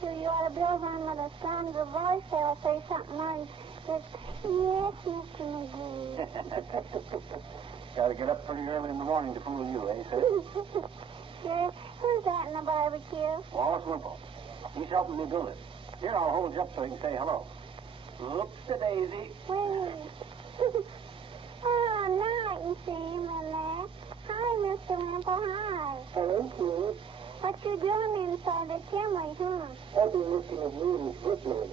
too. You ought to build one with a stronger voice. They'll say something nice. Just, yes, Mr. McGee. Got to get up pretty early in the morning to fool you, eh, sir? Sure. Who's that in the barbecue? Wallace Wimple. He's helping me build it. Here, I'll hold you up so you can say hello. Oops-a-daisy. Wait. Oh, now I can see him in there. Hi, Mr. Wimple. Hi. Hello, kid. What you doing inside the chimney, huh? Helping Mr. McGee with bricklaying.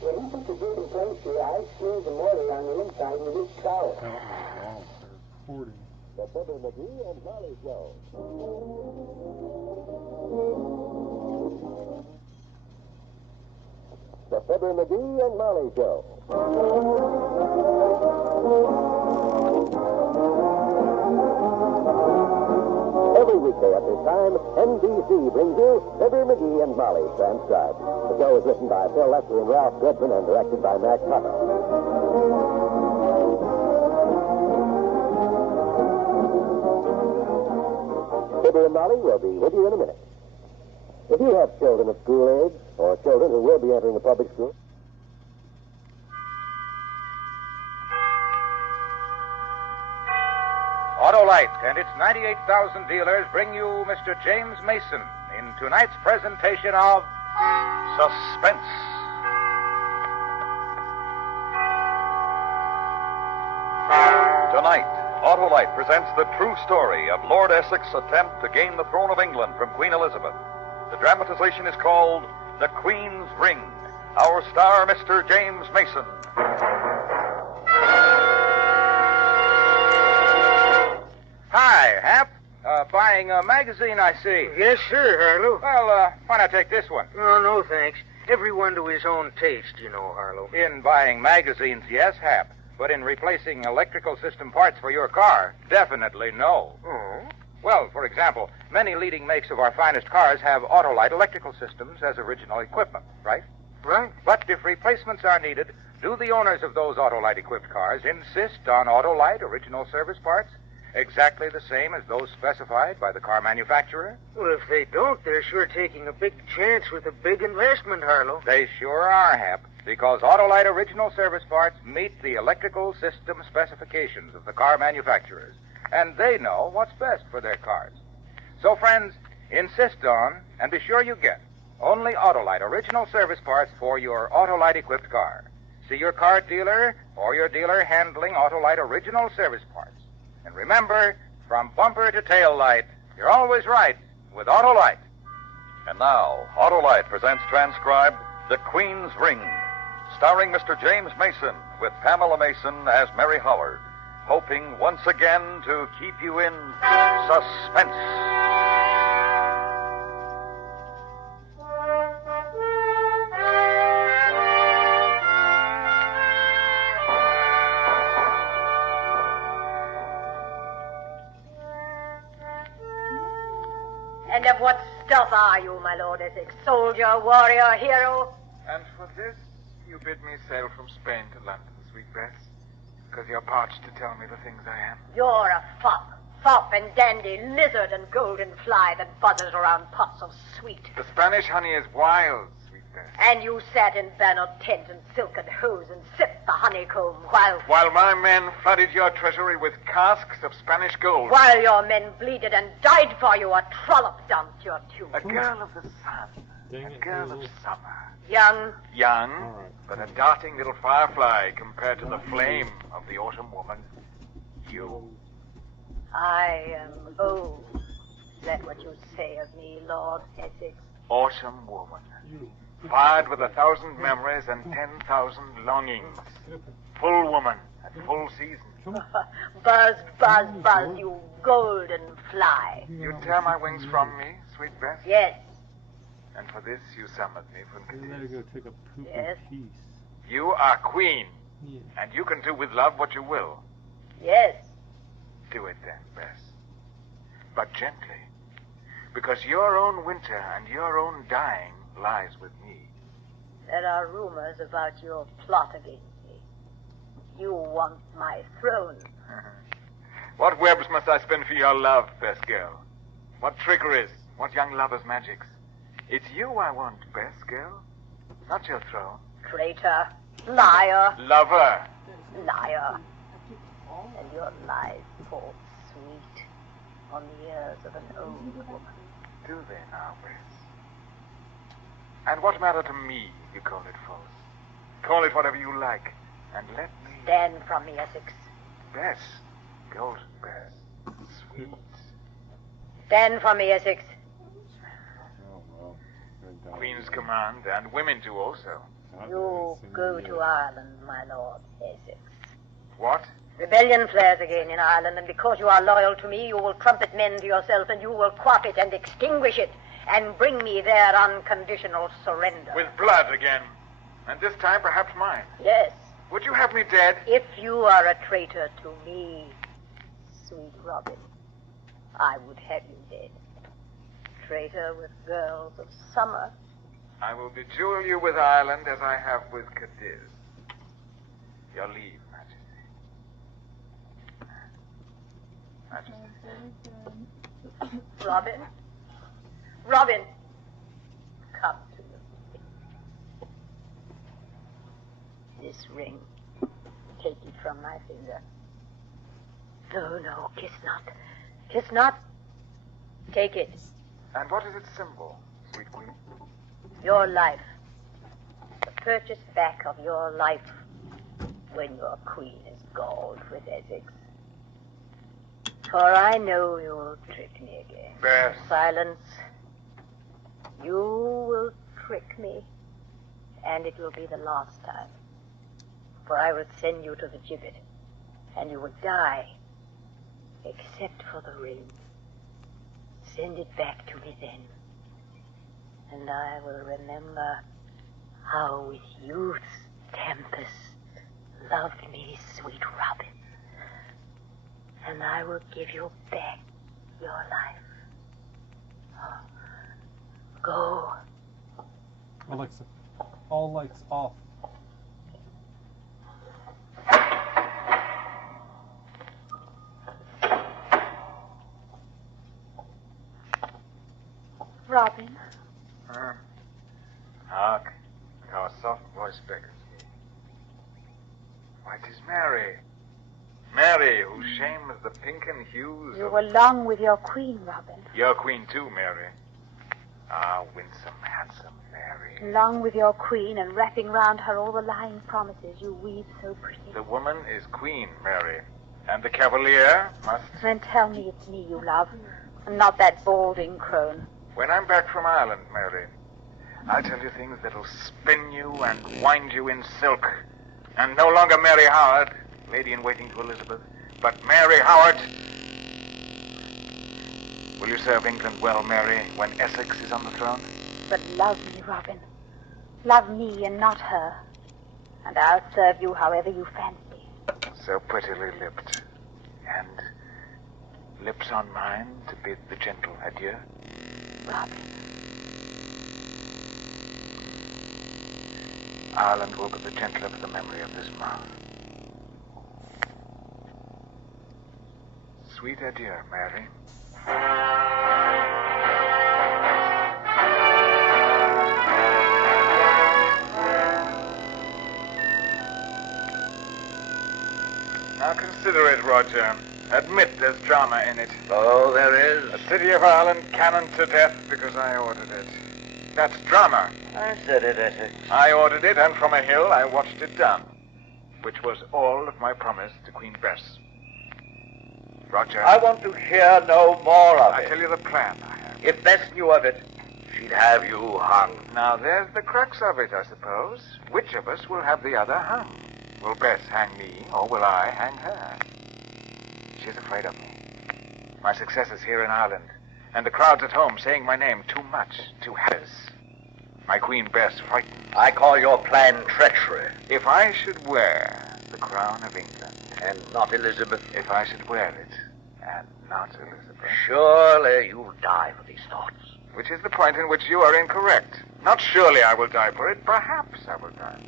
When he put the brick in place here, I smeared the mortar on the inside with this towel. Wow, they're recording. The Fibber McGee and Molly Show. The Fibber McGee and Molly Show. Every weekday at this time, NBC brings you Fibber McGee and Molly, transcribed. The show is written by Phil Lester and Ralph Goodman and directed by Max Hutto. Fibber and Molly will be with you in a minute. If you have children of school age or children who will be entering the public school, Autolite and its 98,000 dealers bring you Mr. James Mason in tonight's presentation of Suspense. Tonight, Autolite presents the true story of Lord Essex's attempt to gain the throne of England from Queen Elizabeth. The dramatization is called The Queen's Ring. Our star, Mr. James Mason. Hi, Hap. Buying a magazine, I see. Yes, sir, Harlow. Well, why not take this one? Oh, no, thanks. Everyone to his own taste, you know, Harlow. In buying magazines, yes, Hap. But in replacing electrical system parts for your car, definitely no. Oh? Well, for example, many leading makes of our finest cars have Autolite electrical systems as original equipment, right? Right. But if replacements are needed, do the owners of those Autolite-equipped cars insist on Autolite original service parts? Exactly the same as those specified by the car manufacturer? Well, if they don't, they're sure taking a big chance with a big investment, Harlow. They sure are, Hap, because Autolite original service parts meet the electrical system specifications of the car manufacturers, and they know what's best for their cars. So, friends, insist on, and be sure you get, only Autolite original service parts for your Autolite-equipped car. See your car dealer or your dealer handling Autolite original service parts. And remember, from bumper to tail light, you're always right with Autolite. And now, Autolite presents transcribed The Queen's Ring, starring Mr. James Mason with Pamela Mason as Mary Howard, hoping once again to keep you in suspense. And of what stuff are you, my Lord Essex? Soldier, warrior, hero? And for this, you bid me sail from Spain to London, sweet Bess, because you're parched to tell me the things I am. You're a fop and dandy, lizard and golden fly that buzzes around pots of sweet. The Spanish honey is wild, sweet Bess. And you sat in bannered tent and silken hose and sipped the honeycomb While my men flooded your treasury with casks of Spanish gold. While your men bleeded and died for you, a trollop dumped your tomb. A girl of the sun, a girl of summer. Young, but a darting little firefly compared to the flame of the autumn woman. You. I am old. Is that what you say of me, Lord Essex? Autumn woman. Fired with 1,000 memories and 10,000 longings. Full woman at full season. Buzz, buzz, buzz, you golden fly. You tear my wings from me, sweet Bess? Yes. And for this you summoned me from Let her Cadiz. go take a poop Yes. in peace. You are queen, Yeah. and you can do with love what you will. Yes. Do it then, Bess. But gently, because your own winter and your own dying lies with me. There are rumors about your plot against me. You want my throne. What webs must I spin for your love, Bess girl? What trickeries? What young lovers' magics? It's you I want, Bess, girl. Not your throne. Traitor. Liar. Lover. Liar. And your lies fall sweet on the ears of an old woman. Do they now, Bess? And what matter to me if you call it false? Call it whatever you like. And let me... Stand from me, Essex. Bess. Golden Bess. Sweet. Stand from me, Essex. Oh, well. Good Queen's command, and women too also. You go to Ireland, my lord, Essex. What? Rebellion flares again in Ireland, and because you are loyal to me, you will trumpet men to yourself, and you will quaff it and extinguish it, and bring me their unconditional surrender. With blood again. And this time perhaps mine. Yes. Would you have me dead? If you are a traitor to me, sweet Robin, I would have you dead. Traitor with girls of summer. I will bejewel you with Ireland as I have with Cadiz. Your leave, Majesty. Majesty. Robin? Robin! Come to me. This ring. Take it from my finger. No, no, kiss not. Kiss not. Take it. And what is its symbol, sweet queen? Your life. The purchase back of your life when your queen is galled with Essex. For I know you'll trick me again. Bess. Silence. You will trick me, and it will be the last time. For I will send you to the gibbet, and you will die, except for the ring. Send it back to me then, and I will remember how with youth's tempest loved me sweet Robin, and I will give you back your life. Oh, go. Alexa, all lights off. Robin. Hark, how a soft voice beckons me. Why, 'tis Mary. Mary, whose shame is the pinken hues You of... were long with your queen, Robin. Your queen, too, Mary. Ah, winsome, handsome Mary. Long with your queen, and wrapping round her all the lying promises you weave so pretty. The woman is queen, Mary. And the cavalier must... Then tell me it's me you love, and not that balding crone. When I'm back from Ireland, Mary, I'll tell you things that'll spin you and wind you in silk. And no longer Mary Howard, lady-in-waiting to Elizabeth, but Mary Howard. Will you serve England well, Mary, when Essex is on the throne? But love me, Robin. Love me and not her. And I'll serve you however you fancy. So prettily lipped. And lips on mine to bid the gentle adieu. Robin. Ireland will be the gentler for the memory of this mouth. Sweet adieu, Mary. Now consider it, Roger. Admit there's drama in it. Oh, there is. A city of Ireland cannoned to death because I ordered it. That's drama. I said it, Essex. I ordered it, and from a hill I watched it done. Which was all of my promise to Queen Bess. Roger. I want to hear no more of I it. tell you the plan I have. If Bess knew of it, she'd have you hung. Now, there's the crux of it, I suppose. Which of us will have the other hung? Will Bess hang me, or will I hang her? She's afraid of me. My success is here in Ireland, and the crowds at home saying my name too much, too happy. My Queen Bess frightened. I call your plan treachery. If I should wear the crown of England, And not Elizabeth. if I should wear it, and not Elizabeth, Surely you'll die for these thoughts. which is the point in which you are incorrect. Not surely I will die for it, perhaps I will die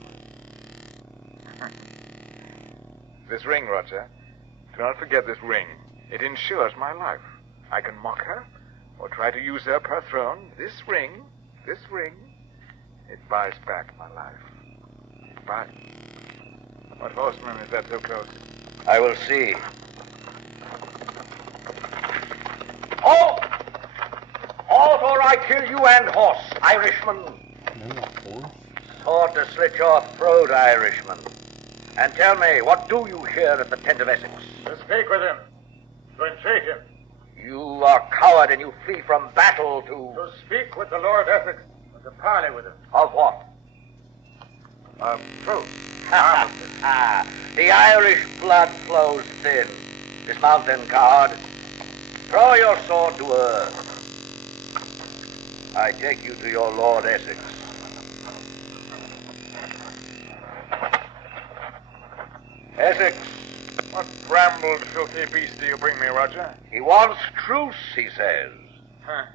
for it. This ring, Roger. Do not forget this ring. It ensures my life. I can mock her, or try to usurp her throne. This ring This ring, it buys back my life. But what horseman is that so close? I will see. Halt! Halt, or I kill you and horse, Irishman. No, horse? Sword to slit your throat, Irishman. And tell me, what do you here at the tent of Essex? To speak with him. To entreat him. You are coward and you flee from battle To speak with the Lord Essex. And to parley with him. Of what? Of truth. The Irish blood flows thin. Dismount then, coward. Throw your sword to earth. I take you to your Lord Essex. Essex. What brambled, filthy beast do you bring me, Roger? He wants truce, he says. Huh.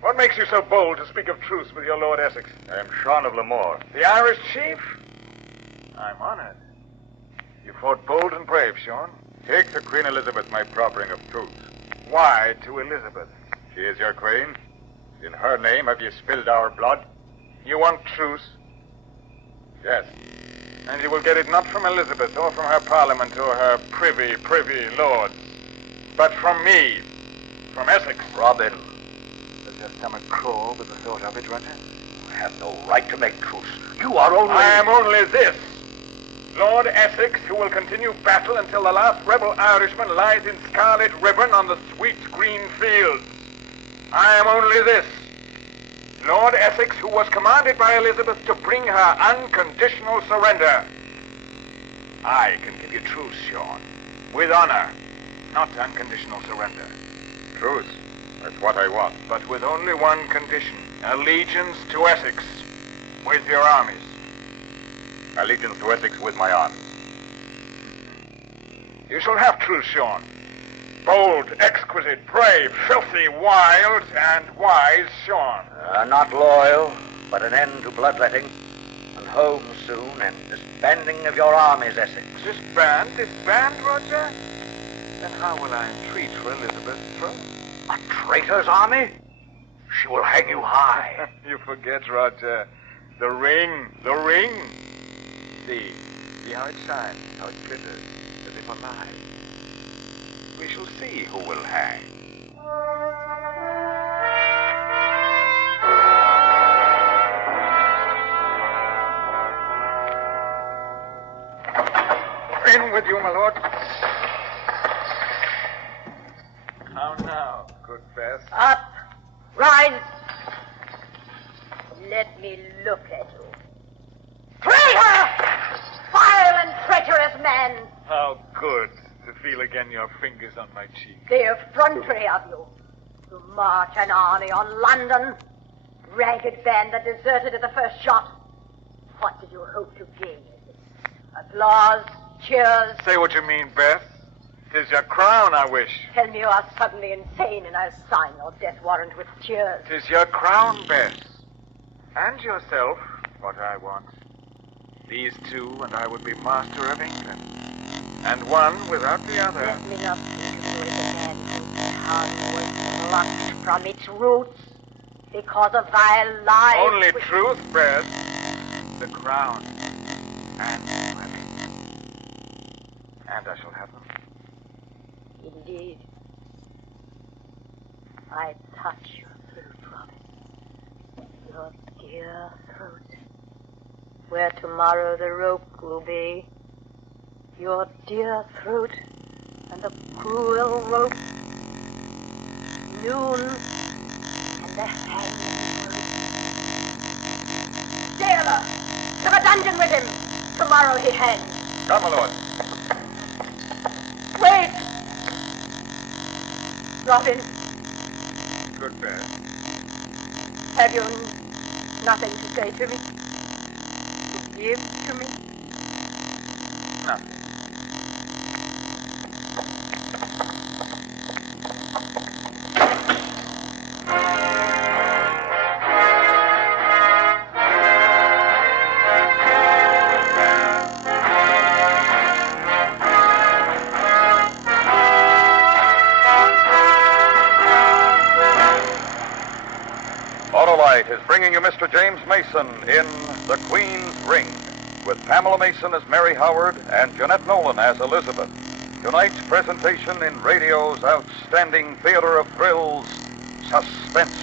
What makes you so bold to speak of truce with your Lord Essex? I am Sean of Lamore. The Irish chief? I'm honored. You fought bold and brave, Sean. Take to Queen Elizabeth my proffering of truth. Why to Elizabeth? She is your queen. In her name have you spilled our blood? You want truce? Yes. And you will get it not from Elizabeth or from her parliament or her privy lords, but from me, from Essex. Robin. Does your stomach crawl with the thought of it, Roger? You have no right to make truce. You are only... I am only this. Lord Essex, who will continue battle until the last rebel Irishman lies in scarlet ribbon on the sweet green fields. I am only this. Lord Essex, who was commanded by Elizabeth to bring her unconditional surrender. I can give you truce, Sean. With honor, not unconditional surrender. Truce. That's what I want. But with only one condition. Allegiance to Essex with your armies. Allegiance to Essex with my army. You shall have truce, Sean. Bold, exquisite, brave, filthy, wild, and wise Sean. Not loyal, but an end to bloodletting. And home soon, and disbanding of your armies, Essex. Disband, Roger? Then how will I entreat for Elizabeth's throne? A traitor's army? She will hang you high. You forget, Roger. The ring. See how it shines, how it glitters, as if alive. We shall see who will hang. In with you, my lord. Now, good Bess. Up! Rise! Let me look at you. Traitor! Vile and treacherous man! How good to feel again your fingers on my cheek. The effrontery of you. To march an army on London. Ragged band that deserted at the first shot. What did you hope to gain? Applause? Cheers? Say what you mean, Bess. 'Tis your crown I wish. Tell me you are suddenly insane and I'll sign your death warrant with tears. 'Tis your crown, Bess. And yourself, what I want. These two, and I would be master of England. And one without the other. Let me not think of you as a man whose tongue was plucked from its roots because of vile lies. Only truth, Bess. The crown. And women. And I shall have them. Indeed. I touch your throat, Robin. Your dear throat. Where tomorrow the rope will be. Your dear throat and the cruel rope. Noon and the hanging rope. Jailer! To the dungeon with him! Tomorrow he hangs. Come, my lord. Wait! Robin, Good Bess. have you nothing to say to me? To give to me? Nothing. Autolite is bringing bringing you Mr. James Mason in The Queen's Ring, with Pamela Mason as Mary Howard and Jeanette Nolan as Elizabeth. Tonight's presentation in radio's outstanding theater of thrills, Suspense.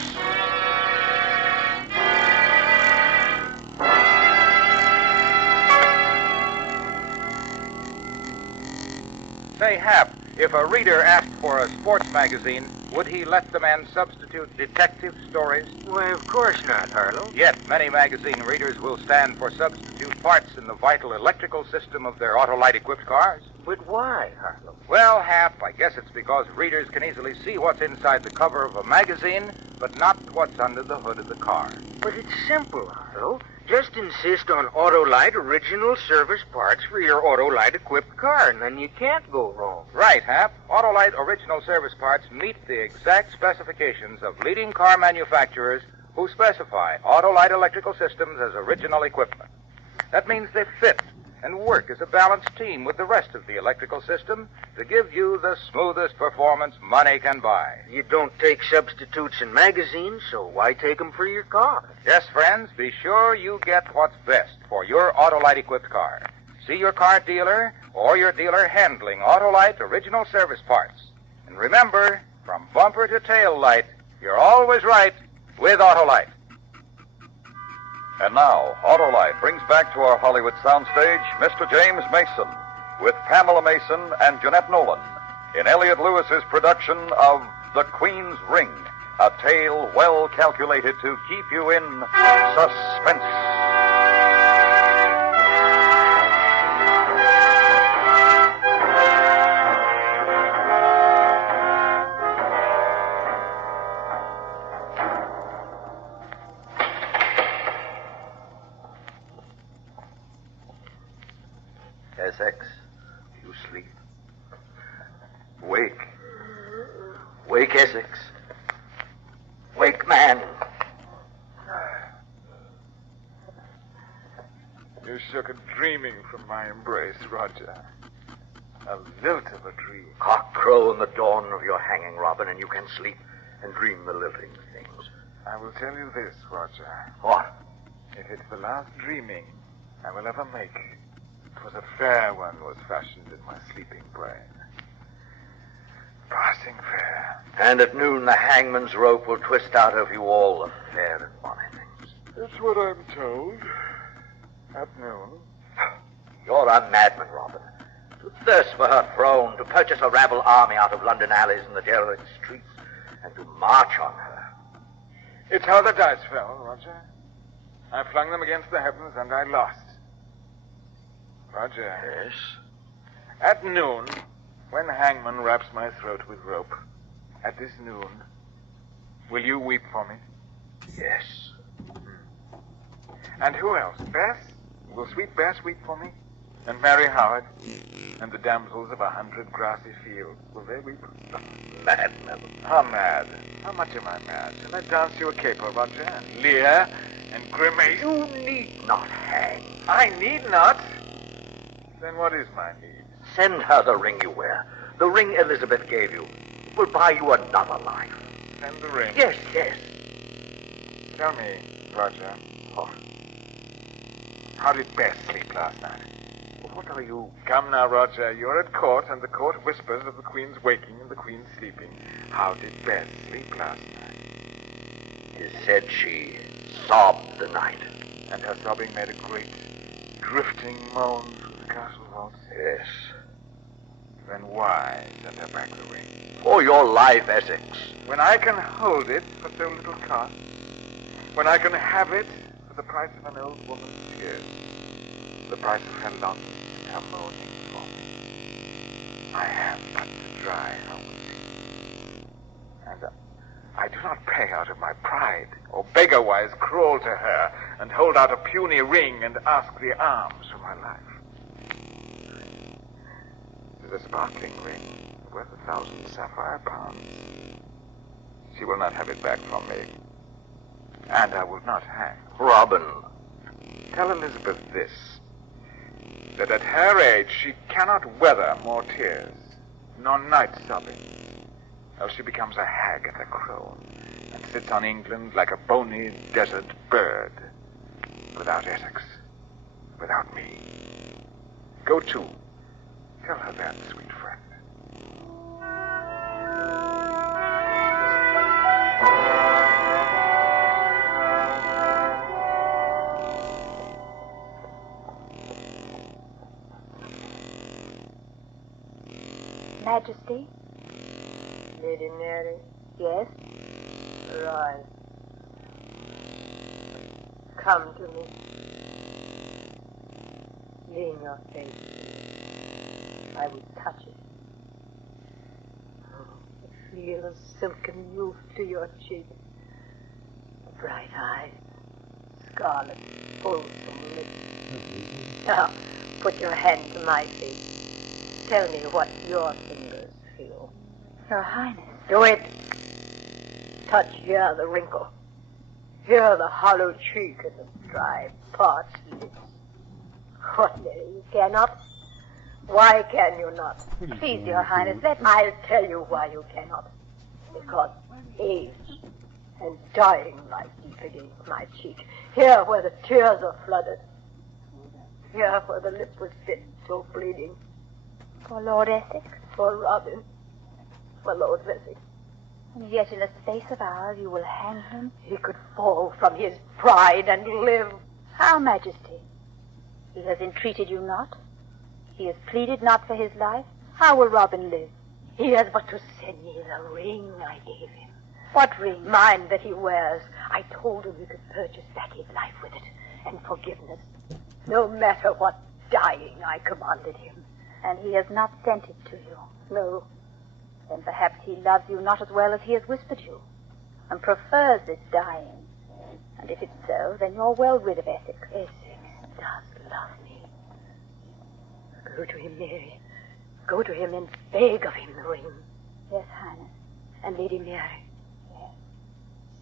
Say, Hap, if a reader asked for a sports magazine, would he let the man substitute detective stories? Why, of course not, Harlow. Yet many magazine readers will stand for substitute parts in the vital electrical system of their Autolite-equipped cars. But why, Harlow? Well, Hap, I guess it's because readers can easily see what's inside the cover of a magazine, but not what's under the hood of the car. But it's simple, Harlow. Just insist on Autolite original service parts for your Autolite-equipped car, and then you can't go wrong. Right, Hap. Autolite original service parts meet the exact specifications of leading car manufacturers who specify Autolite electrical systems as original equipment. That means they fit and work as a balanced team with the rest of the electrical system to give you the smoothest performance money can buy. You don't take substitutes in magazines, so why take them for your car? Yes, friends, be sure you get what's best for your Autolite-equipped car. See your car dealer or your dealer handling Autolite original service parts. And remember, from bumper to tail light, you're always right with Autolite. And now, Autolite brings back to our Hollywood soundstage Mr. James Mason with Pamela Mason and Jeanette Nolan in Elliot Lewis's production of The Queen's Ring, a tale well calculated to keep you in suspense. Essex, you sleep. Wake. Wake, Essex. Wake, man. You shook a dreaming from my embrace, Roger. A lilt of a dream. Cock crow in the dawn of your hanging, Robin, and you can sleep and dream the lilting things. I will tell you this, Roger. What? If it's the last dreaming I will ever make, it was a fair one was fashioned in my sleeping brain. Passing fair. And at noon the hangman's rope will twist out of you all the fair and bonny things. That's what I'm told. At noon. You're a madman, Robin. To thirst for her throne, to purchase a rabble army out of London alleys and the derelict streets, and to march on her. It's how the dice fell, Roger. I flung them against the heavens and I lost. Roger. Yes? At noon, when hangman wraps my throat with rope, at this noon, will you weep for me? Yes. And who else? Bess? Will sweet Bess weep for me? And Mary Howard? And the damsels of 100 grassy fields, will they weep? Madman. How mad? How much am I mad? Shall I dance you a caper, Roger, and leer, and grimace? You need not hang. I need not? Then what is my need? Send her the ring you wear. The ring Elizabeth gave you. It will buy you another life. Send the ring? Yes, yes. Tell me, Roger. Oh. How did Bess sleep last night? What are you... Come now, Roger. You're at court, and the court whispers of the Queen's waking and the Queen's sleeping. How did Bess sleep last night? It is said she sobbed the night. And her sobbing made a great, drifting moan through the castle vaults? Yes. Then why send her back the ring? For your life, Essex. When I can hold it for so little cost. When I can have it for the price of an old woman's tears. The price of her longing and her moaning for me. I have but to dry her weeping. And I do not pray out of my pride, or beggar-wise crawl to her and hold out a puny ring and ask the alms for my life. It is a sparkling ring worth 1,000 sapphire pounds. She will not have it back from me, and I will not hang. Robin. Tell Elizabeth this, that at her age she cannot weather more tears, nor night sobbing, else she becomes a hag at the crone, and sits on England like a bony desert bird. Without Essex. Without me. Go to. Tell her that, sweet friend. Majesty? Lady Mary? Yes? Arise. Come to me. Lean your face to me. I will touch it. Oh, feel a silken youth to your cheek. Bright eyes. Scarlet, fulsome lips. Now, put your hand to my face. Tell me what your fingers feel. Your Highness. Do it. Touch here the wrinkle. Here the hollow cheek and the dry, parched lips. What, Mary, you cannot? Why can you not? Please, Your Highness, I'll tell you why you cannot. Because age and dying lie deep against my cheek. Here where the tears are flooded. Here where the lip was fit, so bleeding. For Lord Essex? For Robin. For Lord Essex. And yet in a space of hours you will hang him? He could fall from his pride and live. How, Majesty? He has entreated you not? He has pleaded not for his life? How will Robin live? He has but to send me the ring I gave him. What ring? Mine that he wears. I told him he could purchase back his life with it, and forgiveness. No matter what dying I commanded him. And he has not sent it to you? No. Then perhaps he loves you not as well as he has whispered you, and prefers this dying. And if it's so, then you're well rid of Essex. Essex does love me. Go to him, Mary. Go to him and beg of him the ring. Yes, Highness. And Lady Mary. Yes.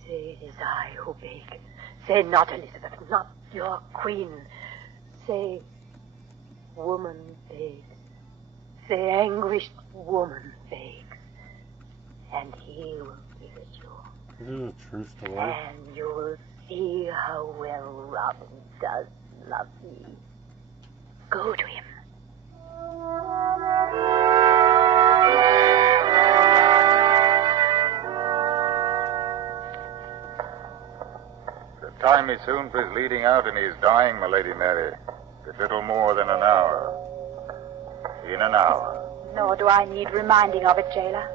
Say it is I who beg. Say not Elizabeth, not your queen. Say, woman begs. Say, anguished woman begs. And he will give it you. Is it a true story? And you will see how well Robin does love me. Go to him. The time is soon for his leading out, and he is dying, my Lady Mary. It's little more than an hour. In an hour. Nor do I need reminding of it, jailer.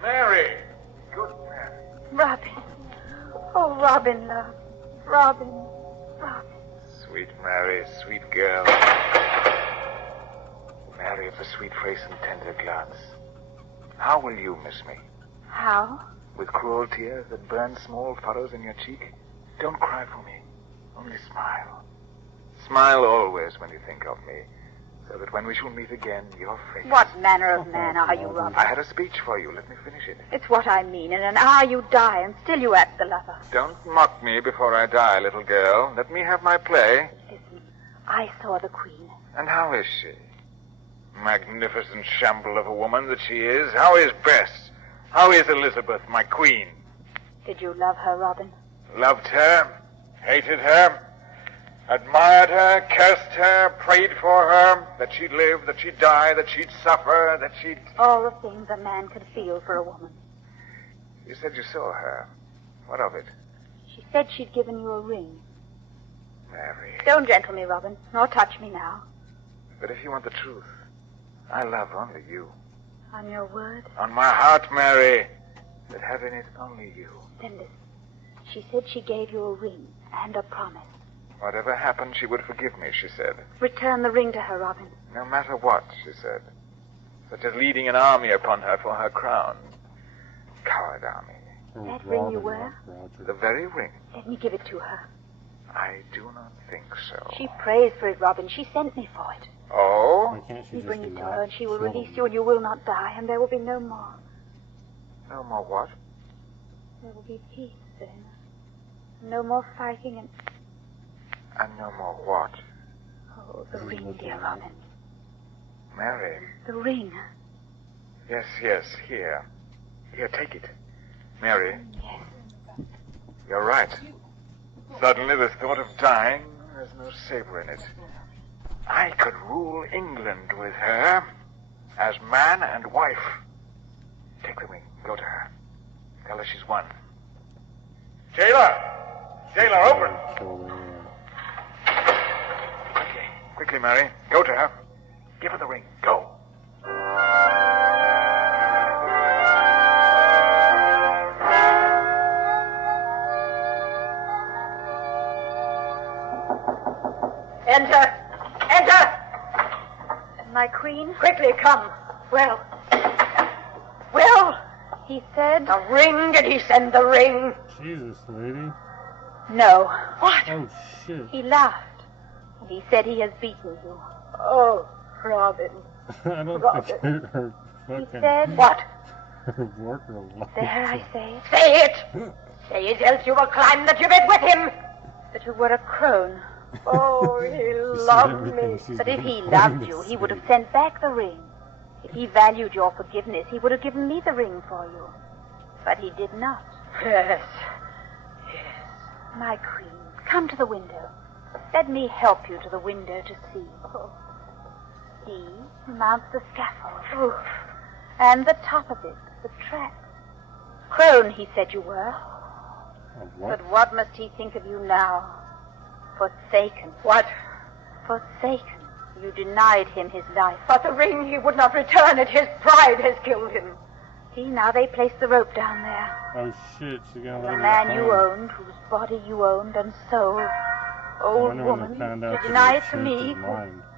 Mary! Good Mary. Robin. Oh, Robin, love. Robin. Robin. Sweet Mary, sweet girl. Mary of the sweet face and tender glance. How will you miss me? How? With cruel tears that burn small furrows in your cheek? Don't cry for me. Only smile. Smile always when you think of me, so that when we shall meet again, your face... What manner of man are you, Robin? I had a speech for you. Let me finish it. It's what I mean. In an hour you die, and still you act the lover. Don't mock me before I die, little girl. Let me have my play. Listen, I saw the Queen. And how is she? Magnificent shamble of a woman that she is. How is Bess? How is Elizabeth, my queen? Did you love her, Robin? Loved her, hated her, admired her, cursed her, prayed for her, that she'd live, that she'd die, that she'd suffer, that she'd... All the things a man could feel for a woman. You said you saw her. What of it? She said she'd given you a ring. Mary. Don't gentle me, Robin, nor touch me now. But if you want the truth, I love only you. On your word? On my heart, Mary, that have in it only you. Then listen. She said she gave you a ring and a promise. Whatever happened, she would forgive me, she said. Return the ring to her, Robin. No matter what, she said. Such as leading an army upon her for her crown. Coward army. That ring you wear? The very ring. Let me give it to her. I do not think so. She prays for it, Robin. She sent me for it. Oh? Why can't she You just bring do it to that? her, and she will Kill release him. you, and you will not die, and there will be no more. No more what? There will be peace then. No more fighting, and... And no more what? Oh, the ring, dear Robin. Mary. The ring. Yes, yes, here. Here, take it. Mary. Yes. You're right. Suddenly the thought of dying has no savor in it. I could rule England with her as man and wife. Take the ring. Go to her. Tell her she's won. Jailer! Jailer, open! Quickly, Mary. Go to her. Give her the ring. Go. Enter! Enter! My queen? Quickly, come. Well? Well? He said... The ring? Did he send the ring? Jesus, lady. No. What? Oh, shit. He laughed. And he said he has beaten you. Oh, Robin. I don't Robin. think her fucking... He said... What? Her worker lied. There, I say it. Say it! Say it, else you will climb the gibbet with him. That you were a crone. Oh, he loved me. But if he loved you, he would have sent back the ring. If he valued your forgiveness, he would have given me the ring for you. But he did not. Yes. My queen, come to the window. Let me help you to the window to see. Oh. He mounts the scaffold. And the top of it, the trap. Crone, he said you were. But what must he think of you now? Forsaken. What? Forsaken. You denied him his life. But the ring he would not return it. His pride has killed him. See, now they place the rope down there. Oh, shit. She's gonna The let man me you owned, whose body you owned and sold. Old woman, you deny it to me,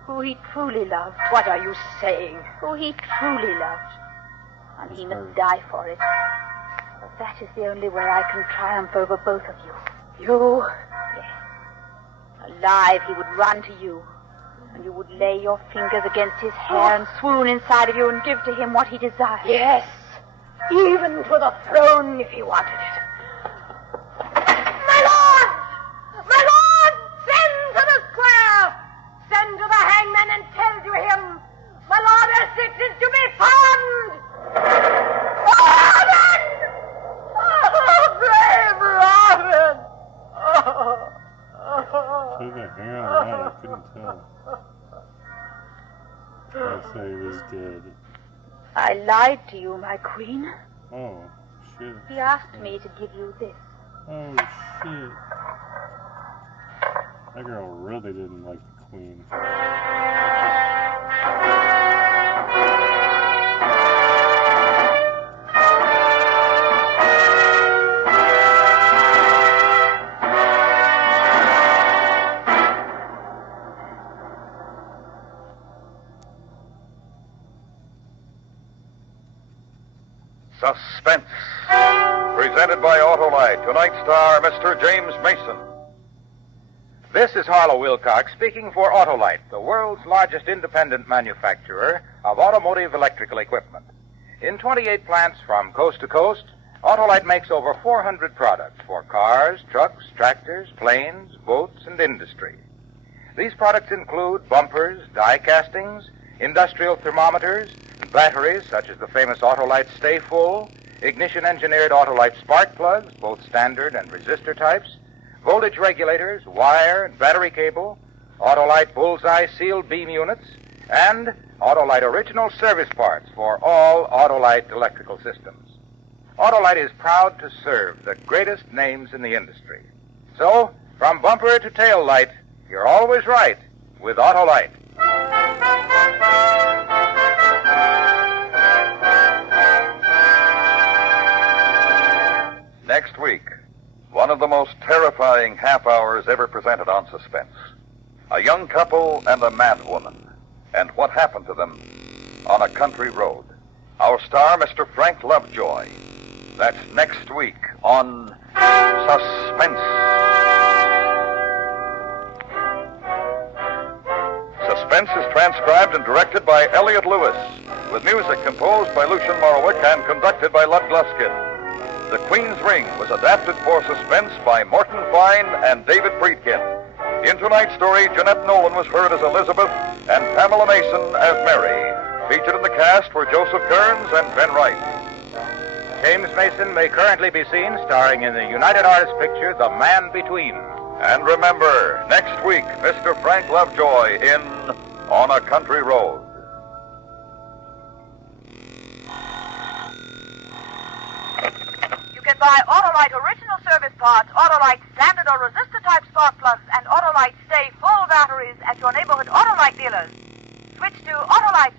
who he truly loved. What are you saying? Who he truly loved. And he must die for it. But that is the only way I can triumph over both of you. You? Yes. Alive, he would run to you. And you would lay your fingers against his hair and swoon inside of you and give to him what he desired. Yes. Even to the throne if he wanted it. My lord! My lord! Send to the square! Send to the hangman and tell to him, my Lord Essex is to be found! Robin! Oh, brave Robin! Put the hair on that, I couldn't tell. I'd say he was dead. I lied to you, my queen. Oh, shit. He asked me to give you this. Oh, shit. That girl really didn't like the queen. Suspense. Presented by Autolite. Tonight's star, Mr. James Mason. This is Harlow Wilcox speaking for Autolite, the world's largest independent manufacturer of automotive electrical equipment. In 28 plants from coast to coast, Autolite makes over 400 products for cars, trucks, tractors, planes, boats, and industry. These products include bumpers, die castings, industrial thermometers, batteries such as the famous Autolite Stay Full, ignition-engineered Autolite spark plugs, both standard and resistor types, voltage regulators, wire and battery cable, Autolite Bullseye sealed beam units, and Autolite original service parts for all Autolite electrical systems. Autolite is proud to serve the greatest names in the industry. So, from bumper to tail light, you're always right with Autolite. Next week, one of the most terrifying half hours ever presented on Suspense. A young couple and a mad woman, and what happened to them on a country road. Our star, Mr. Frank Lovejoy. That's next week on Suspense. Suspense is transcribed and directed by Elliot Lewis, with music composed by Lucian Morowick and conducted by Lud Gluskin. The Queen's Ring was adapted for Suspense by Morton Fine and David Friedkin. In tonight's story, Jeanette Nolan was heard as Elizabeth and Pamela Mason as Mary. Featured in the cast were Joseph Kearns and Ben Wright. James Mason may currently be seen starring in the United Artists picture The Man Between. And remember, next week, Mr. Frank Lovejoy in On a Country Road. You can buy Autolite original service parts, Autolite standard or resistor type spark plugs, and Autolite stay full batteries at your neighborhood Autolite dealers. Switch to Autolite.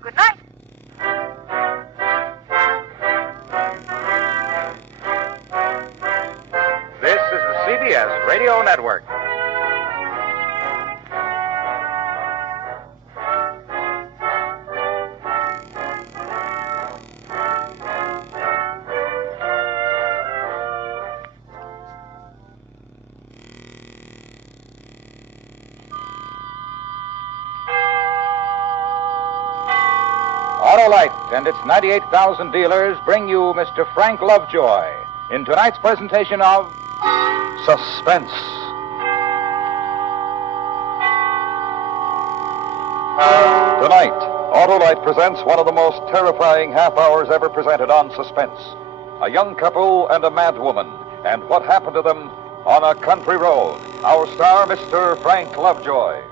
Good night. This is the CBS Radio Network. Autolite and its 98,000 dealers bring you Mr. Frank Lovejoy in tonight's presentation of Suspense. Tonight, Autolite presents one of the most terrifying half hours ever presented on Suspense. A young couple and a mad woman, and what happened to them on a country road. Our star, Mr. Frank Lovejoy.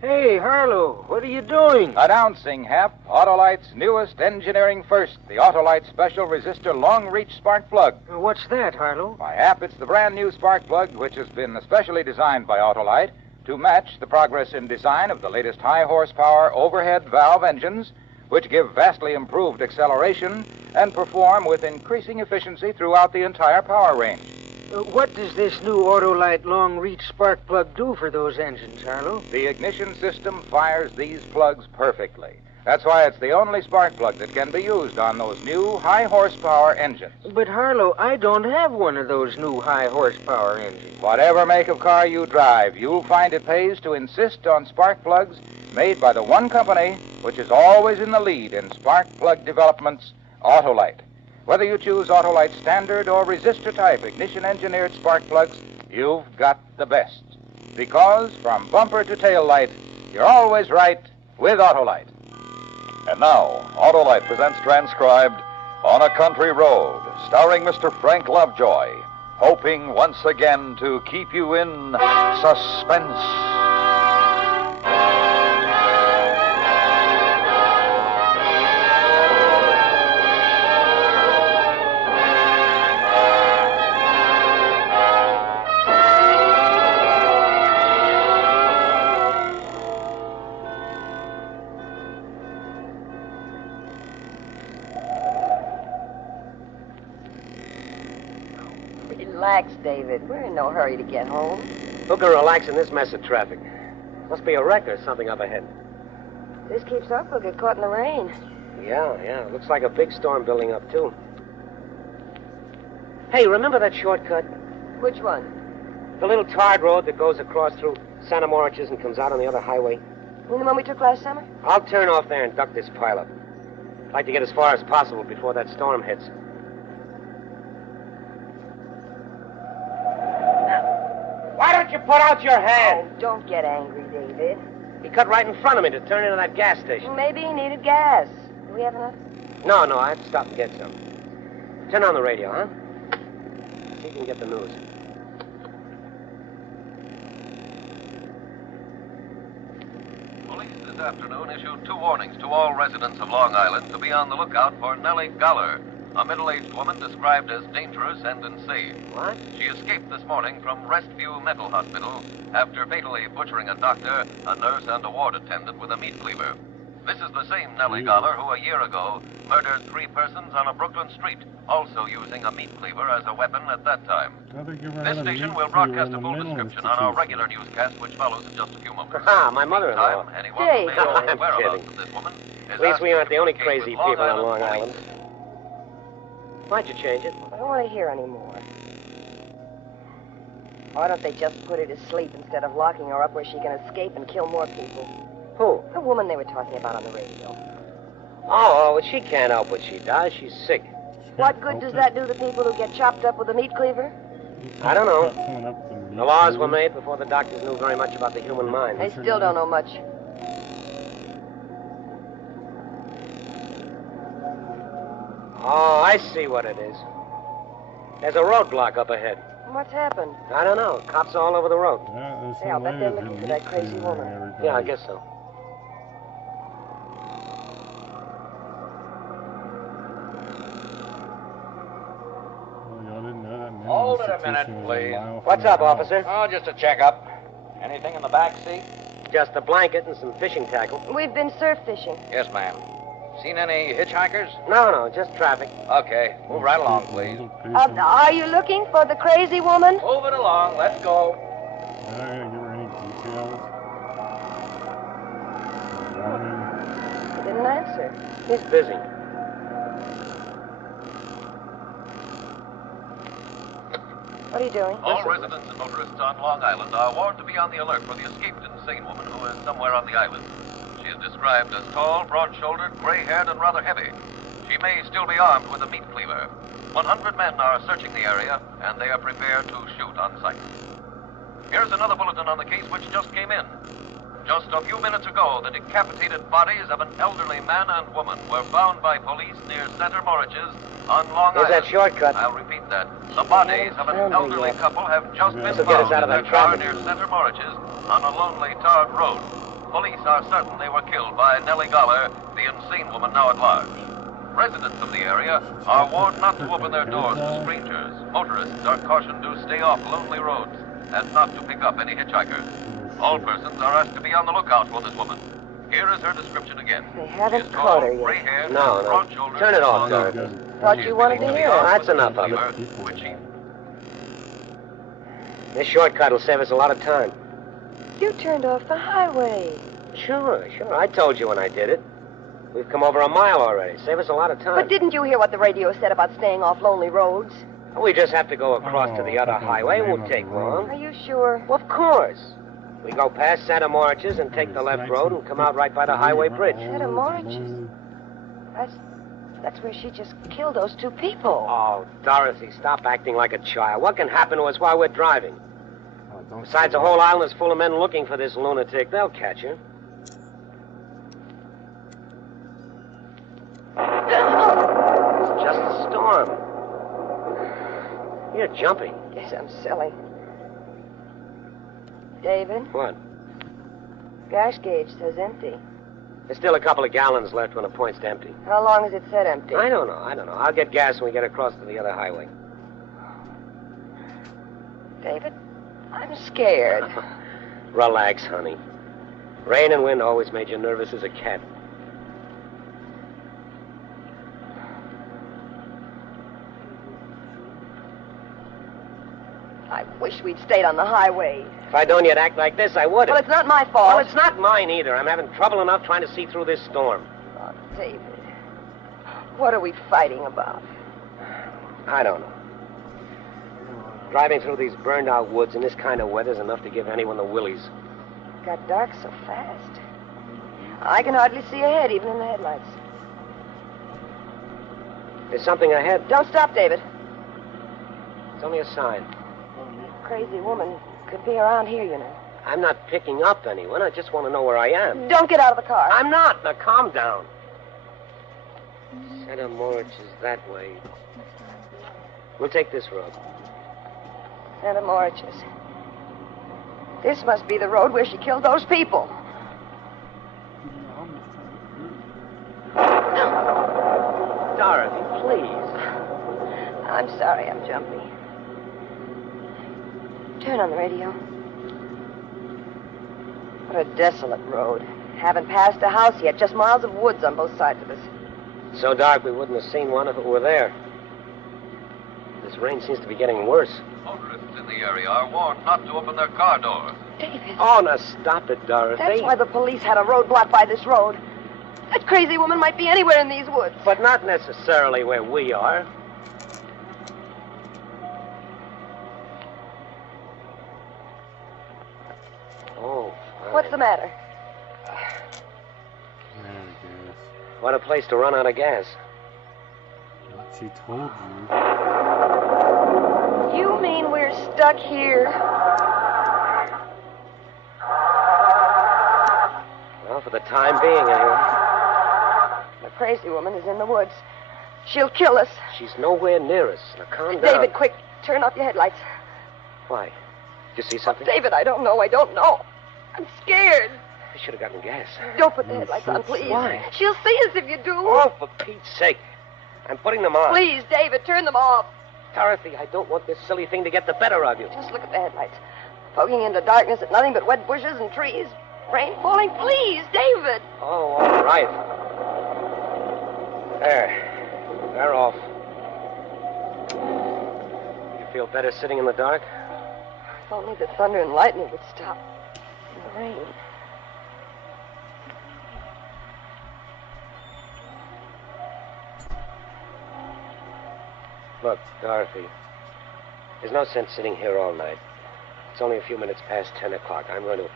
Hey, Harlow, what are you doing? Announcing, Hap, Autolite's newest engineering first, the Autolite Special Resistor Long Reach Spark Plug. What's that, Harlow? By Hap, it's the brand new spark plug which has been especially designed by Autolite to match the progress in design of the latest high horsepower overhead valve engines, which give vastly improved acceleration and perform with increasing efficiency throughout the entire power range. What does this new Autolite long-reach spark plug do for those engines, Harlow? The ignition system fires these plugs perfectly. That's why it's the only spark plug that can be used on those new high-horsepower engines. But, Harlow, I don't have one of those new high-horsepower engines. Whatever make of car you drive, you'll find it pays to insist on spark plugs made by the one company which is always in the lead in spark plug developments, Autolite. Whether you choose Autolite standard or resistor type ignition-engineered spark plugs, you've got the best. Because from bumper to tail light, you're always right with Autolite. And now, Autolite presents transcribed On a Country Road, starring Mr. Frank Lovejoy, hoping once again to keep you in suspense. Relax, David. We're in no hurry to get home. Who can relax in this mess of traffic? Must be a wreck or something up ahead. If this keeps up, we'll get caught in the rain. Yeah. Looks like a big storm building up, too. Hey, remember that shortcut? Which one? The little tarred road that goes across through Santa Mauritius and comes out on the other highway? You mean the one we took last summer? I'll turn off there and duck this pileup. I'd like to get as far as possible before that storm hits. Why don't you put out your hand? Oh, don't get angry, David. He cut right in front of me to turn into that gas station. Maybe he needed gas. Do we have enough? No, I have to stop and get some. Turn on the radio, huh? See if you can get the news. Police this afternoon issued 2 warnings to all residents of Long Island to be on the lookout for Nellie Goller, a middle-aged woman described as dangerous and insane. What? She escaped this morning from Restview Mental Hospital after fatally butchering a doctor, a nurse, and a ward attendant with a meat cleaver. This is the same Nellie Goller who a year ago murdered 3 persons on a Brooklyn street, also using a meat cleaver as a weapon at that time. This station will broadcast a full description on our regular newscast, which follows in just a few moments. Ah, my mother-in-law. Anyone who may know the I'm whereabouts kidding. of this woman At least we aren't the only communicate crazy with people on Long Police. Island. Why'd you change it? I don't want to hear anymore. Why don't they just put her to sleep instead of locking her up where she can escape and kill more people? Who? The woman they were talking about on the radio. Oh, she can't help what she does. She's sick. What good does that do the people who get chopped up with a meat cleaver? I don't know. Someone up the meat The laws were cleaver? made before the doctors knew very much about the human mind. They still don't know much. Oh, I see what it is. There's a roadblock up ahead. What's happened? I don't know. Cops all over the road. Yeah, there's Hey, I'll some bet way they're of looking the for that meat crazy cleaver woman. and everybody. Yeah, I guess so. Well, y'all didn't know that many Hold it a minute, institution was a please. mile What's from up, the house. officer? Oh, just a checkup. Anything in the back seat? Just a blanket and some fishing tackle. We've been surf fishing. Yes, ma'am. Seen any hitchhikers? No, just traffic. Okay, move right along, please. Are you looking for the crazy woman? Move it along. Let's go. They're not going to give her any details. Warning. He didn't answer. He's busy. What are you doing? All residents and motorists on Long Island are warned to be on the alert for the escaped insane woman who is somewhere on the island. She is described as tall, broad-shouldered, gray-haired, and rather heavy. She may still be armed with a meat cleaver. 100 men are searching the area, and they are prepared to shoot on sight. Here's another bulletin on the case which just came in. Just a few minutes ago, the decapitated bodies of an elderly man and woman were found by police near Center Moriches on Long Here's Island. that shortcut. I'll repeat that. The bodies of an elderly couple have just been This'll get us found out in of their that car traffic. near Center Moriches on a lonely tarred road. Police are certain they were killed by Nellie Goller, the insane woman now at large. Residents of the area are warned not to open their doors to strangers. Motorists are cautioned to stay off lonely roads and not to pick up any hitchhikers. All persons are asked to be on the lookout for this woman. Here is her description again. They haven't She is caught her tall, yet. gray-haired, No. broad-shouldered, Turn it off, and Doris. long-armed. Thought you wanted to hear it. That's enough of it. Which she This shortcut will save us a lot of time. You turned off the highway. Sure. I told you when I did it. We've come over a mile already. Save us a lot of time. But didn't you hear what the radio said about staying off lonely roads? We just have to go across to the other highway. It won't take long. Are you sure? Well, of course. We go past Santa Moriches and take the left road and come out right by the highway bridge. Santa Moriches. That's where she just killed those two people. Oh, Dorothy, stop acting like a child. What can happen to us while we're driving? Besides, the whole island is full of men looking for this lunatic. They'll catch her. It's just a storm. You're jumpy. Yes, I'm silly. David, What? gas gauge says empty. There's still a couple of gallons left when it points to empty. How long has it said empty? I don't know. I'll get gas when we get across to the other highway. David, I'm scared. Relax, honey. Rain and wind always made you nervous as a cat. I wish we'd stayed on the highway. If I'd known you'd act like this, I would have. Well, it's not my fault. Well, it's not mine either. I'm having trouble enough trying to see through this storm. Oh, David, what are we fighting about? I don't know. Driving through these burned-out woods in this kind of weather is enough to give anyone the willies. It got dark so fast. I can hardly see ahead, even in the headlights. There's something ahead. Don't stop, David. It's only a sign. Crazy woman could be around here, you know. I'm not picking up anyone. I just want to know where I am. Don't get out of the car. I'm not. Now, calm down. Santa Moritz is that way. We'll take this road. Santa Moriches. This must be the road where she killed those people. Dorothy, please. I'm sorry I'm jumpy. Turn on the radio. What a desolate road. Haven't passed a house yet, just miles of woods on both sides of us. So dark we wouldn't have seen one if it were there. This rain seems to be getting worse. motorists in the area are warned not to open their car doors. David. Oh, now stop it, Dorothy. That's why the police had a roadblock by this road. That crazy woman might be anywhere in these woods. But not necessarily where we are. Oh, fine. What's the matter? What a place to run out of gas. She told you. You mean we're stuck here? Well, for the time being, anyway. The crazy woman is in the woods. She'll kill us. She's nowhere near us. Now, calm down. David, quick, turn off your headlights. Why? Did you see something? David, I don't know. I'm scared. I should have gotten gas. Don't put the headlights on, please. Why? She'll see us if you do. Oh, for Pete's sake. I'm putting them on. Please, David, turn them off. Dorothy, I don't want this silly thing to get the better of you. Just look at the headlights. Poking into darkness at nothing but wet bushes and trees. Rain falling. Please, David. Oh, all right. There. They're off. You feel better sitting in the dark? If only the thunder and lightning would stop. And the rain. Look, Dorothy, there's no sense sitting here all night. It's only a few minutes past 10 o'clock. I'm going to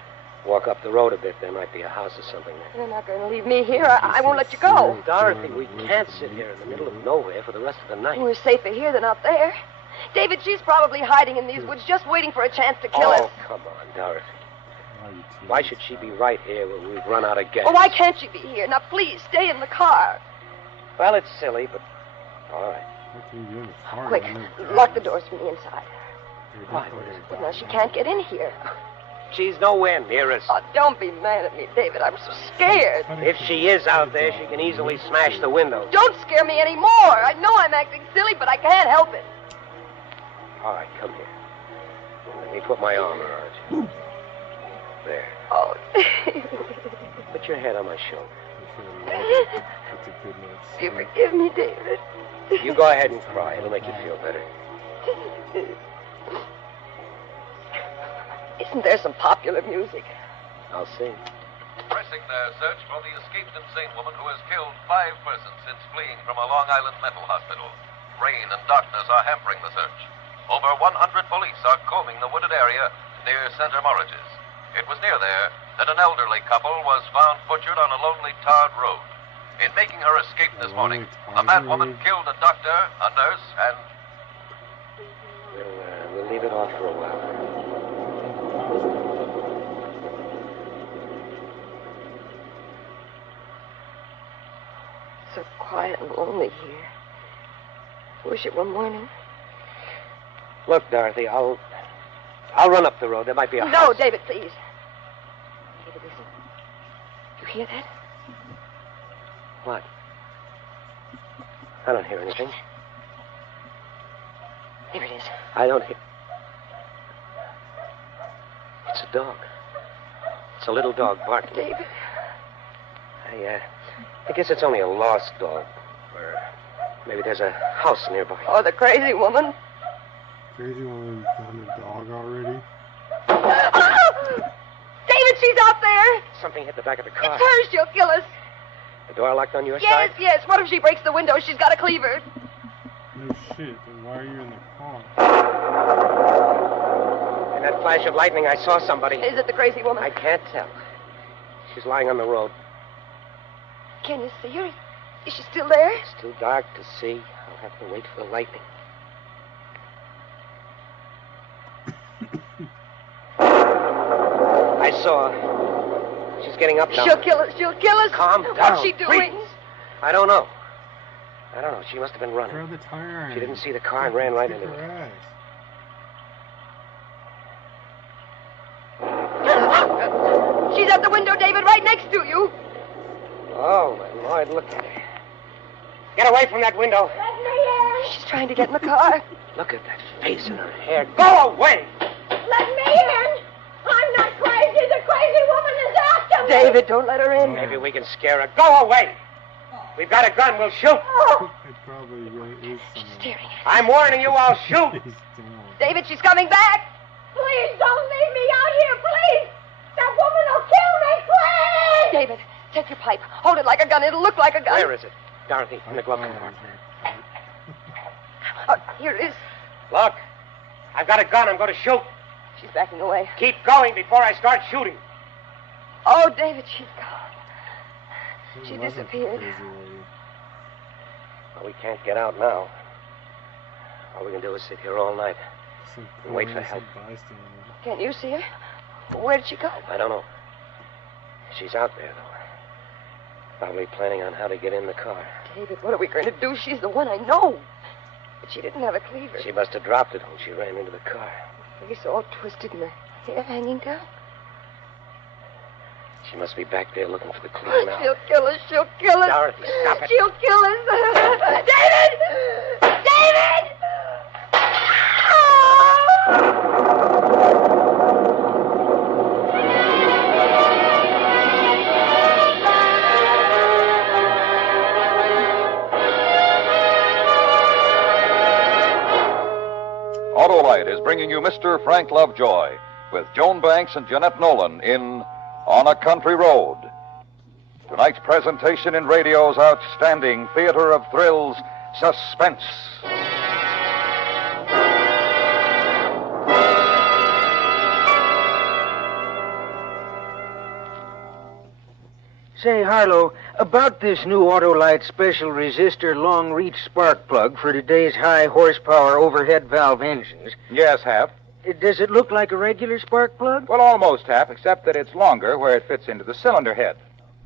walk up the road a bit. There might be a house or something there. You're not going to leave me here. I won't let you go. Dorothy, we can't sit here in the middle of nowhere for the rest of the night. We're safer here than out there. David, she's probably hiding in these woods just waiting for a chance to kill us. Oh, come on, Dorothy. Why should she be right here when we've run out of gas? Oh, why can't she be here? Now, please, stay in the car. Well, it's silly, but all right. Quick, lock the doors from the inside. Why? Well, now, she can't get in here. She's nowhere near us. Oh, don't be mad at me, David. I'm so scared. If she is out there, she can easily smash the windows. Don't scare me anymore. I know I'm acting silly, but I can't help it. All right, come here. Let me put my arm around you. There. Oh, Put your head on my shoulder. you forgive me, David. You go ahead and cry. It'll make you feel better. Isn't there some popular music? I'll sing. Pressing their search for the escaped insane woman who has killed 5 persons since fleeing from a Long Island mental hospital. Rain and darkness are hampering the search. Over 100 police are combing the wooded area near Center Morridge's. It was near there that an elderly couple was found butchered on a lonely tarred road. In making her escape this morning, the mad woman killed a doctor, a nurse, and... We'll leave it off for a while. So quiet and lonely here. Wish it were morning. Look, Dorothy, I'll run up the road. There might be a house. No, David, please. David, listen. You hear that? What? I don't hear anything. There it is. I don't hear... It's a dog. It's a little dog barking. David. I guess it's only a lost dog. Or maybe there's a house nearby. Oh, the crazy woman. Crazy woman found a dog already? David, she's out there. Something hit the back of the car. It's her. She'll kill us. The door locked on your Yes, side? yes. What if she breaks the window? She's got a cleaver. No shit. Then why are you in the car? In that flash of lightning, I saw somebody. Is it the crazy woman? I can't tell. She's lying on the road. Can you see her? Is she still there? It's too dark to see. I'll have to wait for the lightning. I saw her. She's getting up now. She'll kill us. She'll kill us. Calm down. What's she doing? Please. I don't know. She must have been running. Throw the tire iron. She didn't see the car and ran right into Kick it. her ass. She's at the window, David, right next to you. Oh, my Lord, look at her. Get away from that window. Let me in. She's trying to get in the car. Look at that face and her hair. Go away! Let me in. I'm not crazy. The crazy woman is after me. David, don't let her in. Maybe we can scare her. Go away! We've got a gun. We'll shoot. It probably really is someone. Staring. I'm warning you, I'll shoot. David, she's coming back. Please don't leave me out here, please. That woman will kill me, please. David, take your pipe. Hold it like a gun. It'll look like a gun. Where is it? Dorothy, in the glove compartment. Oh, here it is. Look, I've got a gun. I'm going to shoot. She's backing away. Keep going before I start shooting. Oh, David, she's gone. She It wasn't the disappeared. crazy lady. Well, we can't get out now. All we can do is sit here all night. and wait for help. Can't you see her? Where did she go? I don't know. She's out there, though. Probably planning on how to get in the car. David, what are we going to do? She's the one I know. But she didn't have a cleaver. She must have dropped it when she ran into the car. Her face all twisted and her hair hanging down. She must be back there looking for the cleaver now. She'll kill us. She'll kill us. Dorothy, stop it. She'll kill us. David! David! Autolite is bringing you Mr. Frank Lovejoy with Joan Banks and Jeanette Nolan in On a Country Road. Tonight's presentation in radio's outstanding theater of thrills, Suspense. Say, Harlow, about this new Autolite special resistor long-reach spark plug for today's high-horsepower overhead valve engines. Yes, Hap. Does it look like a regular spark plug? Well, almost, Hap, except that it's longer where it fits into the cylinder head.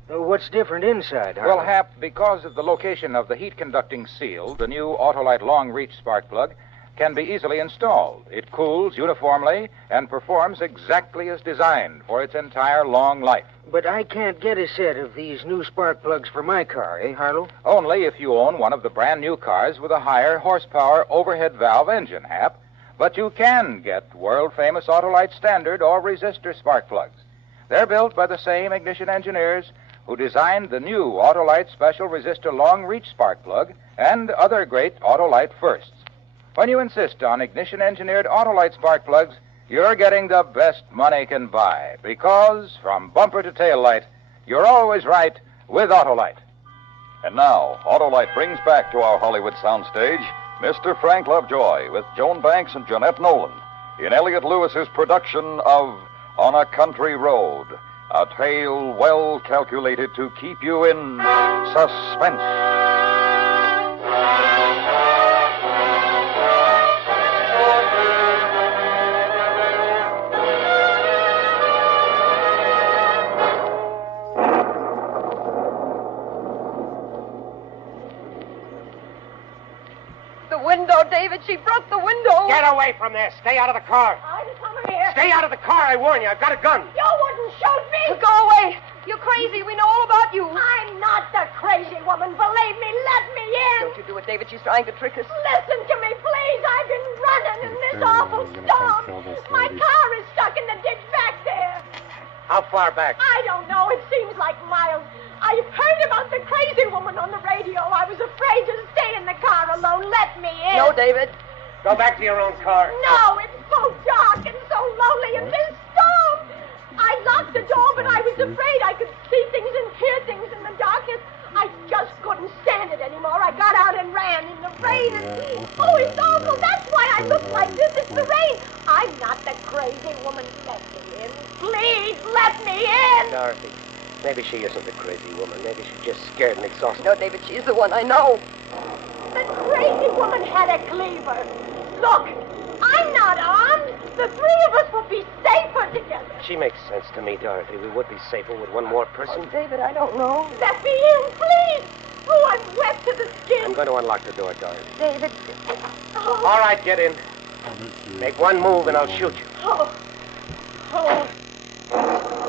What's different inside, Harlow? Well, Hap, because of the location of the heat-conducting seal, the new Autolite long-reach spark plug can be easily installed. It cools uniformly and performs exactly as designed for its entire long life. But I can't get a set of these new spark plugs for my car, eh, Harlow? Only if you own one of the brand new cars with a higher horsepower overhead valve engine, Hap. But you can get world-famous Autolite standard or resistor spark plugs. They're built by the same ignition engineers who designed the new Autolite special resistor long-reach spark plug and other great Autolite firsts. When you insist on ignition-engineered Autolite spark plugs, you're getting the best money can buy, because from bumper to tail light, you're always right with Autolite. And now, Autolite brings back to our Hollywood soundstage Mr. Frank Lovejoy with Joan Banks and Jeanette Nolan in Elliott Lewis's production of On a Country Road, a tale well calculated to keep you in suspense. David, she broke the window. Get away from there. Stay out of the car. I'm coming here. Stay out of the car, I warn you. I've got a gun. You wouldn't shoot me. Go away. You're crazy. We know all about you. I'm not the crazy woman. Believe me. Let me in. Don't you do it, David. She's trying to trick us. Listen to me, please. I've been running in this awful storm. My car is stuck in the ditch back there. How far back? I don't know. It seems like miles. I heard about the crazy woman on the radio. I was afraid to stay in the car alone. Let me in. No, David. Go back to your own car. No, it's so dark and so lonely in this storm. I locked the door, but I was afraid I could see things and hear things in the darkness. I just couldn't stand it anymore. I got out and ran in the rain. Oh, it's awful. That's why I look like this. It's the rain. I'm not the crazy woman. Let me in. Please, let me in. Dorothy, maybe she isn't the crazy woman. Maybe she's just scared and exhausted. No, David, she's the one I know. The crazy woman had a cleaver. Look, I'm not armed. The three of us will be safer together. She makes sense to me, Dorothy. We would be safer with one more person. Oh, David, I don't know. Let me in, please. Oh, I'm wet to the skin. I'm going to unlock the door, Dorothy. David. Oh. All right, get in. Make one move and I'll shoot you. Oh.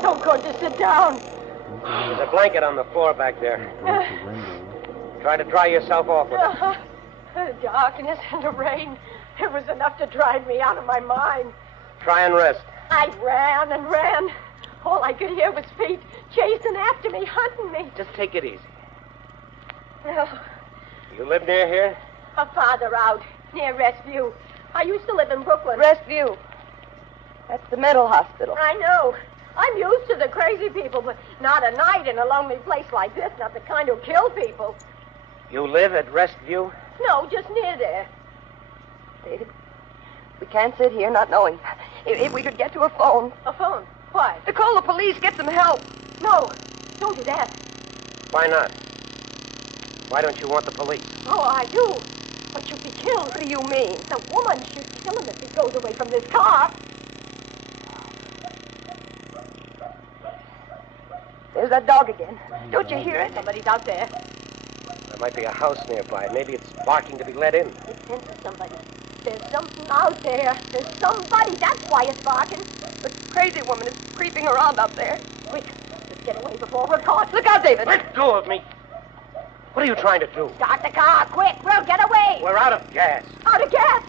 Don't go to sit down. There's a blanket on the floor back there. Try to dry yourself off with it. The darkness and the rain. It was enough to drive me out of my mind. Try and rest. I ran and ran. All I could hear was feet chasing after me, hunting me. Just take it easy. No. You live near here? Farther out, near Restview. I used to live in Brooklyn. Restview. That's the mental hospital. I know. I'm used to the crazy people, but not at night in a lonely place like this. Not the kind who kill people. You live at Restview? No, just near there. David, we can't sit here not knowing. If we could get to a phone. A phone? Why? To call the police, get some help. No, don't do that. Why not? Why don't you want the police? Oh, I do. But you'll be killed. What do you mean? The woman should kill him if he goes away from this car. There's that dog again. Don't you hear it? Somebody's out there. There might be a house nearby. Maybe it's barking to be let in. It senses somebody. There's something out there. There's somebody. That's why it's barking. The crazy woman is creeping around up there. Quick, let's get away before we're caught. Look out, David. Let go of me. What are you trying to do? Start the car, quick. We'll get away. We're out of gas. Out of gas?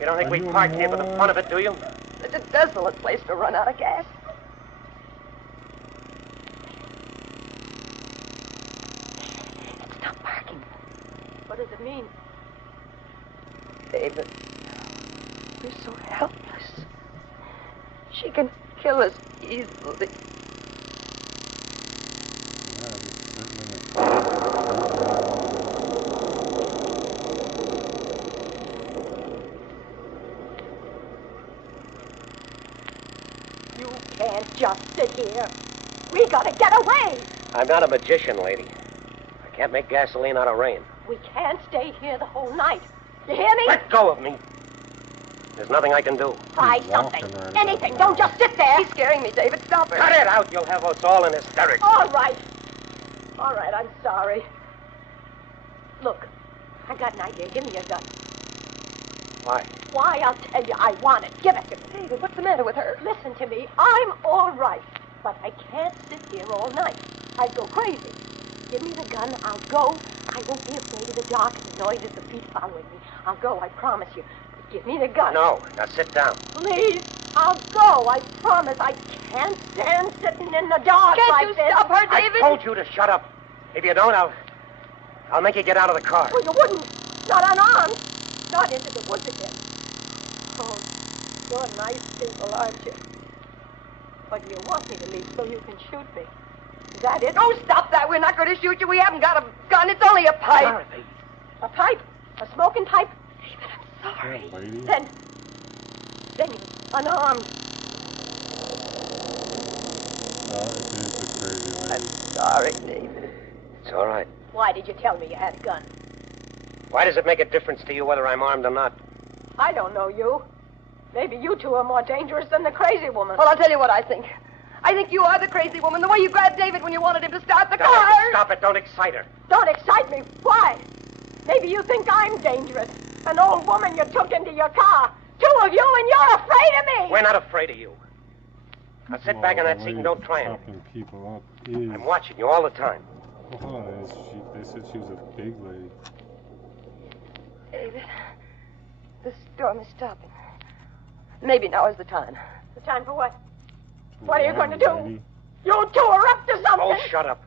You don't think we parked here for the fun of it, do you? It's a desolate place to run out of gas. Stop barking. What does it mean? David, we're so helpless. She can kill us easily. You can't just sit here. We gotta get away. I'm not a magician, lady. I can't make gasoline out of rain. We can't stay here the whole night. You hear me? Let go of me. There's nothing I can do. Try something. Anything. Don't just sit there. She's scaring me, David. Stop her. Cut it out. You'll have us all in hysterics. All right. All right, I'm sorry. Look, I got an idea. Give me your gun. Why? Why, I'll tell you. I want it. Give it to me. David, what's the matter with her? Listen to me. I'm all right. But I can't sit here all night. I'd go crazy. Give me the gun. I'll go. I won't be afraid of the dark and the noises of feet following me. I'll go. I promise you. But give me the gun. No. Now sit down. Please. I'll go. I promise. I can't stand sitting in the dark like this. Can't you stop her, David? I told you to shut up. If you don't, I'll make you get out of the car. Well, you wouldn't. Not unarmed. Not into the woods again. Oh, you're nice people, aren't you? But you want me to leave so you can shoot me. Is that it? Oh, stop that. We're not going to shoot you. We haven't got a gun. It's only a pipe. Dorothy. A pipe? A smoking pipe? David, I'm sorry. Then you're unarmed. It is the crazy lady. I'm sorry, David. It's all right. Why did you tell me you had a gun? Why does it make a difference to you whether I'm armed or not? I don't know you. Maybe you two are more dangerous than the crazy woman. Well, I'll tell you what I think. I think you are the crazy woman. The way you grabbed David when you wanted him to start the car. Stop it. Don't excite her. Don't excite me. Why? Maybe you think I'm dangerous. An old woman you took into your car. Two of you, and you're afraid of me. We're not afraid of you. Now sit back in that seat and don't try anything. Chopping people up is... I'm watching you all the time. Oh, they said she was a big lady. David, the storm is stopping. Maybe now is the time. The time for what? What are you going to do? You two are up to something. Oh, shut up.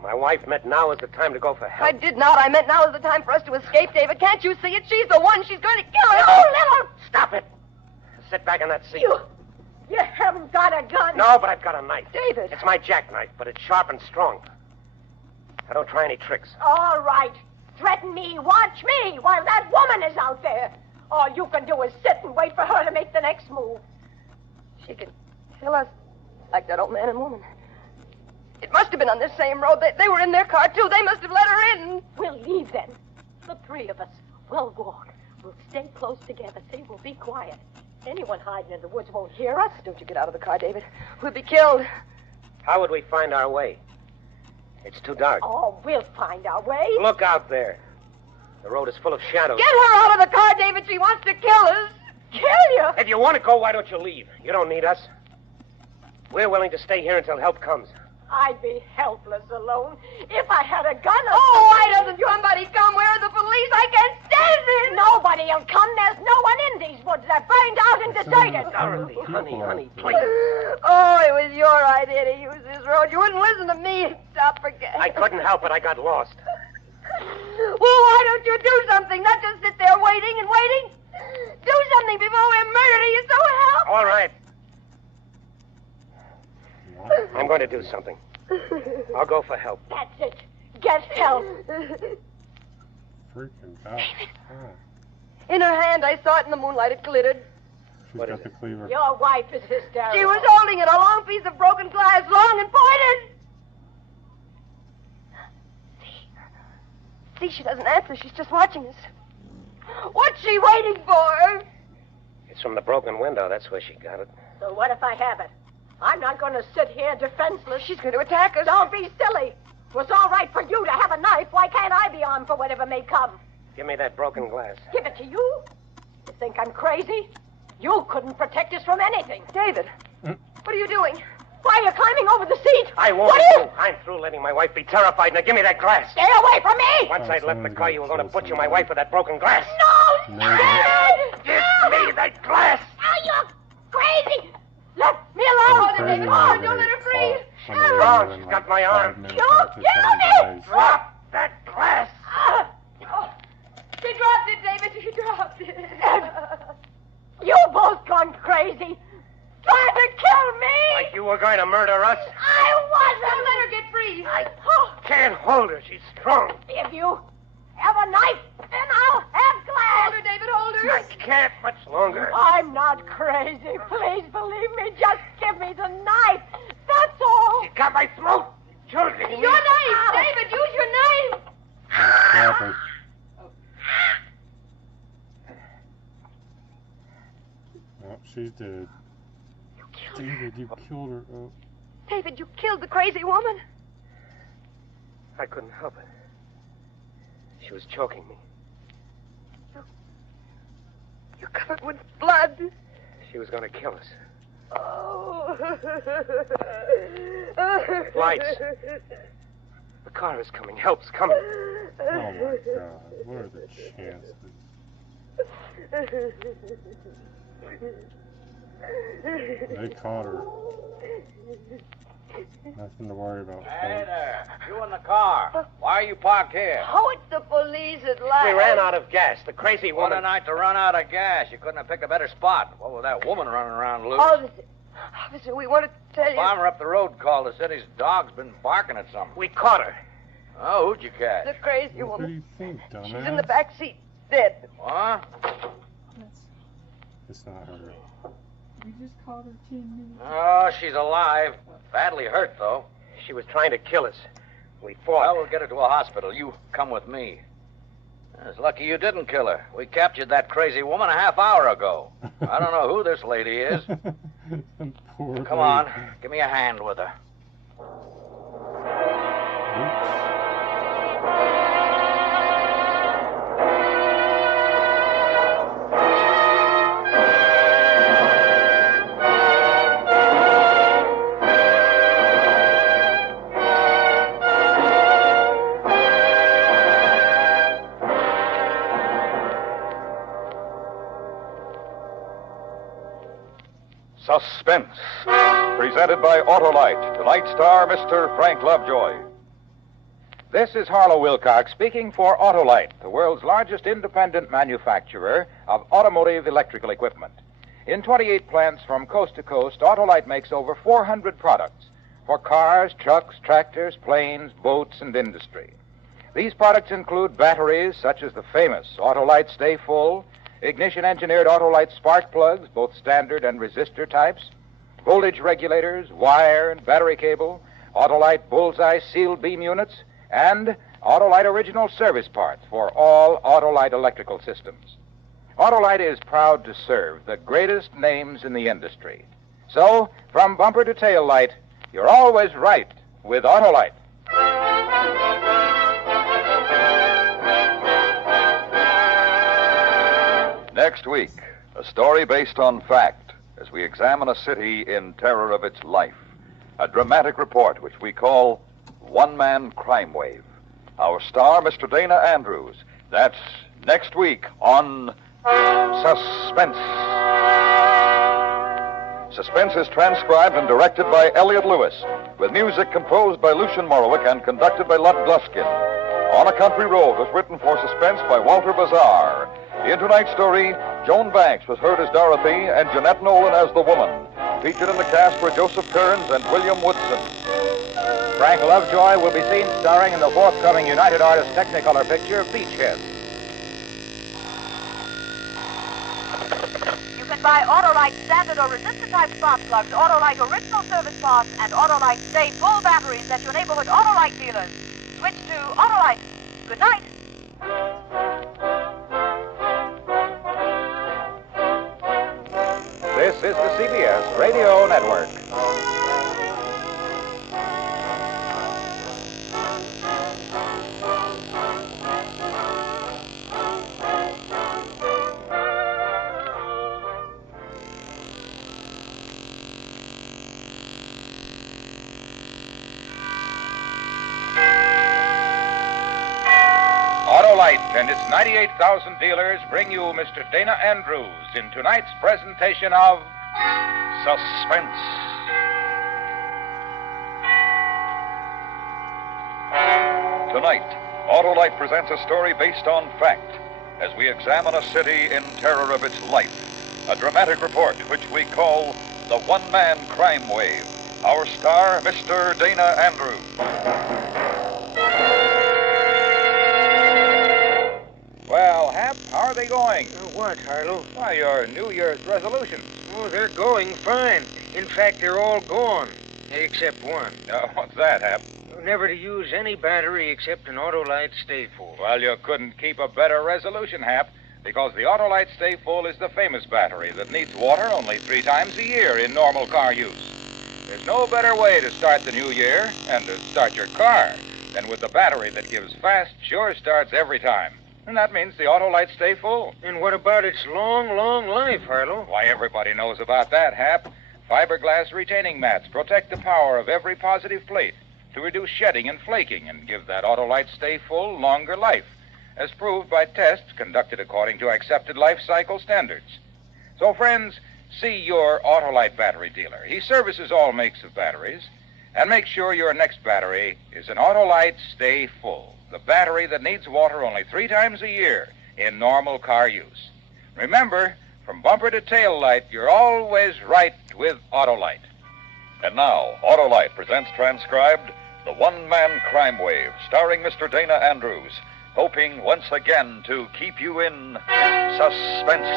My wife meant now is the time to go for help. I did not. I meant now is the time for us to escape, David. Can't you see it? She's the one. She's going to kill us. You little... Stop it. Sit back in that seat. You haven't got a gun. No, but I've got a knife. David. It's my jackknife, but it's sharp and strong. I don't try any tricks. All right. Threaten me. Watch me while that woman is out there. All you can do is sit and wait for her to make the next move. She can kill us like that old man and woman. It must have been on this same road. They were in their car, too. They must have let her in. We'll leave then. The three of us. We'll walk. We'll stay close together. See, we'll be quiet. Anyone hiding in the woods won't hear us. Don't you get out of the car, David. We'll be killed. How would we find our way? It's too dark. Oh, we'll find our way. Look out there. The road is full of shadows. Get her out of the car, David. She wants to kill us. Kill you? If you want to go, why don't you leave? You don't need us. We're willing to stay here until help comes. I'd be helpless alone if I had a gun. Oh, why doesn't somebody come? Where are the police? I can't stand this. Nobody'll come. There's no one in these woods. They're burned out and deserted. Dorothy, honey, please. Oh, it was your idea to use this road. You wouldn't listen to me. Stop forgetting. I couldn't help it. I got lost. Well, why don't you do something? Not just sit there waiting and waiting. Do something before we're murdered. Are you so help? All right. I'm going to do something. I'll go for help. That's it. Get help. Freaking out. In her hand, I saw it in the moonlight. It glittered. She's got the cleaver. Your wife is hysterical. She was holding it, a long piece of broken glass, long and pointed. See, she doesn't answer. She's just watching us. What's she waiting for? It's from the broken window. That's where she got it. So what if I have it? I'm not going to sit here defenseless. She's going to attack us. Don't be silly. It was all right for you to have a knife. Why can't I be armed for whatever may come? Give me that broken glass. Give it to you? You think I'm crazy? You couldn't protect us from anything. David, what are you doing? Why are you climbing over the seat? I won't. What are you? I'm through letting my wife be terrified. Now give me that glass. Stay away from me! Once I'd left the car, you were going to butcher my wife with that broken glass. No! David! Give me that glass! Now you're crazy! Let me alone! Oh, David, don't let her free! Strong, she's got my arm. Don't kill me! Drop that glass! She dropped it, David. She dropped it. You both gone crazy. Trying to kill me. Like you were going to murder us? I wasn't. Don't let her get free. I can't hold her. She's strong. If you have a knife, then I'll have glass. Hold her, David, hold her. I can't much longer. I'm not crazy. Please believe me. Just give me the knife. That's all. She got my throat. Children. Your knife, David. Use your knife. Stop her. Oh, she's dead. David, you killed her. Oh. David, you killed the crazy woman. I couldn't help it. She was choking me. You're covered with blood. She was going to kill us. Oh. Lights. The car is coming. Help's coming. Oh, my God. What are the chances? They caught her. Nothing to worry about. Hey there. You in the car. Why are you parked here? Oh, it's the police at last. We ran out of gas. The crazy What woman. a night to run out of gas. You couldn't have picked a better spot. What with that woman running around loose? Officer, we want to tell you. Farmer up the road called. Said his dog's been barking at something. We caught her. Oh, who'd you catch? The crazy What do woman. you think, dumbass? She's in the back seat, dead. What? It's not her. We just called her 10 minutes. Oh, she's alive. Badly hurt, though. She was trying to kill us. We fought. Well, we'll get her to a hospital. You come with me. It's lucky you didn't kill her. We captured that crazy woman a half hour ago. I don't know who this lady is. Poor Come on. Give me a hand with her. Suspense. Presented by Autolite. Tonight's star, Mr. Frank Lovejoy. This is Harlow Wilcox speaking for Autolite, the world's largest independent manufacturer of automotive electrical equipment. In 28 plants from coast to coast, Autolite makes over 400 products for cars, trucks, tractors, planes, boats, and industry. These products include batteries such as the famous Autolite Stay Full, ignition-engineered Autolite spark plugs, both standard and resistor types, voltage regulators, wire and battery cable, Autolite Bullseye sealed beam units, and Autolite original service parts for all Autolite electrical systems. Autolite is proud to serve the greatest names in the industry. So, from bumper to tail light, you're always right with Autolite. Next week, a story based on fact as we examine a city in terror of its life. A dramatic report which we call One Man Crime Wave. Our star, Mr. Dana Andrews. That's next week on Suspense. Suspense is transcribed and directed by Elliot Lewis, with music composed by Lucian Morowick and conducted by Lud Gluskin. On a Country Road was written for Suspense by Walter Bazar. In tonight's story, Joan Banks was heard as Dorothy and Jeanette Nolan as the woman. Featured in the cast were Joseph Kearns and William Woodson. Frank Lovejoy will be seen starring in the forthcoming United Artists Technicolor picture, Beachhead. You can buy Autolite standard or resistor type spark plugs, Autolite original service parts, and Autolite Stay Full batteries at your neighborhood Autolite dealers. Switch to Autolite. Good night. This is the CBS Radio Network. Autolite and its 98,000 dealers bring you Mr. Dana Andrews in tonight's presentation of Suspense. Tonight, Autolite presents a story based on fact as we examine a city in terror of its life. A dramatic report which we call The One-Man Crime Wave. Our star, Mr. Dana Andrews. Well, Hap, how are they going? What, Harlow? Why, your New Year's resolutions. Oh, they're going fine. In fact, they're all gone, except one. What's that, Hap? Never to use any battery except an Autolite Stay Full. Well, you couldn't keep a better resolution, Hap, because the Autolite Stay Full is the famous battery that needs water only 3 times a year in normal car use. There's no better way to start the new year and to start your car than with the battery that gives fast, sure starts every time. And that means the Autolite Stay Full. And what about its long, long life, Harlow? Why, everybody knows about that, Hap. Fiberglass retaining mats protect the power of every positive plate to reduce shedding and flaking and give that Autolite Stay Full longer life, as proved by tests conducted according to accepted life cycle standards. So, friends, see your Autolite battery dealer. He services all makes of batteries, and make sure your next battery is an Autolite Stay Full, the battery that needs water only 3 times a year in normal car use. Remember, from bumper to tail light, you're always right with Autolite. And now, Autolite presents transcribed The One-Man Crime Wave, starring Mr. Dana Andrews, hoping once again to keep you in suspense.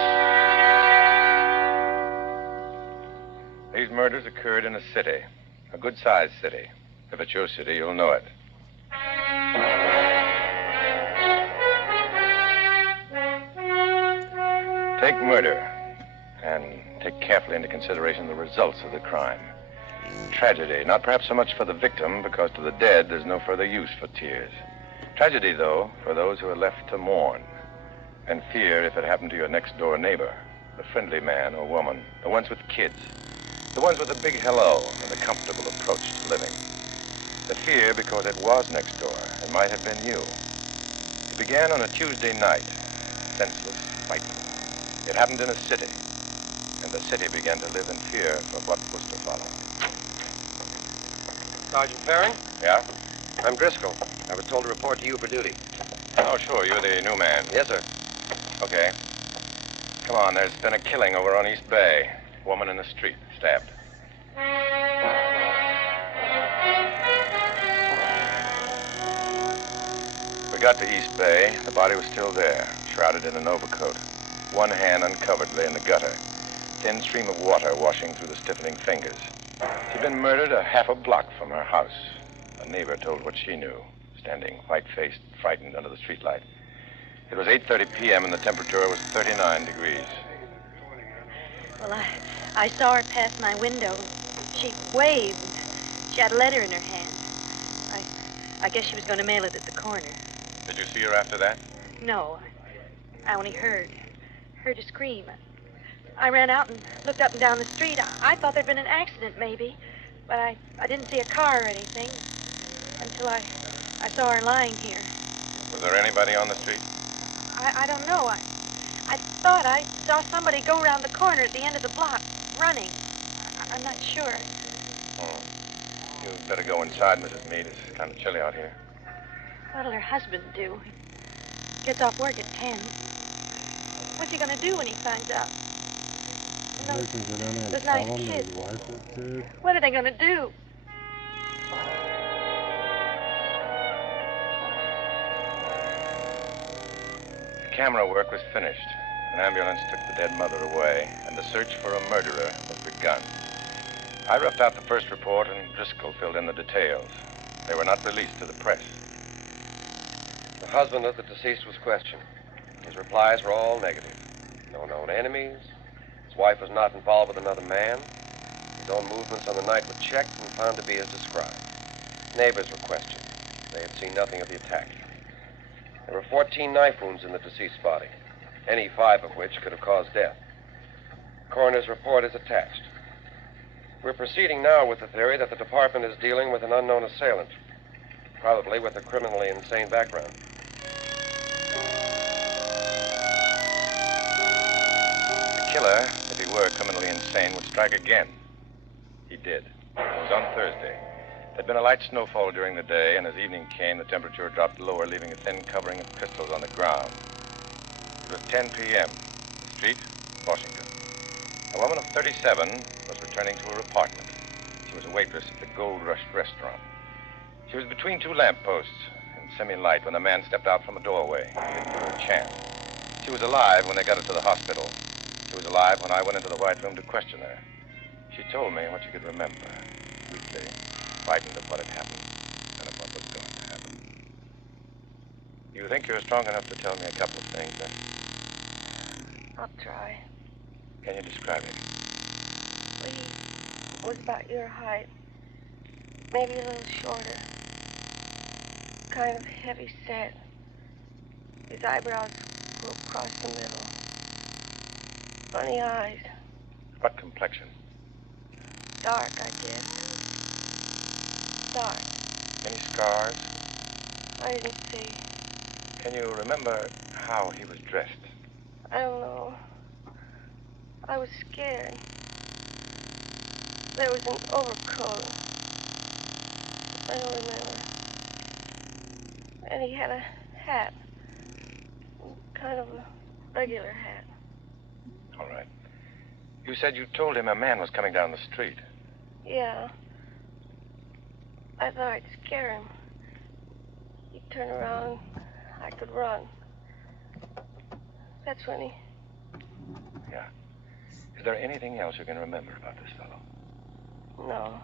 These murders occurred in a city, a good-sized city. If it's your city, you'll know it. Take murder, and take carefully into consideration the results of the crime. Tragedy, not perhaps so much for the victim, because to the dead there's no further use for tears. Tragedy, though, for those who are left to mourn, and fear if it happened to your next-door neighbor, the friendly man or woman, the ones with kids, the ones with a big hello and a comfortable approach to living. The fear because it was next door and might have been you. It began on a Tuesday night, senseless, frightened. It happened in a city, and the city began to live in fear for what was to follow. Sergeant Farron? Yeah? I'm Driscoll. I was told to report to you for duty. Oh, sure, you're the new man. Yes, sir. Okay. Come on, there's been a killing over on East Bay. Woman in the street, stabbed. We got to East Bay. The body was still there, shrouded in an overcoat. One hand uncovered lay in the gutter. Thin stream of water washing through the stiffening fingers. She'd been murdered a half a block from her house. A neighbor told what she knew, standing white-faced, frightened under the streetlight. It was 8:30 p.m. and the temperature was 39 degrees. Well, I saw her pass my window. She waved. She had a letter in her hand. I guess she was going to mail it at the corner. Did you see her after that? No, I only heard her scream. I ran out and looked up and down the street. I thought there'd been an accident, maybe, but I didn't see a car or anything until I saw her lying here. Was there anybody on the street? I don't know. I thought I saw somebody go around the corner at the end of the block, running. I'm not sure. You'd better go inside, Mrs. Meade. It's kind of chilly out here. What'll her husband do? He gets off work at 10. What's he going to do when he finds out? Those nice kids. What are they going to do? The camera work was finished. An ambulance took the dead mother away, and the search for a murderer was begun. I roughed out the first report, and Driscoll filled in the details. They were not released to the press. The husband of the deceased was questioned. His replies were all negative. No known enemies. His wife was not involved with another man. His own movements on the night were checked and found to be as described. Neighbors were questioned. They had seen nothing of the attack. There were 14 knife wounds in the deceased's body, any 5 of which could have caused death. The coroner's report is attached. We're proceeding now with the theory that the department is dealing with an unknown assailant, probably with a criminally insane background. The killer, if he were criminally insane, would strike again. He did. It was on Thursday. There'd been a light snowfall during the day, and as evening came, the temperature dropped lower, leaving a thin covering of crystals on the ground. It was 10 p.m. The street, Washington. A woman of 37 was returning to her apartment. She was a waitress at the Gold Rush restaurant. She was between 2 lampposts in semi-light when a man stepped out from a doorway. He didn't give her a chance. She was alive when they got her to the hospital. She was alive when I went into the White Room to question her. She told me what she could remember, weakly, frightened of what had happened and of what was going to happen. You think you're strong enough to tell me a couple of things, then? I'll try. Can you describe it? Well, he was about your height. Maybe a little shorter. Kind of heavy set. His eyebrows go across the middle. Funny eyes. What complexion? Dark, I guess. Dark. Any scars? I didn't see. Can you remember how he was dressed? I don't know. I was scared. There was an overcoat. I don't remember. And he had a hat. Kind of a regular hat. All right. You said you told him a man was coming down the street. Yeah. I thought I'd scare him. He'd turn around. I could run. That's when he... Yeah. Is there anything else you can remember about this fellow? No.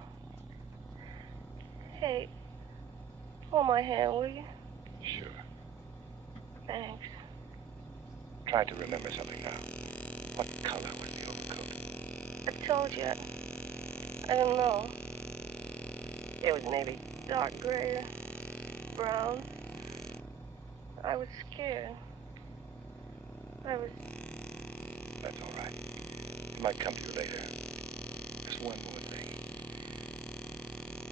Hey, hold my hand, will you? Sure. Thanks. Try to remember something now. What color was the overcoat? I told you. I don't know. It was maybe dark gray or brown. I was scared. I was... That's all right. It might come to you later. Just one more thing.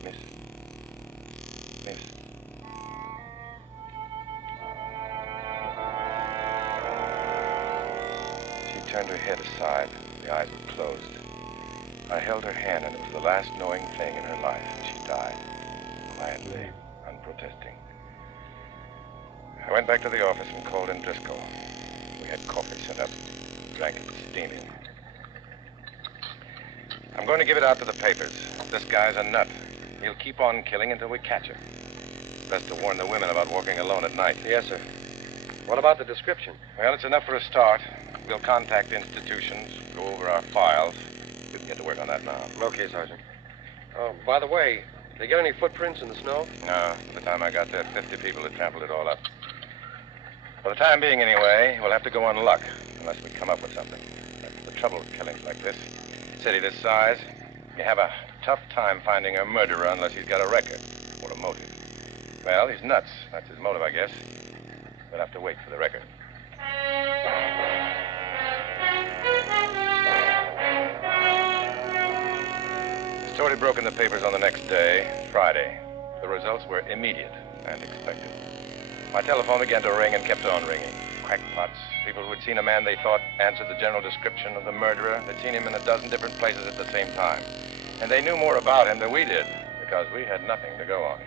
Miss. She turned her head aside. The eyes were closed. I held her hand, and it was the last knowing thing in her life. She died. Quietly, unprotesting. I went back to the office and called in Driscoll. We had coffee set up. Drank it steaming. I'm going to give it out to the papers. This guy's a nut. He'll keep on killing until we catch him. Best to warn the women about walking alone at night. Yes, sir. What about the description? Well, it's enough for a start. We'll contact institutions, go over our files. We can get to work on that now. Okay, Sergeant. Oh, by the way, did they get any footprints in the snow? No. By the time I got there, 50 people had trampled it all up. For the time being, anyway, we'll have to go on luck, unless we come up with something. That's the trouble with killings like this. City this size, you have a tough time finding a murderer unless he's got a record or a motive. Well, he's nuts. That's his motive, I guess. We'll have to wait for the record. The story broke in the papers on the next day, Friday. The results were immediate and expected. My telephone began to ring and kept on ringing. Crackpots, people who had seen a man they thought answered the general description of the murderer. They'd seen him in a dozen different places at the same time. And they knew more about him than we did, because we had nothing to go on.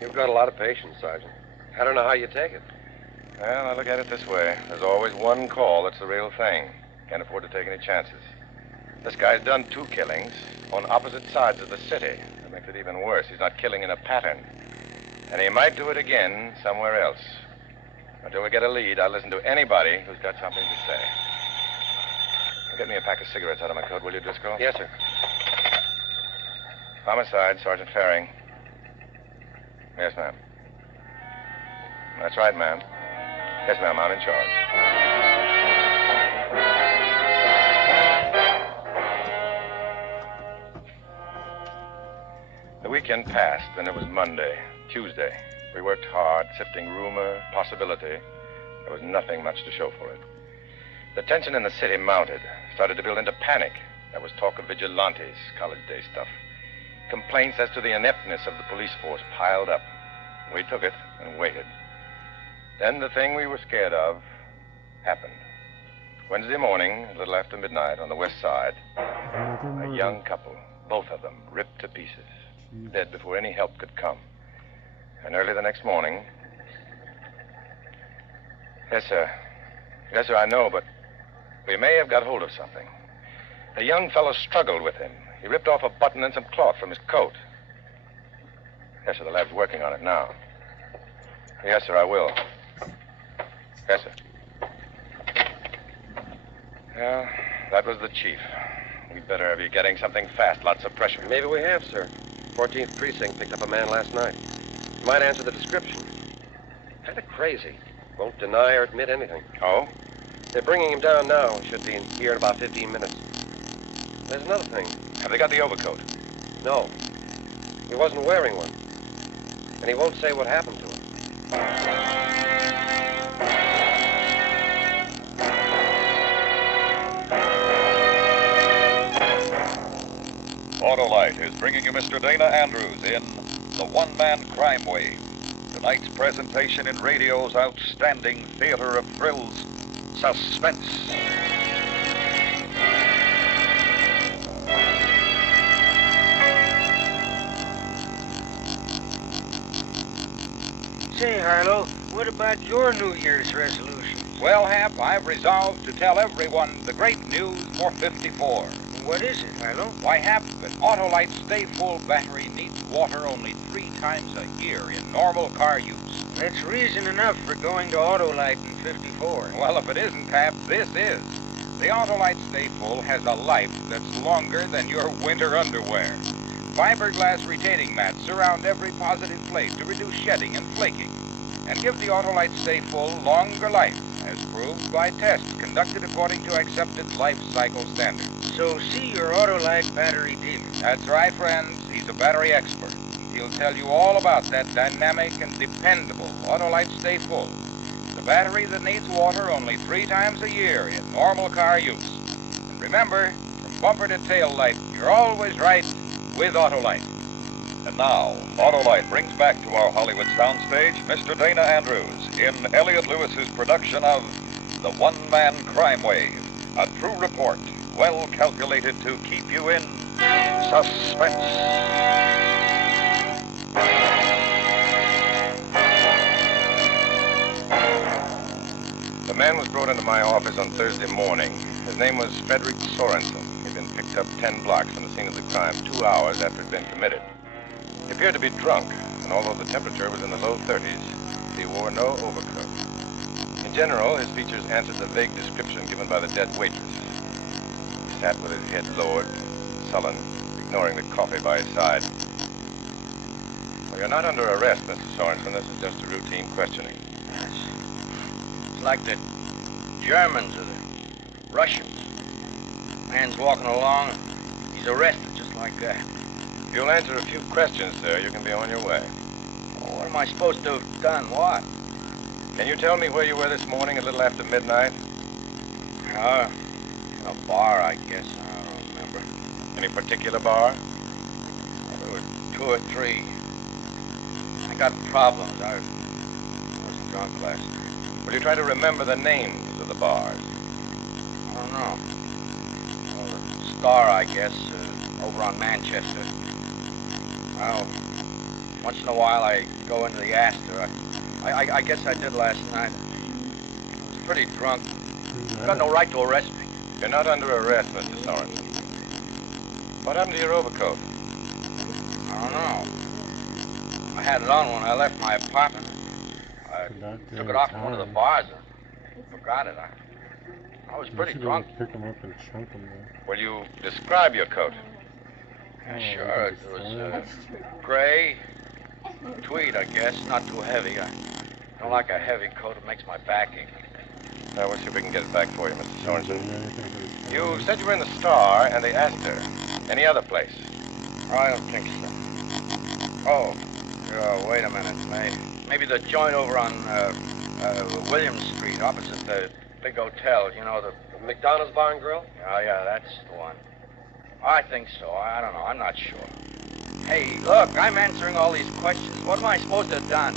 You've got a lot of patience, Sergeant. I don't know how you take it. Well, I look at it this way. There's always one call that's the real thing. Can't afford to take any chances. This guy's done 2 killings on opposite sides of the city. That makes it even worse. He's not killing in a pattern. And he might do it again somewhere else. Until we get a lead, I'll listen to anybody who's got something to say. Get me a pack of cigarettes out of my coat, will you, Driscoll? Yes, sir. Homicide, Sergeant Faring. Yes, ma'am. That's right, ma'am. Yes, ma'am, I'm in charge. The weekend passed, and it was Monday, Tuesday. We worked hard, sifting rumor, possibility. There was nothing much to show for it. The tension in the city mounted, started to build into panic. There was talk of vigilantes, college day stuff. Complaints as to the ineptness of the police force piled up. We took it and waited. Then the thing we were scared of happened. Wednesday morning, a little after midnight, on the west side, a young couple, both of them, ripped to pieces, dead before any help could come. And early the next morning... Yes, sir. Yes, sir, I know, but we may have got hold of something. A young fellow struggled with him. He ripped off a button and some cloth from his coat. Yes, sir, the lab's working on it now. Yes, sir, I will. Yes, sir. Well, that was the chief. We'd better be getting something fast. Lots of pressure. Maybe we have, sir. 14th Precinct picked up a man last night. He might answer the description. Kind of crazy. Won't deny or admit anything. Oh? They're bringing him down now. He should be here in about 15 minutes. There's another thing. Have they got the overcoat? No. He wasn't wearing one. And he won't say what happened to him. Autolite is bringing you Mr. Dana Andrews in The One-Man Crime Wave. Tonight's presentation in radio's outstanding theater of thrills, Suspense. Say, Harlow, what about your New Year's resolution? Well, Hap, I've resolved to tell everyone the great news for 54. What is it, Harlow? Why, Hap, an Autolite Stay Full battery needs water only 3 times a year in normal car use. That's reason enough for going to Autolite in 54. Well, if it isn't, Hap, this is. The Autolite Stay Full has a life that's longer than your winter underwear. Fiberglass retaining mats surround every positive plate to reduce shedding and flaking, and give the Autolite Stay Full longer life, as proved by tests conducted according to accepted life cycle standards. So see your Autolite battery dealer. That's right, friends. He's a battery expert. He'll tell you all about that dynamic and dependable Autolite Stay Full, the battery that needs water only 3 times a year in normal car use. And remember, from bumper to tail light, you're always right with Autolite. And now, Autolite brings back to our Hollywood soundstage Mr. Dana Andrews in Elliot Lewis's production of The One-Man Crime Wave, a true report, well calculated to keep you in suspense. The man was brought into my office on Thursday morning. His name was Frederick Sorensen. He'd been picked up 10 blocks from the scene of the crime 2 hours after it had been committed. He appeared to be drunk, and although the temperature was in the low 30s, he wore no overcoat. In general, his features answered the vague description given by the dead waitress. He sat with his head lowered, sullen, ignoring the coffee by his side. Well, you're not under arrest, Mr. Sorensen. This is just a routine questioning. It's like the Germans or the Russians. Man's walking along, and he's arrested just like that. If you'll answer a few questions, sir, you can be on your way. Well, what am I supposed to have done? What? Can you tell me where you were this morning a little after midnight? In a bar, I guess. I don't remember. Any particular bar? Well, there were 2 or 3. I got problems. I was drunk last night. Will you try to remember the names of the bars? I don't know. Well, the Star, I guess, over on Manchester. Well, once in a while I go into the Astor. I guess I did last night. I was pretty drunk. You got no right to arrest me. You're not under arrest, Mr. Sorensen. What happened to your overcoat? I don't know. I had it on when I left my apartment. I took it off in one of the bars and forgot it. I was pretty drunk. Pick them up and chunk them there. Will you describe your coat? Yeah, sure. It was gray, Tweed, I guess. Not too heavy. I don't like a heavy coat. It makes my back ache. Now, we'll see if we can get it back for you, Mr. Sorensen. You said you were in the Star and the Astor. Any other place? I don't think so. Oh, wait a minute. Maybe the joint over on William Street, opposite the big hotel. You know, the McDonald's Bar and Grill? Oh, yeah, that's the one. I think so. I don't know. I'm not sure. Hey, look, I'm answering all these questions. What am I supposed to have done?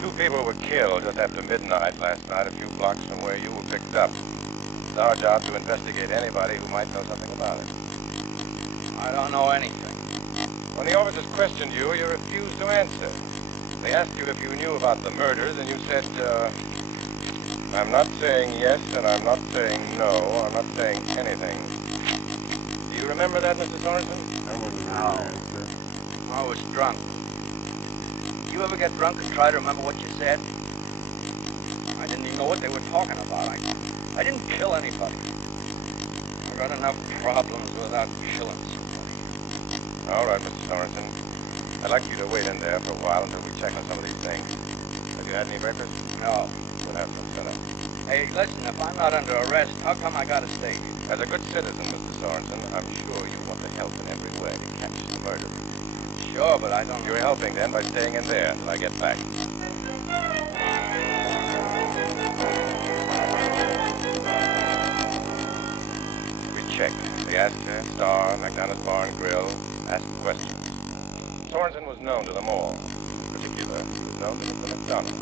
2 people were killed just after midnight last night, a few blocks from where you were picked up. It's our job to investigate anybody who might know something about it. I don't know anything. When the officers questioned you, you refused to answer. They asked you if you knew about the murders, and you said, I'm not saying yes, and I'm not saying no. I'm not saying anything. Do you remember that, Mr. Sorensen? No. I was drunk. You ever get drunk and try to remember what you said? I didn't even know what they were talking about. I didn't kill anybody. I got enough problems without killing somebody. All right, Mr. Sorensen. I'd like you to wait in there for a while until we check on some of these things. Have you had any records? No. We'll have some set up. Hey, listen, if I'm not under arrest, how come I gotta stay here? As a good citizen, Mr. Sorensen, I'm sure you want to help in every way to catch the murderer. Sure, but I don't... You're helping then by staying in there until I get back. We checked the Astor, Star, McDonald's Bar and Grill, asked questions. Sorensen was known to them all. In particular, he was known to Mr. McDonald.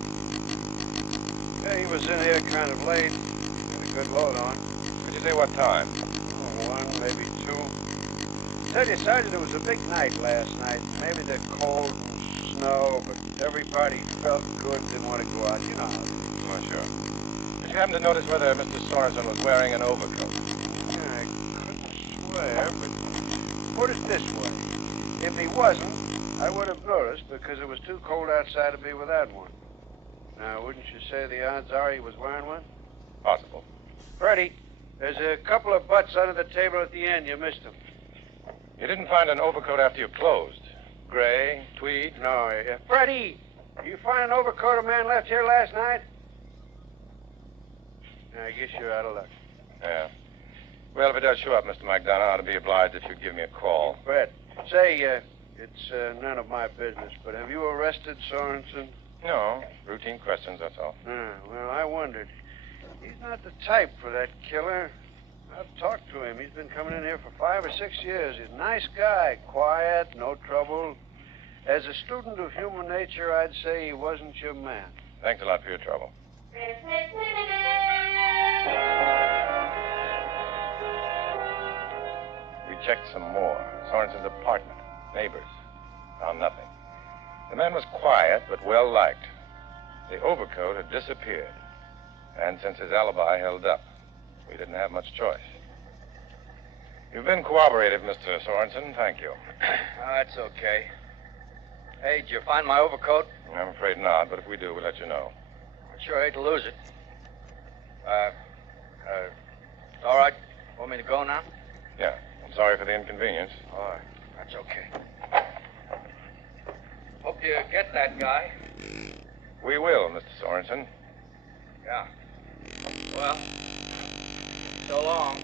Yeah, he was in here kind of late. Had a good load on. Could you say what time? 1, maybe 2. Tell you, Sergeant, it was a big night last night. Maybe the cold and snow, but everybody felt good and didn't want to go out. You know how it is. Oh, sure. Did you happen to notice whether Mr. Sorensen was wearing an overcoat? Yeah, I couldn't swear, but put it this way. If he wasn't, I would have noticed because it was too cold outside to be without one. Now, wouldn't you say the odds are he was wearing one? Possible. Freddie, there's a couple of butts under the table at the end. You missed them. You didn't find an overcoat after you closed? Gray, tweed? No. Freddie, you find an overcoat a man left here last night? I guess you're out of luck. Yeah. Well, if it does show up, Mr. McDonough, I'd be obliged if you'd give me a call. Bet. Say, it's none of my business, but have you arrested Sorensen? No. Routine questions, that's all. Well, I wondered. He's not the type for that killer. I've talked to him. He's been coming in here for 5 or 6 years. He's a nice guy, quiet, no trouble. As a student of human nature, I'd say he wasn't your man. Thanks a lot for your trouble. We checked some more. Sorensen's apartment, neighbors. Found nothing. The man was quiet, but well-liked. The overcoat had disappeared. And since his alibi held up, we didn't have much choice. You've been cooperative, Mr. Sorensen. Thank you. That's okay. Hey, did you find my overcoat? I'm afraid not, but if we do, we'll let you know. I'd sure hate to lose it. All right. Want me to go now? Yeah. I'm sorry for the inconvenience. All right. That's okay. Hope you get that guy. We will, Mr. Sorensen. Yeah. Well, so long.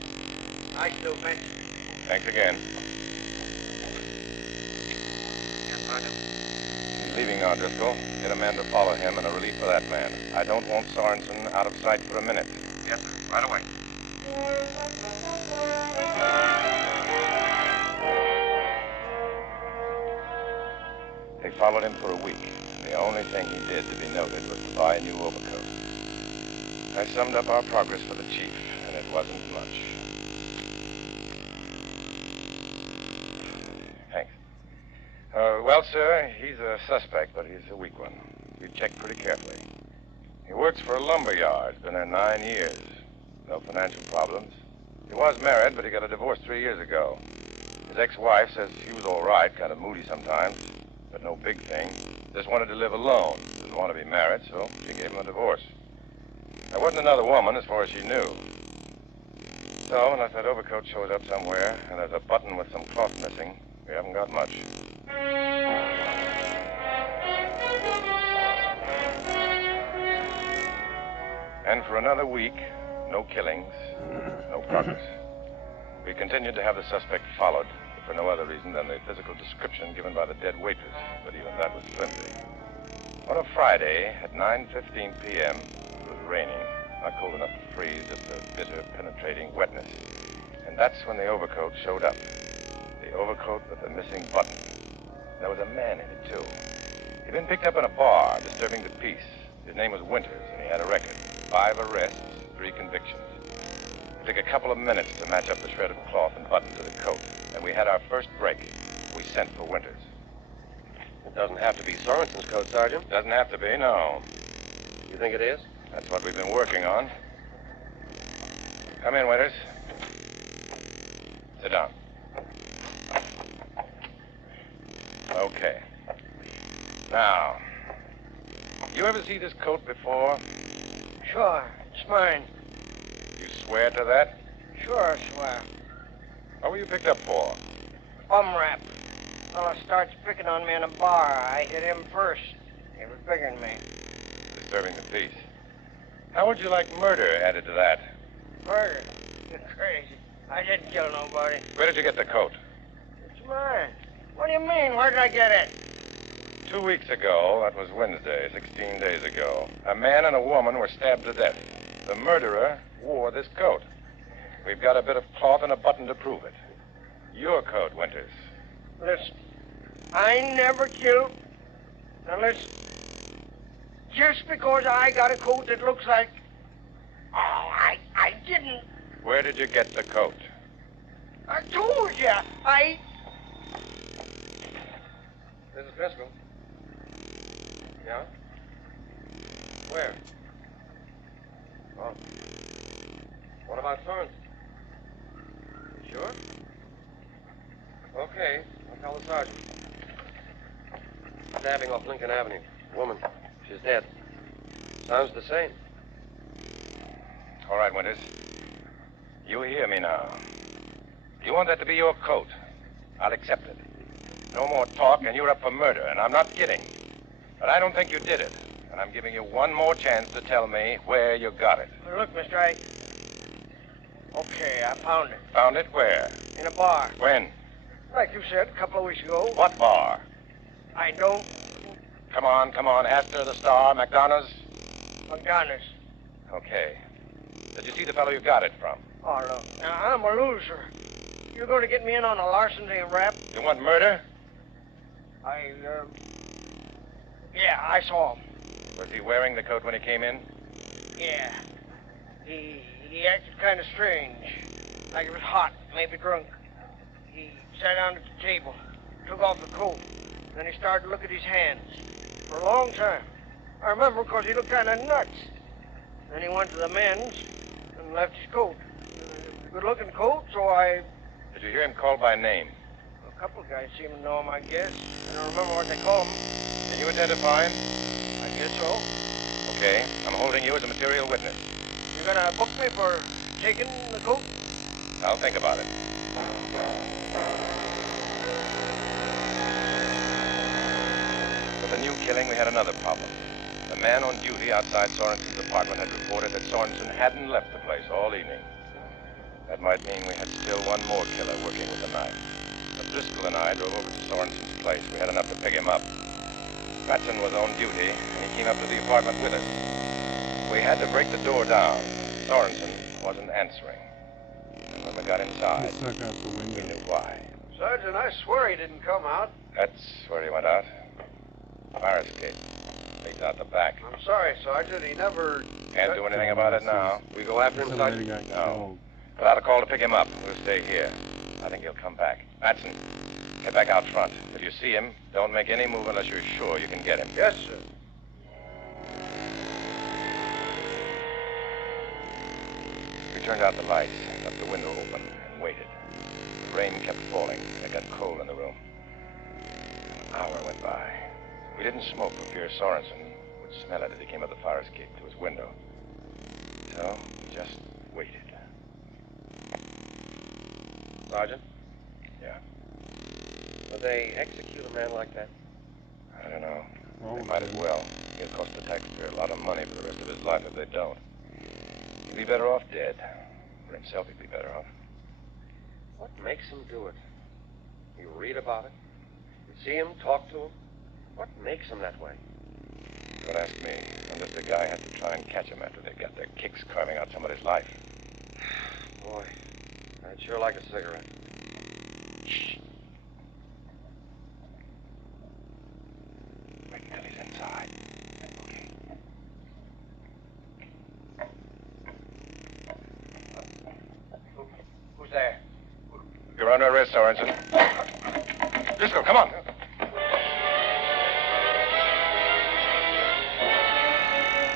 Nice to meet you. Thanks again. Can't find him. He's leaving now, Driscoll. Get a man to follow him and a relief for that man. I don't want Sorensen out of sight for a minute. Yes, sir. Right away. They followed him for a week. The only thing he did to be noted was to buy a new overcoat. I summed up our progress for the chief, and it wasn't much. Thanks. Well, sir, he's a suspect, but he's a weak one. We checked pretty carefully. He works for a lumber yard. Been there 9 years. No financial problems. He was married, but he got a divorce 3 years ago. His ex-wife says he was all right, kind of moody sometimes, but no big thing. Just wanted to live alone. Didn't want to be married, so she gave him a divorce. There wasn't another woman as far as she knew. So, unless that overcoat shows up somewhere, and there's a button with some cloth missing, we haven't got much. And for another week, no killings, no progress. We continued to have the suspect followed, for no other reason than the physical description given by the dead waitress, but even that was flimsy. On a Friday at 9:15 p.m., it was raining, not cold enough to freeze, just a bitter, penetrating wetness. And that's when the overcoat showed up. The overcoat with the missing button. There was a man in it, too. He'd been picked up in a bar, disturbing the peace. His name was Winters, and he had a record. 5 arrests, 3 convictions. It took a couple of minutes to match up the shredded cloth and button to the coat. And we had our first break. We sent for Winters. It doesn't have to be Sorensen's coat, Sergeant. Doesn't have to be, no. You think it is? That's what we've been working on. Come in, Winters. Sit down. Okay. Now, you ever see this coat before? Sure, it's mine. You swear to that? Sure, I swear. What were you picked up for? Bum rap. Fella starts picking on me in a bar. I hit him first. He was bigger than me. Disturbing the peace. How would you like murder added to that? Murder? You're crazy. I didn't kill nobody. Where did you get the coat? It's mine. What do you mean? Where did I get it? 2 weeks ago, that was Wednesday, 16 days ago, a man and a woman were stabbed to death. The murderer wore this coat. We've got a bit of cloth and a button to prove it. Your coat, Winters. Listen, I never killed. Now listen, just because I got a coat that looks like... Oh, I didn't. Where did you get the coat? I told you, This is Driscoll. Yeah? Where? Oh. What about Sorensen? Sure? Okay, I'll tell the sergeant. Stabbing off Lincoln Avenue. Woman. She's dead. Sounds the same. All right, Winters. You hear me now. You want that to be your coat? I'll accept it. No more talk, and you're up for murder, and I'm not kidding. But I don't think you did it, and I'm giving you one more chance to tell me where you got it. Look, mister, Okay, I found it. Found it where? In a bar. When? Like you said, a couple of weeks ago. What bar? I don't... Come on. Astor, the Star, McDonough's? McDonough's. Okay. Did you see the fellow you got it from? Oh, look, now, I'm a loser. You're going to get me in on a larceny rap? You want murder? Yeah, I saw him. Was he wearing the coat when he came in? Yeah. He acted kind of strange. Like he was hot, maybe drunk. He sat down at the table, took off the coat, then he started to look at his hands. For a long time. I remember because he looked kind of nuts. Then he went to the men's and left his coat. Good-looking coat, so I... Did you hear him called by name? A couple of guys seem to know him, I guess. I don't remember what they call him. Can you identify him? I guess so. Okay, I'm holding you as a material witness. You're gonna book me for taking the coat? I'll think about it. With the new killing, we had another problem. The man on duty outside Sorensen's apartment had reported that Sorensen hadn't left the place all evening. That might mean we had still one more killer working with the knife. But Driscoll and I drove over to Sorensen's place. We had enough to pick him up. Matson was on duty, and he came up to the apartment with us. We had to break the door down. Sorensen wasn't answering. And when we got inside, He snuck out the window. we knew why. Sergeant, I swear he didn't come out. That's where he went out. Fire escape. Leads out the back. I'm sorry, Sergeant. He never... Can't do anything about it now. We go after him, Sergeant? No. Put out a call to pick him up. We'll stay here. I think he'll come back. Matson, get back out front. If you see him, don't make any move unless you're sure you can get him. Yes, sir. We turned out the lights, left the window open, and waited. The rain kept falling, and it got cold in the room. An hour went by. We didn't smoke for fear Sorensen would smell it as he came up the fire escape to his window. So, we just waited. Sergeant? Yeah. Would they execute a man like that? I don't know. They might as well. He'll cost the taxpayer a lot of money for the rest of his life if they don't. He'd be better off dead. For himself, he'd be better off. What makes him do it? You read about it? You see him, talk to him? What makes him that way? Don't ask me. Unless the guy had to try and catch him after they got their kicks carving out somebody's life. Boy, I'd sure like a cigarette. Shh. Wait until he's inside. Okay. Who's there? You're under arrest, Sorensen. Driscoll, come on.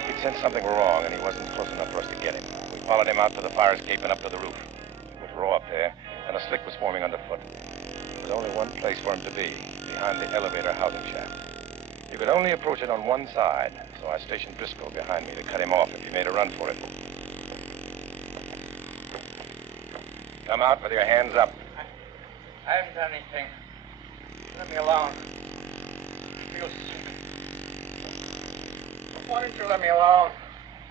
He'd sensed something wrong, and he wasn't close enough for us to get him. We followed him out to the fire escape and up to the roof. It was raw up there, and a slick was forming underfoot. There was only one place for him to be, behind the elevator housing shaft. You could only approach it on one side, so I stationed Driscoll behind me to cut him off if he made a run for it. Come out with your hands up. I haven't done anything. Let me alone. I feel sick. Why don't you let me alone?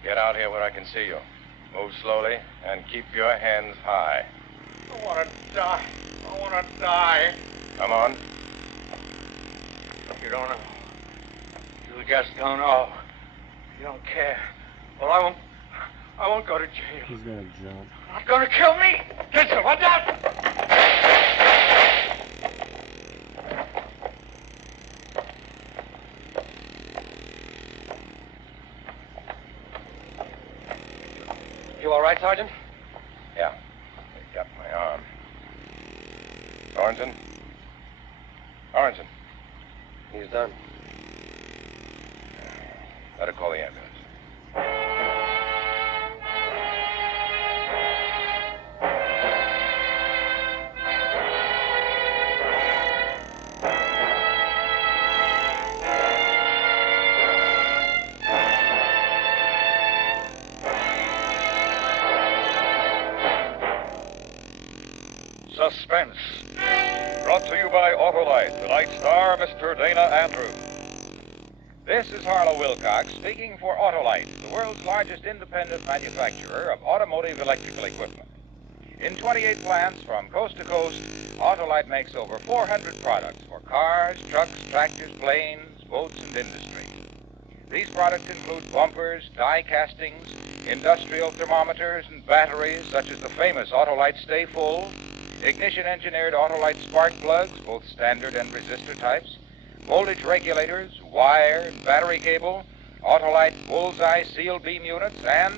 Get out here where I can see you. Move slowly and keep your hands high. I want to die. I want to die. Come on. You don't know. You just don't know. You don't care. Well, I won't go to jail. He's gonna jump. Not gonna kill me. Listen, watch out! You all right, Sergeant? Yeah. They got my arm. Sorensen? Sorensen. He's done. Better call the ambulance. Suspense. Brought to you by Autolite, the Night Star, Mr. Dana Andrews. This is Harlow Wilcox speaking for Autolite, the world's largest independent manufacturer of automotive electrical equipment. In 28 plants from coast to coast, Autolite makes over 400 products for cars, trucks, tractors, planes, boats, and industry. These products include bumpers, die castings, industrial thermometers, and batteries such as the famous Autolite Stay Full, ignition-engineered Autolite spark plugs, both standard and resistor types, voltage regulators, wire and battery cable, Autolite bullseye seal beam units, and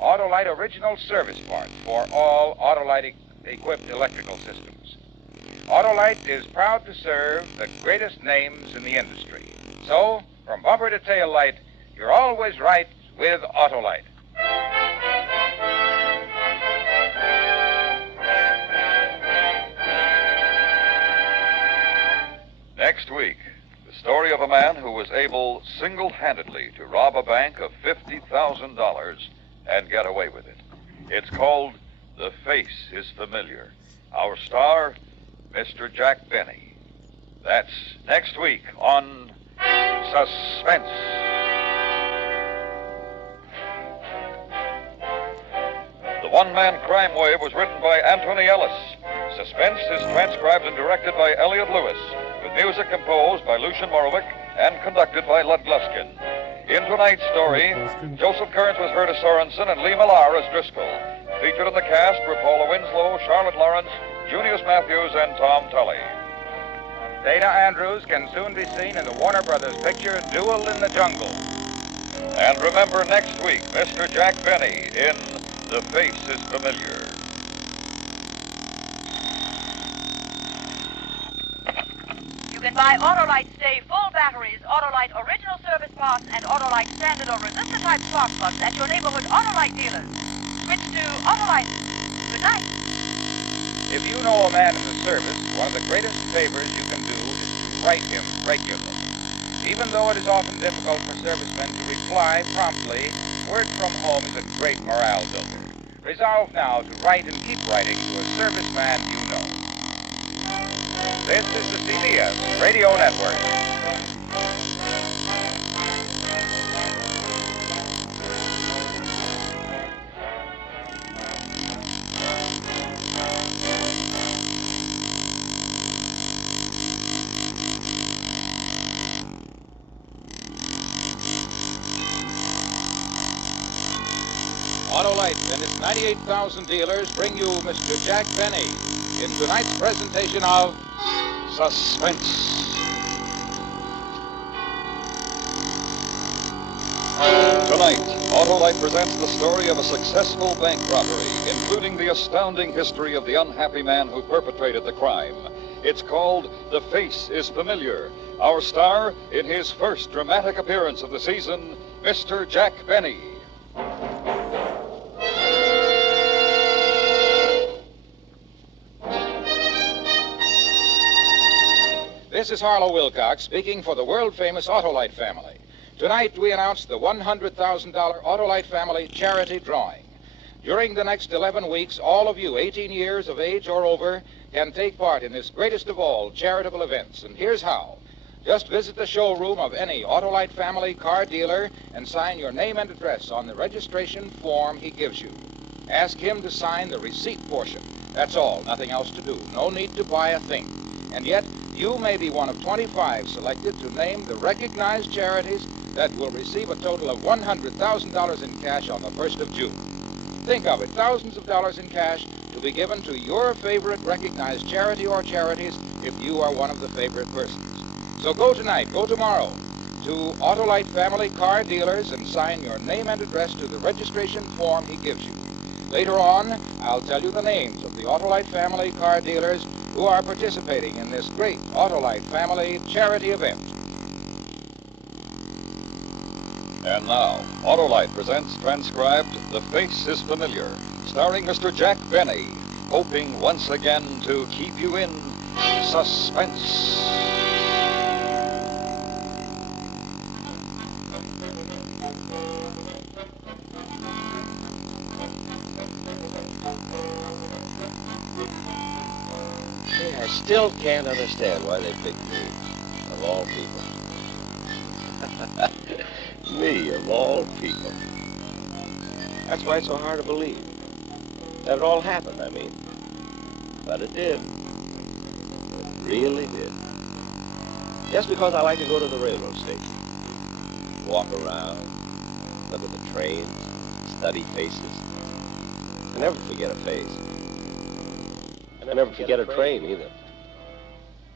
Autolite original service parts for all Autolite-equipped electrical systems. Autolite is proud to serve the greatest names in the industry. So, from bumper to tail light, you're always right with Autolite. Next week, the story of a man who was able single-handedly to rob a bank of $50,000 and get away with it. It's called The Face is Familiar. Our star, Mr. Jack Benny. That's next week on Suspense. The One-Man Crime Wave was written by Anthony Ellis. Suspense is transcribed and directed by Elliot Lewis, with music composed by Lucian Morovic and conducted by Lud Gluskin. In tonight's story, Joseph Kearns was heard as Sorensen and Lee Millar as Driscoll. Featured in the cast were Paula Winslow, Charlotte Lawrence, Junius Matthews, and Tom Tully. Dana Andrews can soon be seen in the Warner Brothers picture Duel in the Jungle. And remember next week, Mr. Jack Benny in The Face is Familiar. You can buy Autolite Stay Full batteries, Autolite original service parts, and Autolite standard or resistor type spark plugs at your neighborhood Autolite dealers. Switch to Autolite. Good night. If you know a man in the service, one of the greatest favors you can do is to write him regularly. Even though it is often difficult for servicemen to reply promptly, word from home is a great morale builder. Resolve now to write and keep writing to a serviceman you know. This is the CBS Radio Network. Autolite and its 98,000 dealers bring you Mr. Jack Benny in tonight's presentation of Suspense. Tonight, Autolite presents the story of a successful bank robbery, including the astounding history of the unhappy man who perpetrated the crime. It's called The Face is Familiar. Our star, in his first dramatic appearance of the season, Mr. Jack Benny. This is Harlow Wilcox speaking for the world-famous Autolite family. Tonight, we announce the $100,000 Autolite family charity drawing. During the next 11 weeks, all of you 18 years of age or over can take part in this greatest of all charitable events. And here's how. Just visit the showroom of any Autolite family car dealer and sign your name and address on the registration form he gives you. Ask him to sign the receipt portion. That's all, nothing else to do. No need to buy a thing. And yet, you may be one of 25 selected to name the recognized charities that will receive a total of $100,000 in cash on the 1st of June. Think of it, thousands of dollars in cash to be given to your favorite recognized charity or charities if you are one of the favorite persons. So go tonight, go tomorrow to Autolite family car dealers and sign your name and address to the registration form he gives you. Later on, I'll tell you the names of the Autolite family car dealers who are participating in this great Autolite family charity event. And now, Autolite presents transcribed The Face is Familiar, starring Mr. Jack Benny, hoping once again to keep you in suspense. I still can't understand why they picked me, of all people. Me, of all people. That's why it's so hard to believe. That it all happened, I mean. But it did. It really did. Just because I like to go to the railroad station. Walk around, look at the trains, study faces. I never forget a face. I never forget a train either.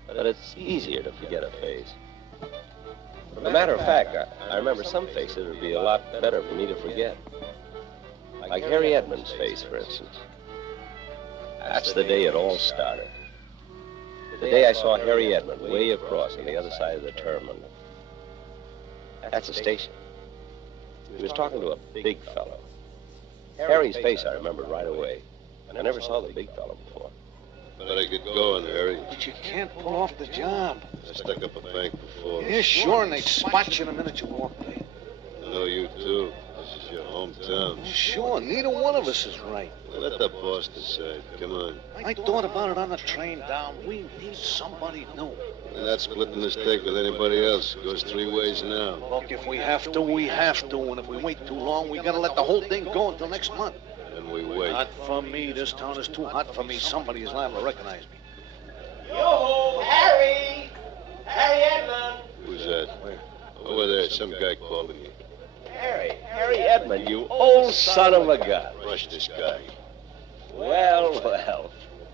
But it's easier to forget a face. As a matter of fact, I remember some faces that would be a lot better for me to forget. Like Harry Edmund's face, for instance. That's the day it all started. The day I saw Harry Edmund way across on the other side of the terminal. That's the station. He was talking to a big fellow. Harry's face I remembered right away. I never saw the big fellow before. Better get going, Harry. But you can't pull off the job. I stuck up a bank before. Yeah, sure, and they'd spot you the minute you walked in. I know you too. This is your hometown. Sure, neither one of us is right. Well, let the boss decide. Come on. I thought about it on the train down. We need somebody new. We're not splitting this take with anybody else. It goes three ways now. Look, if we have to, we have to. And if we wait too long, we gotta let the whole thing go until next month. And we wait. Not for me. This town is too hot for me. Somebody is liable to recognize me. Yo, Harry! Harry Edmund! Who's that? Where? Over there. Some guy calling you. Harry Edmund, you old son of a gun. Rush this guy. Well,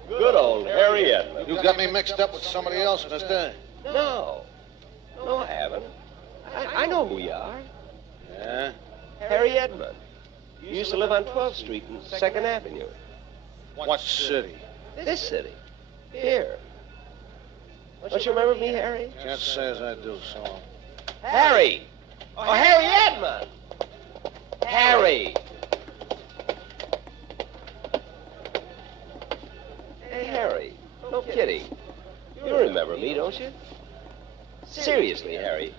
good old Harry Edmund. You got me mixed up with somebody else, mister. No, I haven't. I know who you are. Yeah? Harry Edmund. You used to live on 12th Street and 2nd Avenue. What city? This city. Here. Don't you remember me, Harry? Can't say as I do, so. Harry! Oh, Harry Edmund! Harry! Hey, Harry, no kidding. You remember me, don't you? Seriously, Harry.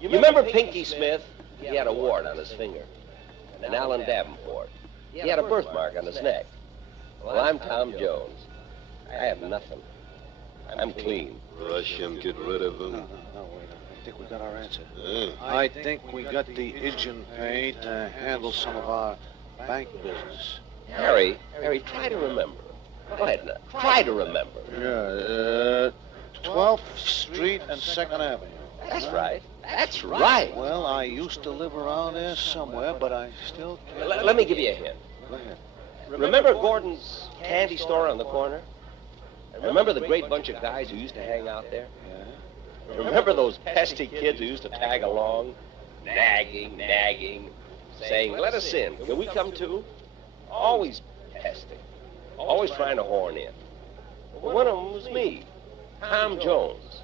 You remember Pinky Smith? He had a wart on his finger. And Alan Davenport. He had a birthmark on his neck. Well, I'm Tom Jones. I have nothing. I'm clean. Rush him, get rid of him. No, wait. I think we got our answer. Yeah. I think we got the agent paid to handle some of our bank business. Harry, try to remember. Go ahead now. Try to remember. Yeah, 12th Street and 2nd Avenue. That's right. That's right. Well, I used to live around there somewhere, but I still can't. Let me give you a hint. Go ahead. Remember Gordon's candy store on the corner? And remember the great bunch of guys who used to hang out there? Yeah. Remember those pesky kids who used to tag along? Nagging, saying, let us in. Can we come too? Always pesting. Always trying to horn in. Well, one of them was me, Tom Jones.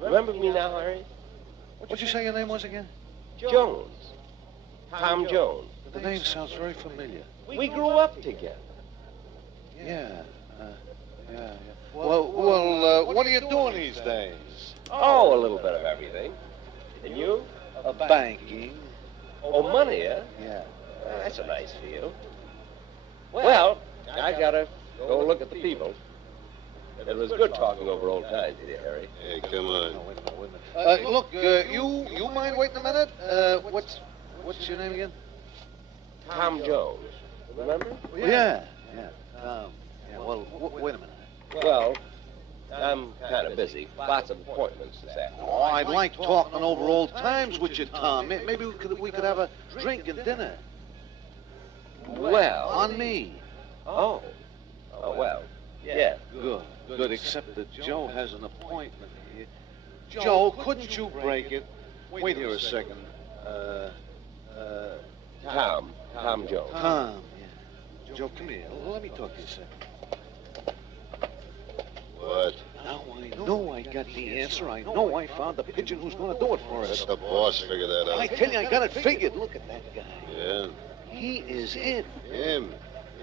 Remember me now, Harry? What'd you say your name was again? Jones. Tom Jones. The name sounds very familiar. We grew up together. Yeah. Well, what are you doing these days? Oh, a little bit of everything. And you? Banking. Oh, money, huh? Yeah. That's a nice field. Well, I gotta go look at the people. It was good talking over old times with you, Harry. Hey, come on. Look, you mind waiting a minute? What's your name again? Tom Jones. Remember? Yeah. Yeah, well, wait a minute. Well, I'm kind of busy. Lots of appointments this afternoon. Oh, I'd like talking over old times with you, Tom. Maybe we could have a drink and dinner. Well. On me. Oh, well, yeah. Good, except that Joe has an appointment here. Joe, couldn't you break it? Wait here a second. Tom Jones. Tom, yeah. Joe, come here. Let me talk to you a second. What? Now I know I got the answer. I know I found the pigeon who's going to do it for us. Let the boss figure that out. I tell you, I got it figured. Look at that guy. Yeah? He is it. Him?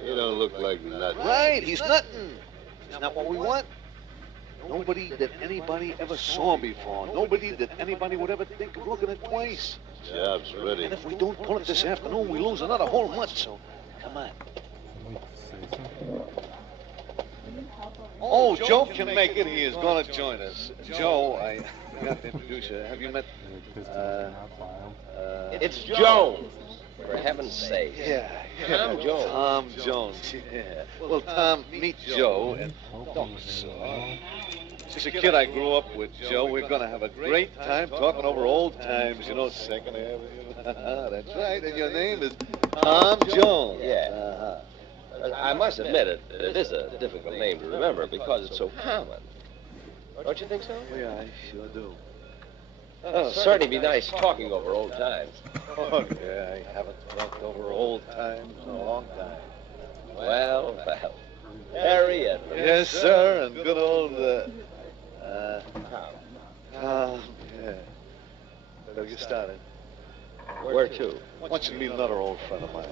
He don't look like nothing. Right, he's nothing. He's not what we want. Nobody that anybody ever saw before. Nobody that anybody would ever think of looking at twice. Job's ready. And if we don't pull it this afternoon, we lose another whole month, so come on. Oh, Joe can make it. He is going to join us. Joe, I forgot to introduce you. Have you met... It's Jones, for heaven's sake. Yeah. Tom Jones. Tom Jones, yeah. Well, Tom, meet Joe, and... She's a kid I grew up with, Joe. We're going to have a great time talking over old times, you know, Second Avenue. That's right, and your name is Tom Jones. Yeah. I must admit it is a difficult name to remember because it's so common. Don't you think so? Yeah, I sure do. Well, it'll certainly be nice talking over old times. Oh, yeah, I haven't talked over old times in a long time. Well, Harry Edmund. Yes, sir, and good old, Tom. Yeah. So get started. Where to? I want you to meet another old friend of mine.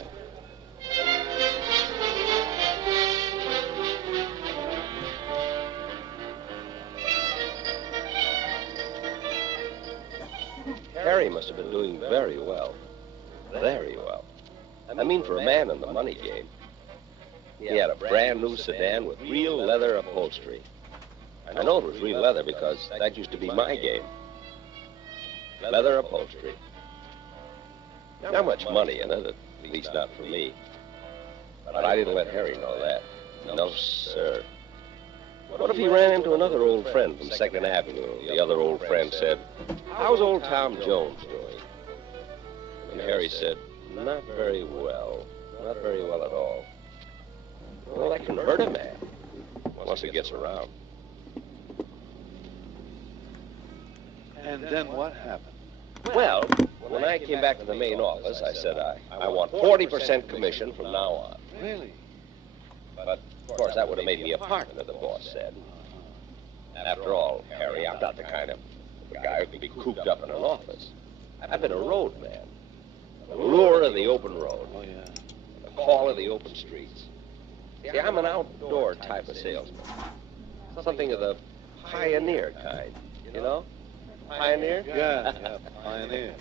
Harry must have been doing very well. Very well. I mean, for a man in the money game. He had a brand new sedan with real leather upholstery. I know it was real leather because that used to be my game. Leather upholstery. Not much money in it, at least not for me. But I didn't let Harry know that. No, sir. What if he ran into another old friend from 2nd Avenue? The other old friend said, "How's old Tom Jones doing?" And Harry said, "Not very well. Not very well at all." Well, that can hurt a man once he gets around. And then what happened? Well, when I came back to the main office, I said, I want 40% commission from now on. Really? But, of course, that would have made me a partner, the boss said. After all, Harry, I'm not the kind of guy who can be cooped up in an office. I've been a road man. The lure of the open road. Oh, yeah. The call of the open streets. See, I'm an outdoor type of salesman. Something of the pioneer kind, you know? Pioneer? Yeah, pioneer.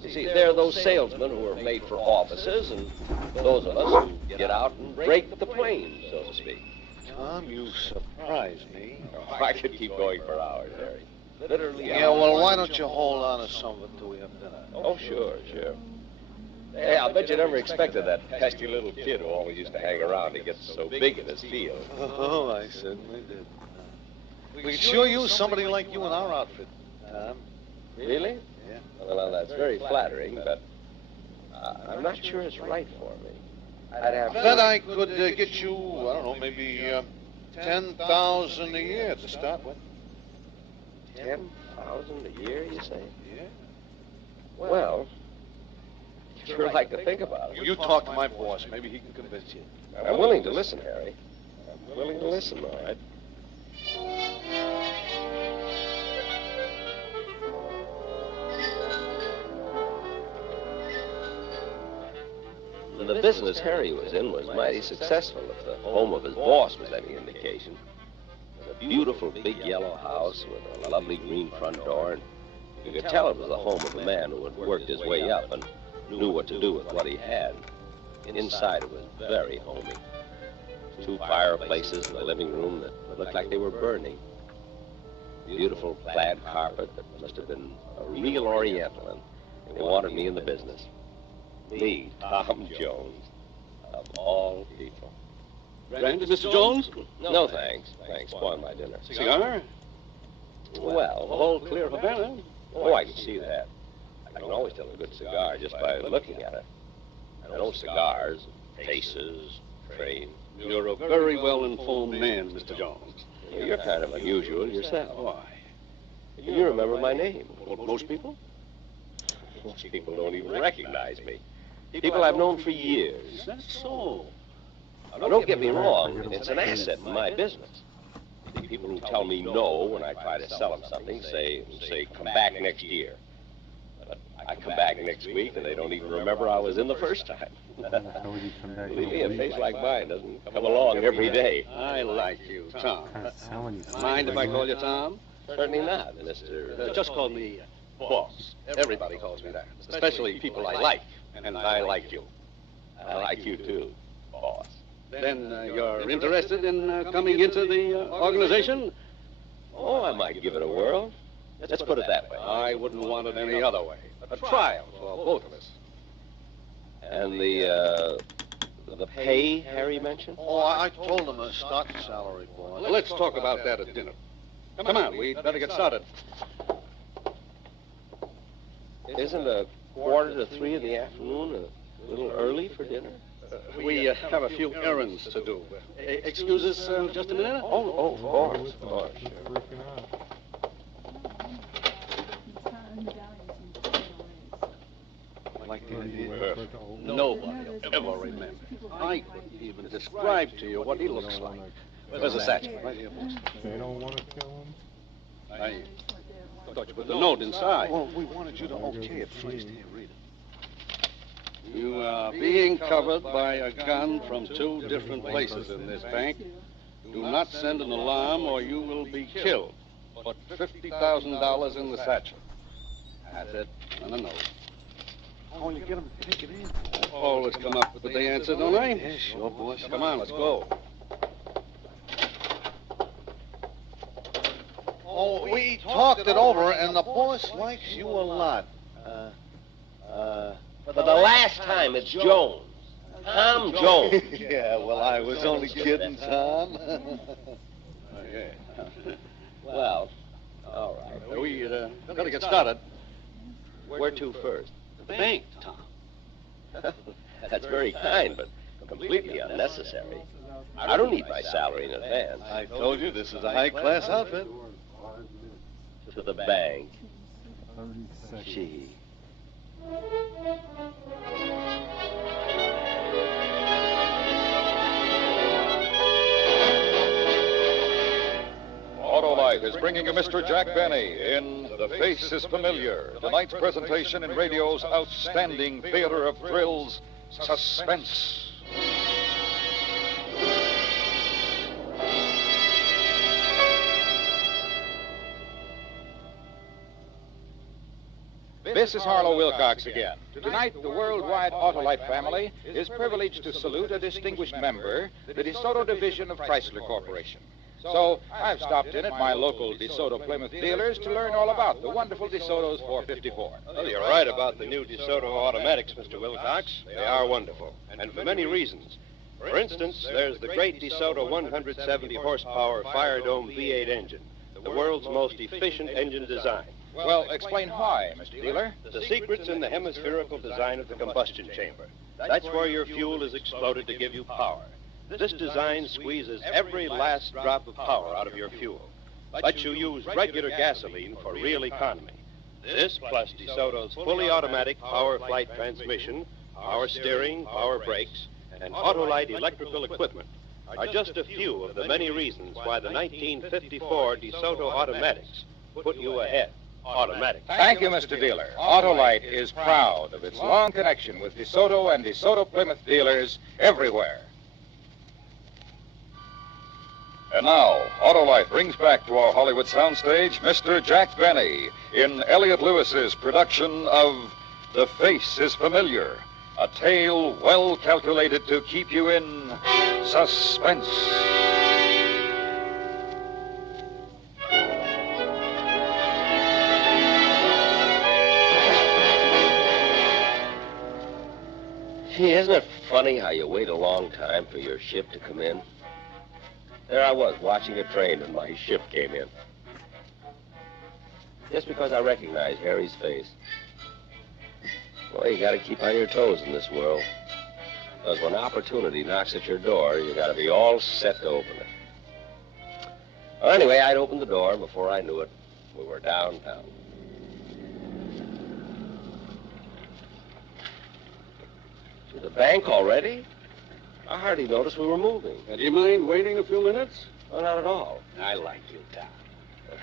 You see, there are those salesmen who are made for offices, and those of us who get out and break the plains, so to speak. Tom, you surprise me. Oh, I could keep going for hours, Harry. Literally hours. Yeah, well, why don't you hold on to some of it till we have dinner? Oh, sure. Hey, I'll bet you never expected that pesky little kid who always used to hang around to get so big in his field. Oh, I certainly did. We could sure use somebody like you in our outfit, Tom. Really? Yeah. Well, that's very flattering, but I'm not sure it's right for me. I'd have to... Then I could get you, I don't know, maybe $10,000 a year to start with. 10,000 a year, you say? Yeah. Well, I'd sure like to think about it. You talk to my boss. Maybe he can convince you. I'm willing to listen, Harry. I'm willing to listen, all right. The business Harry was in was mighty successful, if the home of his boss was any indication. A beautiful big yellow house with a lovely green front door, and you could tell it was the home of a man who had worked his way up and knew what to do with what he had. Inside it was very homey. 2 fireplaces in the living room that looked like they were burning. Beautiful plaid carpet that must have been a real Oriental, and they wanted me in the business. Me, Tom Jones, of all people. Granted, Mr. Jones? No, thanks. Thanks. Spoil my dinner. Cigar? Well, the whole clear Havana. Oh, I can see that. I can always tell a good cigar just by looking at it. I know cigars, faces, frames. You're a very well-informed man, Mr. Jones. Well, you're kind of unusual yourself. Why? You remember my name. Most people? Most people don't even recognize me. People I've known for years. Is that so? Now, don't get me wrong. It's an asset in my business. People who tell me no when I try to sell them something say, come back next year. But I come back next week and they don't even remember I was in the first time. Believe me, a face like mine doesn't come along every day. I like you, Tom. Mind if I call you Tom? Certainly not, Mr. Just call me boss. Everybody calls me that, especially people I like, and I like you. I like you too, boss. Then you're interested in coming into the organization? Oh, I might give it a whirl. Let's put it that way. I wouldn't want it any other way. A trial for both of us. And the pay Harry mentioned? Oh, I told him a starting salary, boy. Well, let's talk about that at dinner. Come on, we'd better get started. Isn't 2:45 in the afternoon a little early for dinner? We have a few errands to do. Excuse us just a minute? Oh, of course, sure. Like the idea. Nobody will ever remember. I couldn't even describe to you what he looks like. There's a satchel right here, boss. They don't want to kill him? I thought you put the note inside. Well, we wanted you to okay it first. Here, read it. You are being covered by a gun from 2 different places in this bank. Do not send an alarm or you will be killed. Put $50,000 in the satchel. That's it, and a note. How will you get him to take it in? Always come up with the answer, don't I? Yeah, sure, boss. Come on, let's go. Oh, we talked it over, and the boss likes you a lot. For the last time, it's Jones. Tom Jones. Yeah, well, I was only kidding, Tom. Okay. Well, all right. We better get started. Where to first? The bank, Tom. That's very kind, but completely unnecessary. I don't need my salary in advance. I told you this is a high-class outfit. To the bank. Gee. Autolite is bringing you Mr. Jack Benny in The Face is Familiar, tonight's presentation in radio's outstanding theater of thrills, Suspense. This is Harlow Wilcox again. Tonight, the worldwide Autolite family is privileged to salute a distinguished member, the DeSoto division of Chrysler Corporation. So I've stopped in at my local DeSoto Plymouth dealers to learn all about the wonderful DeSoto's 454. Well, you're right about the new DeSoto automatics, Mr. Wilcox. They are wonderful, and for many reasons. For instance, there's the great DeSoto 170 horsepower Fire Dome V8 engine, the world's most efficient engine design. Well, explain why, Mr. Dealer. The secret's in the hemispherical design of the combustion chamber. That's where your fuel is exploded to give you power. This design squeezes every last drop of power out of your fuel. But you use regular gasoline for real economy. This, plus DeSoto's fully automatic power flight transmission, power steering, power brakes, and Autolite electrical equipment are just a few of the many reasons why the 1954 DeSoto automatics put you ahead. Automatic. Thank you, Mr. Dealer. Autolite is proud of its long connection with DeSoto and DeSoto Plymouth dealers everywhere. And now, Autolite brings back to our Hollywood soundstage Mr. Jack Benny in Elliot Lewis's production of The Face is Familiar, a tale well calculated to keep you in suspense. Gee, isn't it funny how you wait a long time for your ship to come in? There I was, watching a train, and my ship came in. Just because I recognized Harry's face. Well, you gotta keep on your toes in this world. Because when opportunity knocks at your door, you gotta be all set to open it. Well, anyway, I'd opened the door, and before I knew it, we were downtown. To the bank already? I hardly noticed we were moving. Do you mind waiting a few minutes? Oh, not at all. I like you, Tom.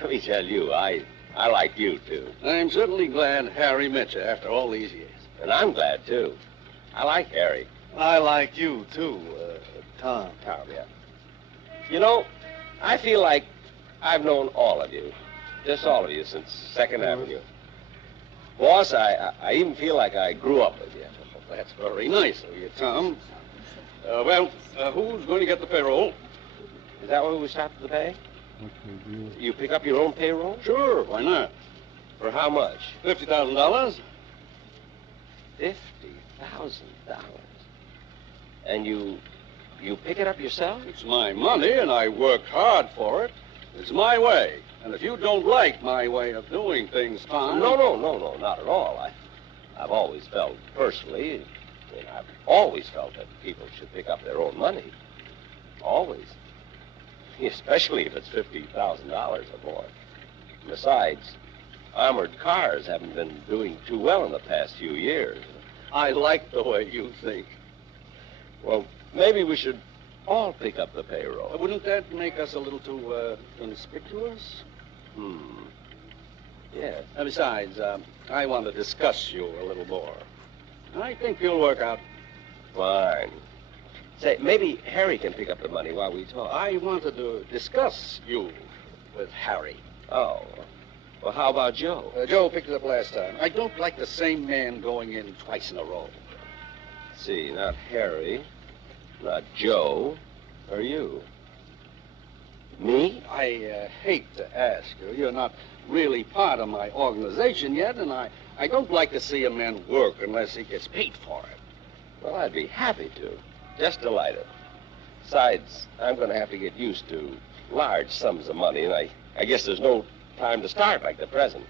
Let me tell you, I like you, too. I'm certainly glad Harry met you after all these years. And I'm glad, too. I like Harry. I like you, too, Tom. Tom, yeah. You know, I feel like I've known all of you. Just all of you since 2nd Avenue. Boss, I even feel like I grew up with you. That's very nice of you, Tom. Who's going to get the payroll? Is that where we stopped at the bank? You pick up your own payroll? Sure, why not? For how much? $50,000. $50,000. And you pick it up yourself? It's my money, and I worked hard for it. It's my way. And if you don't like my way of doing things, Tom... No, not at all. I've always felt, personally, I've always felt that people should pick up their own money. Always. Especially if it's $50,000 or more. Besides, armored cars haven't been doing too well in the past few years. I like the way you think. Well, maybe we should all pick up the payroll. Wouldn't that make us a little too conspicuous? Yes. Besides, I want to discuss you a little more. I think you'll work out. Fine. Say, maybe Harry can pick up the money while we talk. I wanted to discuss you with Harry. Oh. Well, how about Joe? Joe picked it up last time. I don't like the same man going in twice in a row. See, not Harry, not Joe, or you. Me? I hate to ask you. You're not really part of my organization yet, and I don't like to see a man work unless he gets paid for it. Well, I'd be happy to. Just delighted. Besides, I'm going to have to get used to large sums of money, and I guess there's no time to start like the present.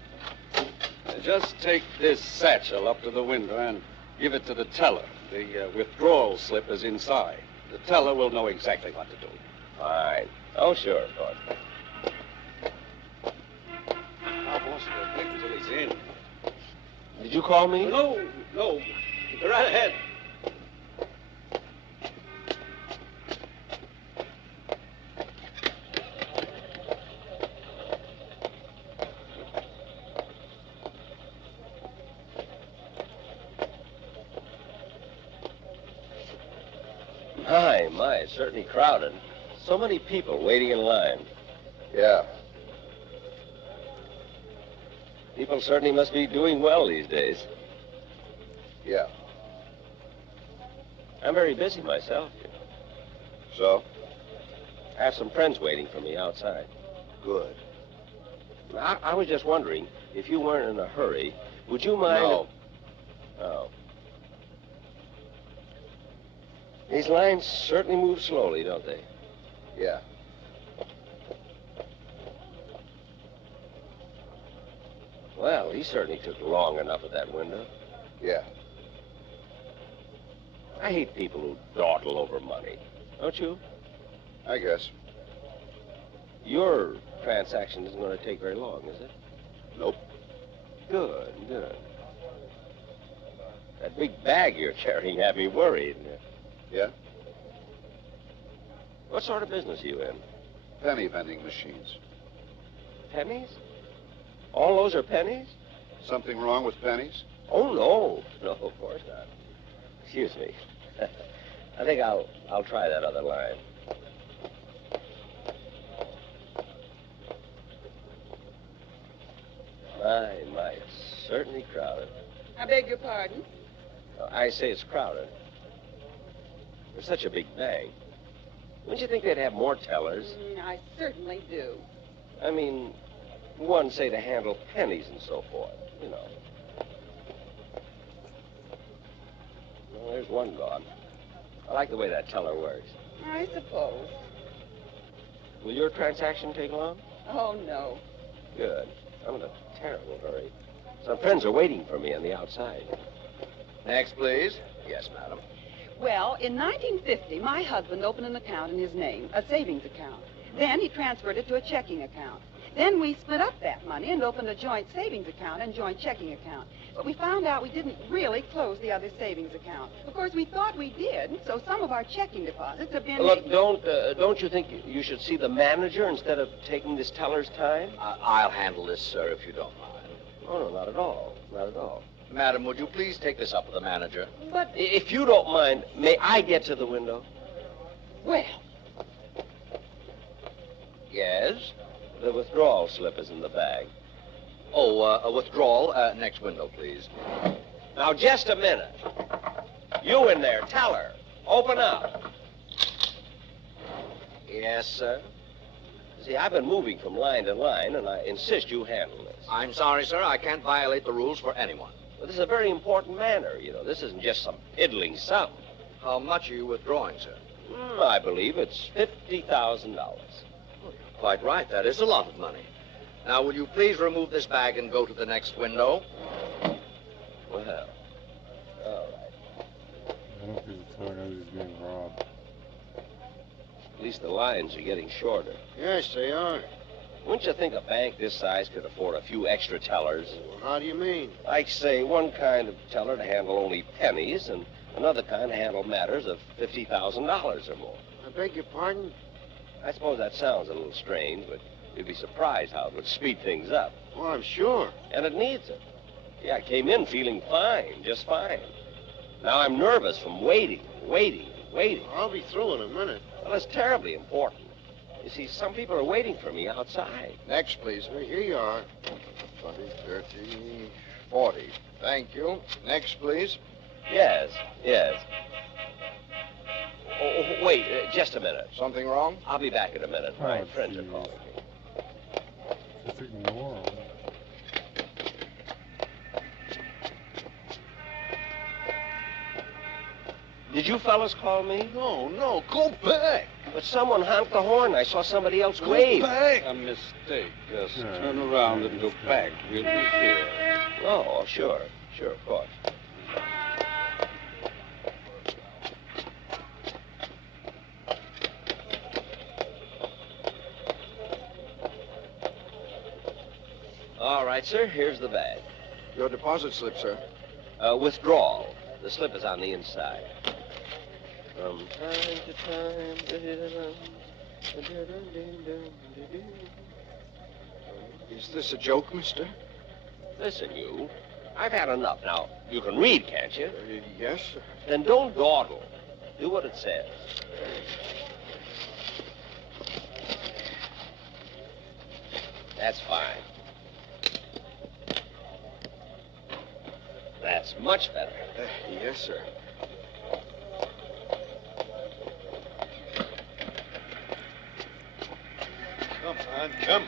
Just take this satchel up to the window and give it to the teller. The withdrawal slip is inside. The teller will know exactly what to do. Fine. Oh, sure, of course. Now, boss, wait until he's in. Did you call me? No. Go right ahead. My, it's certainly crowded. So many people waiting in line. Yeah. People certainly must be doing well these days. Yeah. I'm very busy myself. So? I have some friends waiting for me outside. Good. I was just wondering, if you weren't in a hurry, would you mind... No. Oh. These lines certainly move slowly, don't they? Yeah. Well, he certainly took long enough at that window. Yeah. I hate people who dawdle over money. Don't you? I guess. Your transaction isn't going to take very long, is it? Nope. Good, good. That big bag you're carrying had me worried. Yeah? What sort of business are you in? Penny vending machines. Pennies? All those are pennies? Something wrong with pennies? Oh, no. No, of course not. Excuse me. I think I'll try that other line. My, it's certainly crowded. I beg your pardon? I say it's crowded. There's such a big bag. Wouldn't you think they'd have more tellers? I certainly do. I mean, one, say, to handle pennies and so forth, you know. Well, there's one gone. I like the way that teller works. I suppose. Will your transaction take long? Oh, no. Good. I'm in a terrible hurry. Some friends are waiting for me on the outside. Next, please. Yes, madam. Well, in 1950, my husband opened an account in his name, a savings account. Then he transferred it to a checking account. Then we split up that money and opened a joint savings account and joint checking account. But we found out we didn't really close the other savings account. Of course, we thought we did, so some of our checking deposits have been... Look, don't you think you should see the manager instead of taking this teller's time? I'll handle this, sir, if you don't mind. Oh, no, not at all. Not at all. Madam, would you please take this up with the manager? But... If you don't mind, may I get to the window? Well... Yes? The withdrawal slip is in the bag. Oh, a withdrawal. Next window, please. Now, just a minute. You in there, teller. Open up. Yes, sir? See, I've been moving from line to line, and I insist you handle this. I'm sorry, sir. I can't violate the rules for anyone. Well, this is a very important matter, you know. This isn't just some piddling sum. How much are you withdrawing, sir? I believe it's $50,000. Quite right. That is a lot of money. Now, will you please remove this bag and go to the next window? Well, all right. I don't think the teller knows he's being robbed. At least the lines are getting shorter. Yes, they are. Wouldn't you think a bank this size could afford a few extra tellers? Well, how do you mean? Like, say, one kind of teller to handle only pennies and another kind to handle matters of $50,000 or more. I beg your pardon? I suppose that sounds a little strange, but you'd be surprised how it would speed things up. Oh, I'm sure. And it needs it. Yeah, I came in feeling fine, just fine. Now I'm nervous from waiting. I'll be through in a minute. Well, it's terribly important. You see, some people are waiting for me outside. Next, please. Well, here you are. 20, 30, 40. Thank you. Next, please. Yes. Oh, wait, just a minute. Something wrong? I'll be back in a minute. My friends are calling me. Just ignore him. Did you fellas call me? No, go back. But someone honked the horn. I saw somebody else wave. Go back. A mistake. Just turn around and go back. We'll be here. Oh, sure, of course. All right, sir, here's the bag. Your deposit slip, sir. Withdrawal. The slip is on the inside. From time to time. Is this a joke, mister? Listen, you. I've had enough. Now, you can read, can't you? Yes, sir. Then don't dawdle. Do what it says. That's fine. That's much better. Yes, sir. Come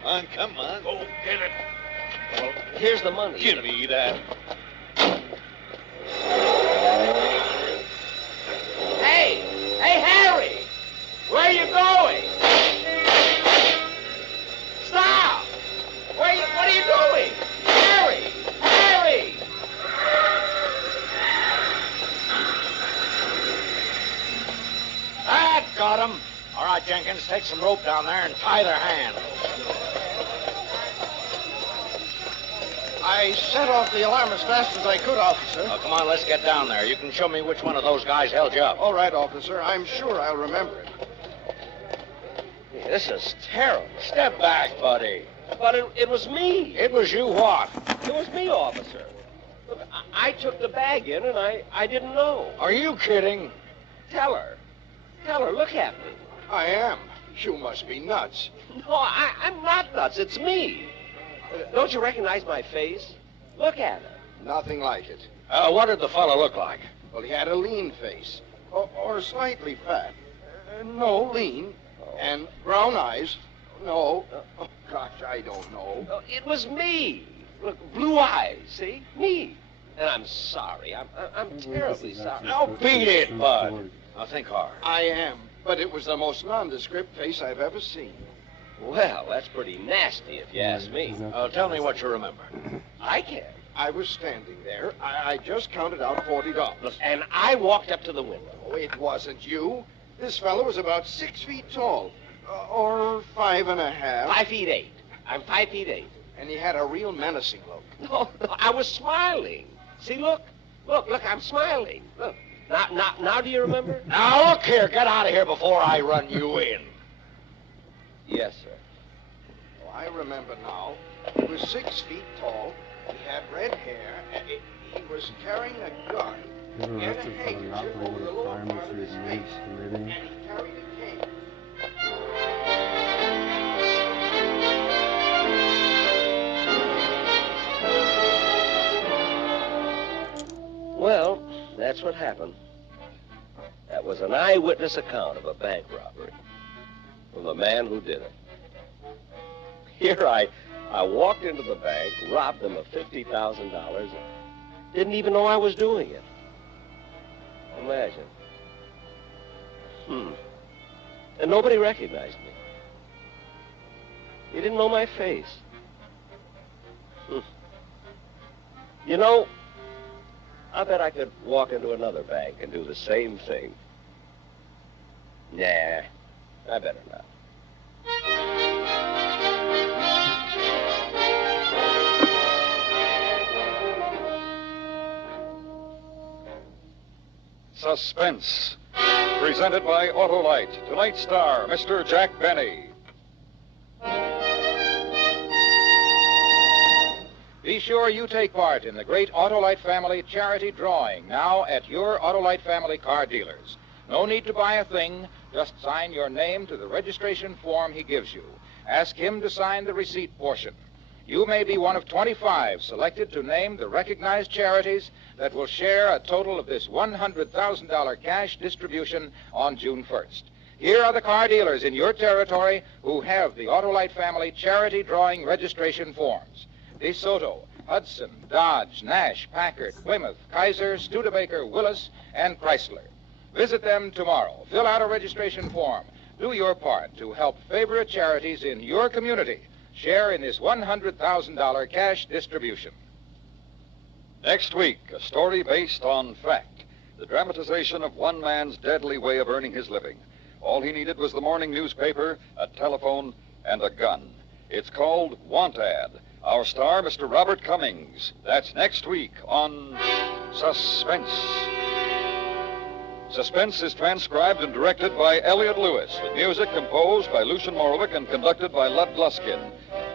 on. Go get it. Well, here's the money. Give me that. Hey, Harry! Where are you going? Stop! What are you doing? Harry! Jenkins. Take some rope down there and tie their hands. I set off the alarm as fast as I could, officer. Oh, come on, let's get down there. You can show me which one of those guys held you up. All right, officer. I'm sure I'll remember it. This is terrible. Step back, buddy. But it was me. It was you what? It was me, officer. Look, I took the bag in and I didn't know. Are you kidding? Tell her. Tell her, look at me. I am. You must be nuts. No, I'm not nuts. It's me. Don't you recognize my face? Look at it. Nothing like it. What did the fellow look like? Well, he had a lean face. Or slightly fat. No, lean. And brown eyes. No. Oh, gosh, I don't know. It was me. Look, blue eyes, see? Me. And I'm sorry. I'm terribly sorry. Now beat it, bud. Now think hard. I am. But it was the most nondescript face I've ever seen. Well, that's pretty nasty if you ask me. Tell me what you remember. I can. I was standing there. I just counted out $40. And I walked up to the window. Oh, it wasn't you. This fellow was about 6 feet tall. Or 5.5. 5 feet 8. I'm 5 feet 8. And he had a real menacing look. No, I was smiling. See, look, I'm smiling. Look. Now do you remember? Now, look here. Get out of here before I run you in. Yes, sir. Oh, I remember now. He was 6 feet tall. He had red hair. And he was carrying a gun. He was arrested for not believing a crime which he admits committing. And he carried a cane. Well, that's what happened. That was an eyewitness account of a bank robbery from the man who did it. Here I walked into the bank, robbed them of $50,000, and didn't even know I was doing it. Imagine. And nobody recognized me. He didn't know my face. You know, I bet I could walk into another bank and do the same thing. Nah, I better not. Suspense. Presented by Autolite. Tonight's star, Mr. Jack Benny. Be sure you take part in the great Autolite family charity drawing now at your Autolite family car dealers. No need to buy a thing. Just sign your name to the registration form he gives you. Ask him to sign the receipt portion. You may be one of 25 selected to name the recognized charities that will share a total of this $100,000 cash distribution on June 1st. Here are the car dealers in your territory who have the Autolite family charity drawing registration forms. DeSoto, Hudson, Dodge, Nash, Packard, Plymouth, Kaiser, Studebaker, Willis, and Chrysler. Visit them tomorrow. Fill out a registration form. Do your part to help favorite charities in your community share in this $100,000 cash distribution. Next week, a story based on fact. The dramatization of one man's deadly way of earning his living. All he needed was the morning newspaper, a telephone, and a gun. It's called Want Ad. Our star, Mr. Robert Cummings. That's next week on Suspense. Suspense is transcribed and directed by Elliot Lewis, with music composed by Lucian Morovic and conducted by Lud Gluskin.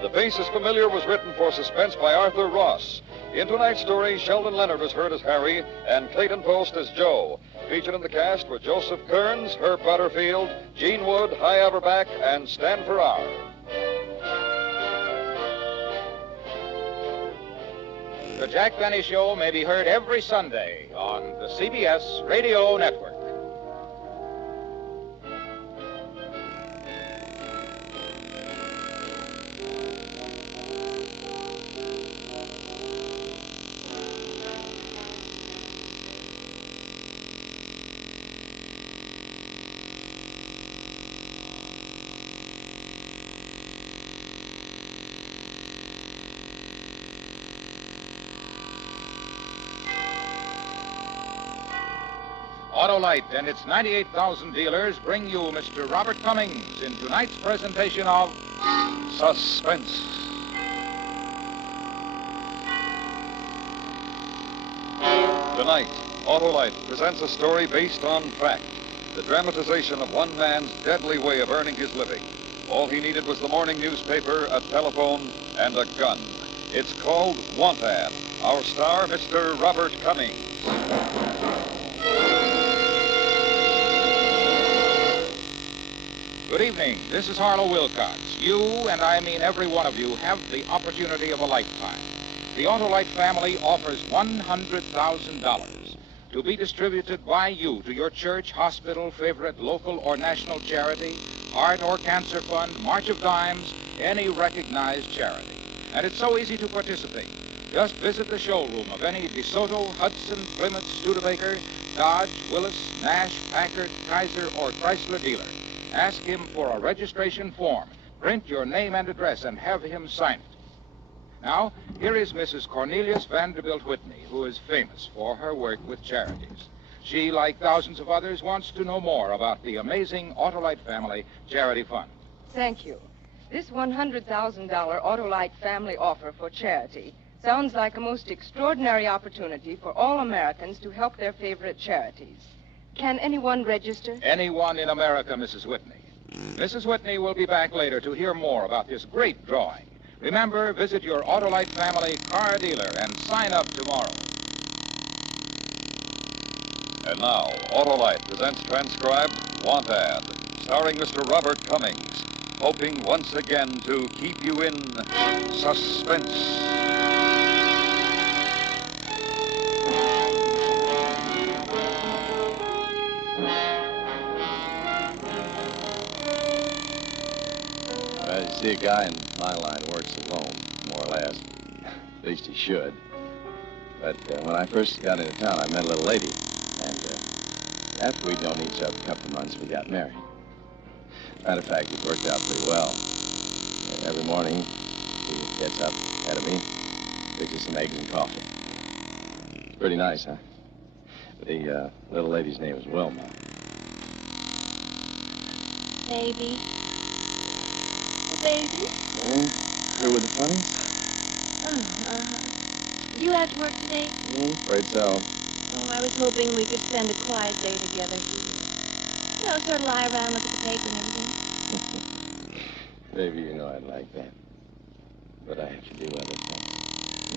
The Face is Familiar was written for Suspense by Arthur Ross. In tonight's story, Sheldon Leonard was heard as Harry and Clayton Post as Joe. Featured in the cast were Joseph Kearns, Herb Butterfield, Gene Wood, Hy Averback, and Stan Farrar. The Jack Benny Show may be heard every Sunday on the CBS Radio Network. Autolite and its 98,000 dealers bring you Mr. Robert Cummings in tonight's presentation of Suspense. Tonight, Autolite presents a story based on fact. The dramatization of one man's deadly way of earning his living. All he needed was the morning newspaper, a telephone, and a gun. It's called Want Ad. Our star, Mr. Robert Cummings. Good evening. This is Harlow Wilcox. You, and I mean every one of you, have the opportunity of a lifetime. The Autolite family offers $100,000 to be distributed by you to your church, hospital, favorite local or national charity, heart or cancer fund, March of Dimes, any recognized charity. And it's so easy to participate. Just visit the showroom of any DeSoto, Hudson, Plymouth, Studebaker, Dodge, Willis, Nash, Packard, Kaiser, or Chrysler dealer. Ask him for a registration form. Print your name and address and have him sign it. Now, here is Mrs. Cornelius Vanderbilt Whitney, who is famous for her work with charities. She, like thousands of others, wants to know more about the amazing Autolite Family Charity Fund. Thank you. This $100,000 Autolite family offer for charity sounds like a most extraordinary opportunity for all Americans to help their favorite charities. Can anyone register? Anyone in America, Mrs. Whitney. Mrs. Whitney will be back later to hear more about this great drawing. Remember, visit your Autolite family car dealer and sign up tomorrow. And now, Autolite presents transcribed Want Ad, starring Mr. Robert Cummings, hoping once again to keep you in suspense. Well, you see, a guy in my line works alone, more or less. At least he should. But when I first got into town, I met a little lady. And after we'd known each other a couple of months, we got married. Matter of fact, it worked out pretty well. Every morning, he gets up ahead of me, fixes some eggs and coffee. It's pretty nice, huh? The little lady's name is Wilma. Baby. Baby? Through with the funny? Do you have to work today? Afraid so. Oh, I was hoping we could spend a quiet day together. You know, sort of lie around, look at the paper and everything. Maybe you know I'd like that. But I have to do other things.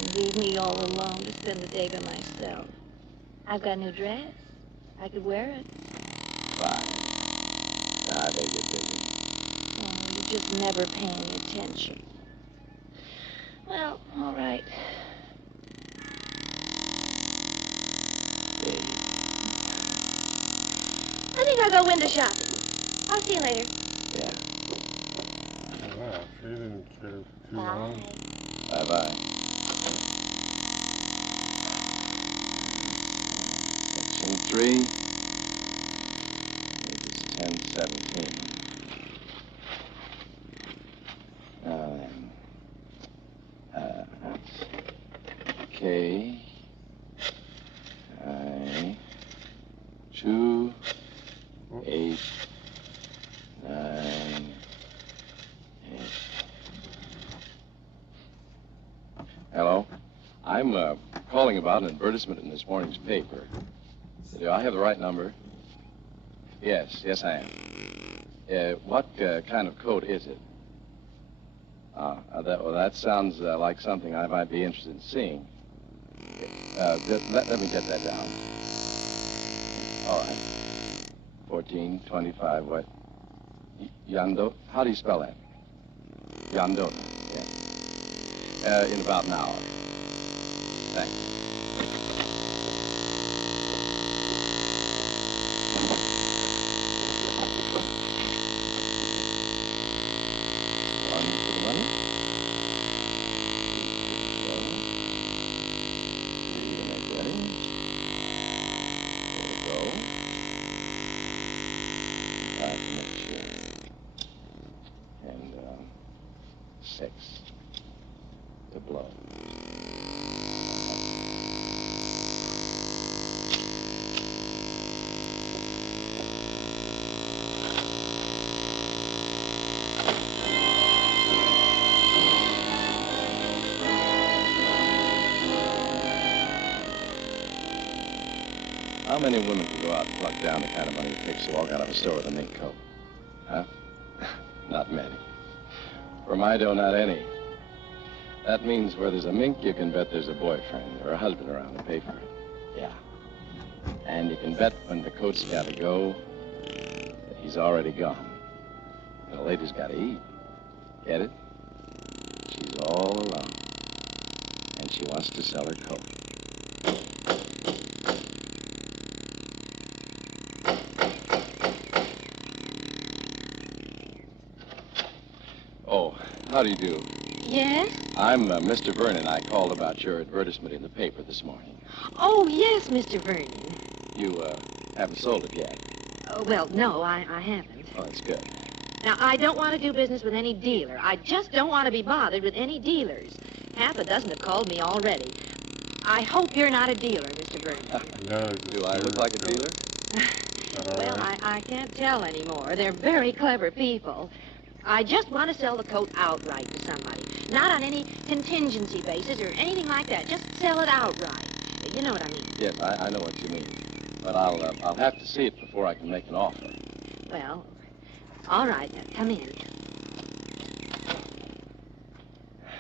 And leave me all alone to spend the day by myself. I've got a new dress. I could wear it. Fine. I beg your pardon. Oh, you're just never paying attention. Well, all right. I think I'll go window shopping. I'll see you later. Yeah. Wow, she didn't care too long. Bye-bye. Section 3. Pages 1017. Now then. That's K. I. 2. 8. 9. 8. Hello? I'm calling about an advertisement in this morning's paper. Do I have the right number? Yes, I am. What kind of coat is it? That sounds like something I might be interested in seeing. Let me get that down. All right. 1425, what? Yando? How do you spell that? Yando. Yeah. In about an hour. Thanks. One for the money. Three to make ready. There we go. 5 to make sure. And 6 to blow. How many women can go out and plug down the kind of money it takes to walk out of a store with a mink coat? Huh? Not many. For my dough, not any. That means where there's a mink, you can bet there's a boyfriend or a husband around to pay for it. Yeah. And you can bet when the coat's got to go, that he's already gone. The lady's got to eat. Get it? She's all alone. And she wants to sell her coat. Oh, how do you do? Yes? I'm Mr. Vernon. I called about your advertisement in the paper this morning. Oh, yes, Mr. Vernon. You, haven't sold it yet. Well, no, I haven't. Oh, that's good. Now, I don't want to do business with any dealer. I just don't want to be bothered with any dealers. Half a dozen have called me already. I hope you're not a dealer, Mr. Vernon. No. Do I look like a dealer? Well, I can't tell anymore. They're very clever people. I just want to sell the coat outright to somebody. Not on any contingency basis or anything like that. Just sell it outright. You know what I mean? Yes, I know what you mean. But I'll have to see it before I can make an offer. Well, all right. Now, come in.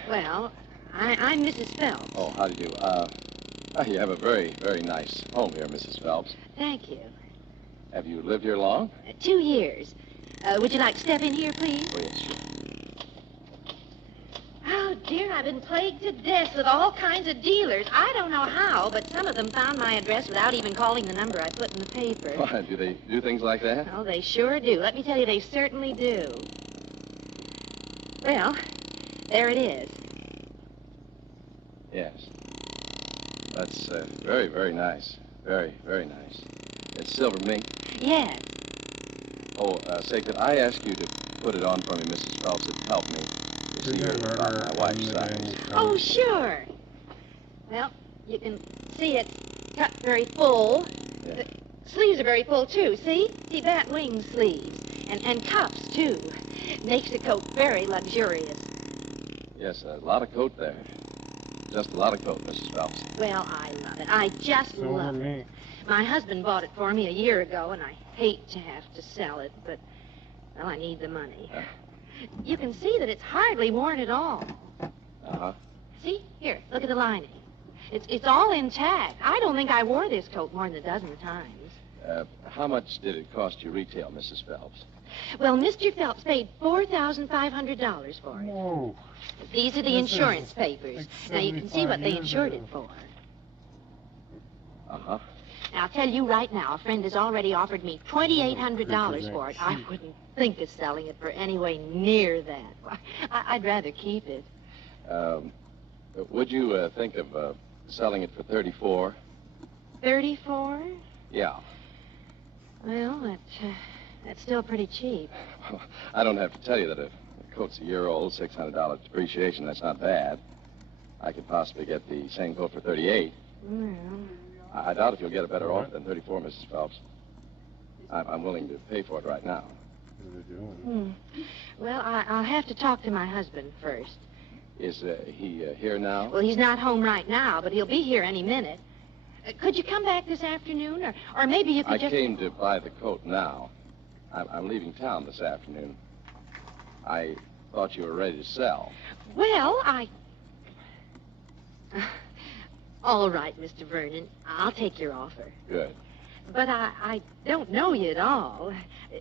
Well, I'm Mrs. Phelps. Oh, how do you do? You have a very, very nice home here, Mrs. Phelps. Thank you. Have you lived here long? 2 years. Would you like to step in here, please? Oh, yes, sure. Oh, dear, I've been plagued to death with all kinds of dealers. I don't know how, but some of them found my address without even calling the number I put in the paper. Why, do they do things like that? Oh, they sure do. Let me tell you, they certainly do. Well, there it is. Yes. That's very, very nice. Very, very nice. It's silver mink. Yes. Oh, say, could I ask you to put it on for me, Mrs. Phelps? It'd help me. You see, you're about my wife's size. Oh, sure. Well, you can see it's cut very full. Yeah. The sleeves are very full, too. See? See, bat wing sleeves. And cuffs, too. Makes the coat very luxurious. Yes, a lot of coat there. Just a lot of coat, Mrs. Phelps. Well, I love it. I just love it. My husband bought it for me a year ago, and I hate to have to sell it, but, well, I need the money. You can see that it's hardly worn at all. Uh-huh. See? Here, look at the lining. It's all intact. I don't think I wore this coat more than a dozen times. How much did it cost you retail, Mrs. Phelps? Well, Mr. Phelps paid $4,500 for it. Whoa. These are the insurance papers. Now, you can see what they insured it for. Uh-huh. Now, I'll tell you right now, a friend has already offered me $2,800 for it. I wouldn't think of selling it for anywhere near that. I'd rather keep it. Would you think of selling it for $34? 34? Yeah. Well, that's still pretty cheap. Well, I don't have to tell you that if the coat's a year old, $600 depreciation, that's not bad. I could possibly get the same coat for $38. Well, I doubt if you'll get a better offer than $34, Mrs. Phelps. I'm willing to pay for it right now. Well, I'll have to talk to my husband first. Is he here now? Well, he's not home right now, but he'll be here any minute. Could you come back this afternoon, or maybe you could I came to buy the coat now. I'm leaving town this afternoon. I thought you were ready to sell. Well, All right, Mr. Vernon. I'll take your offer. Good. But I don't know you at all.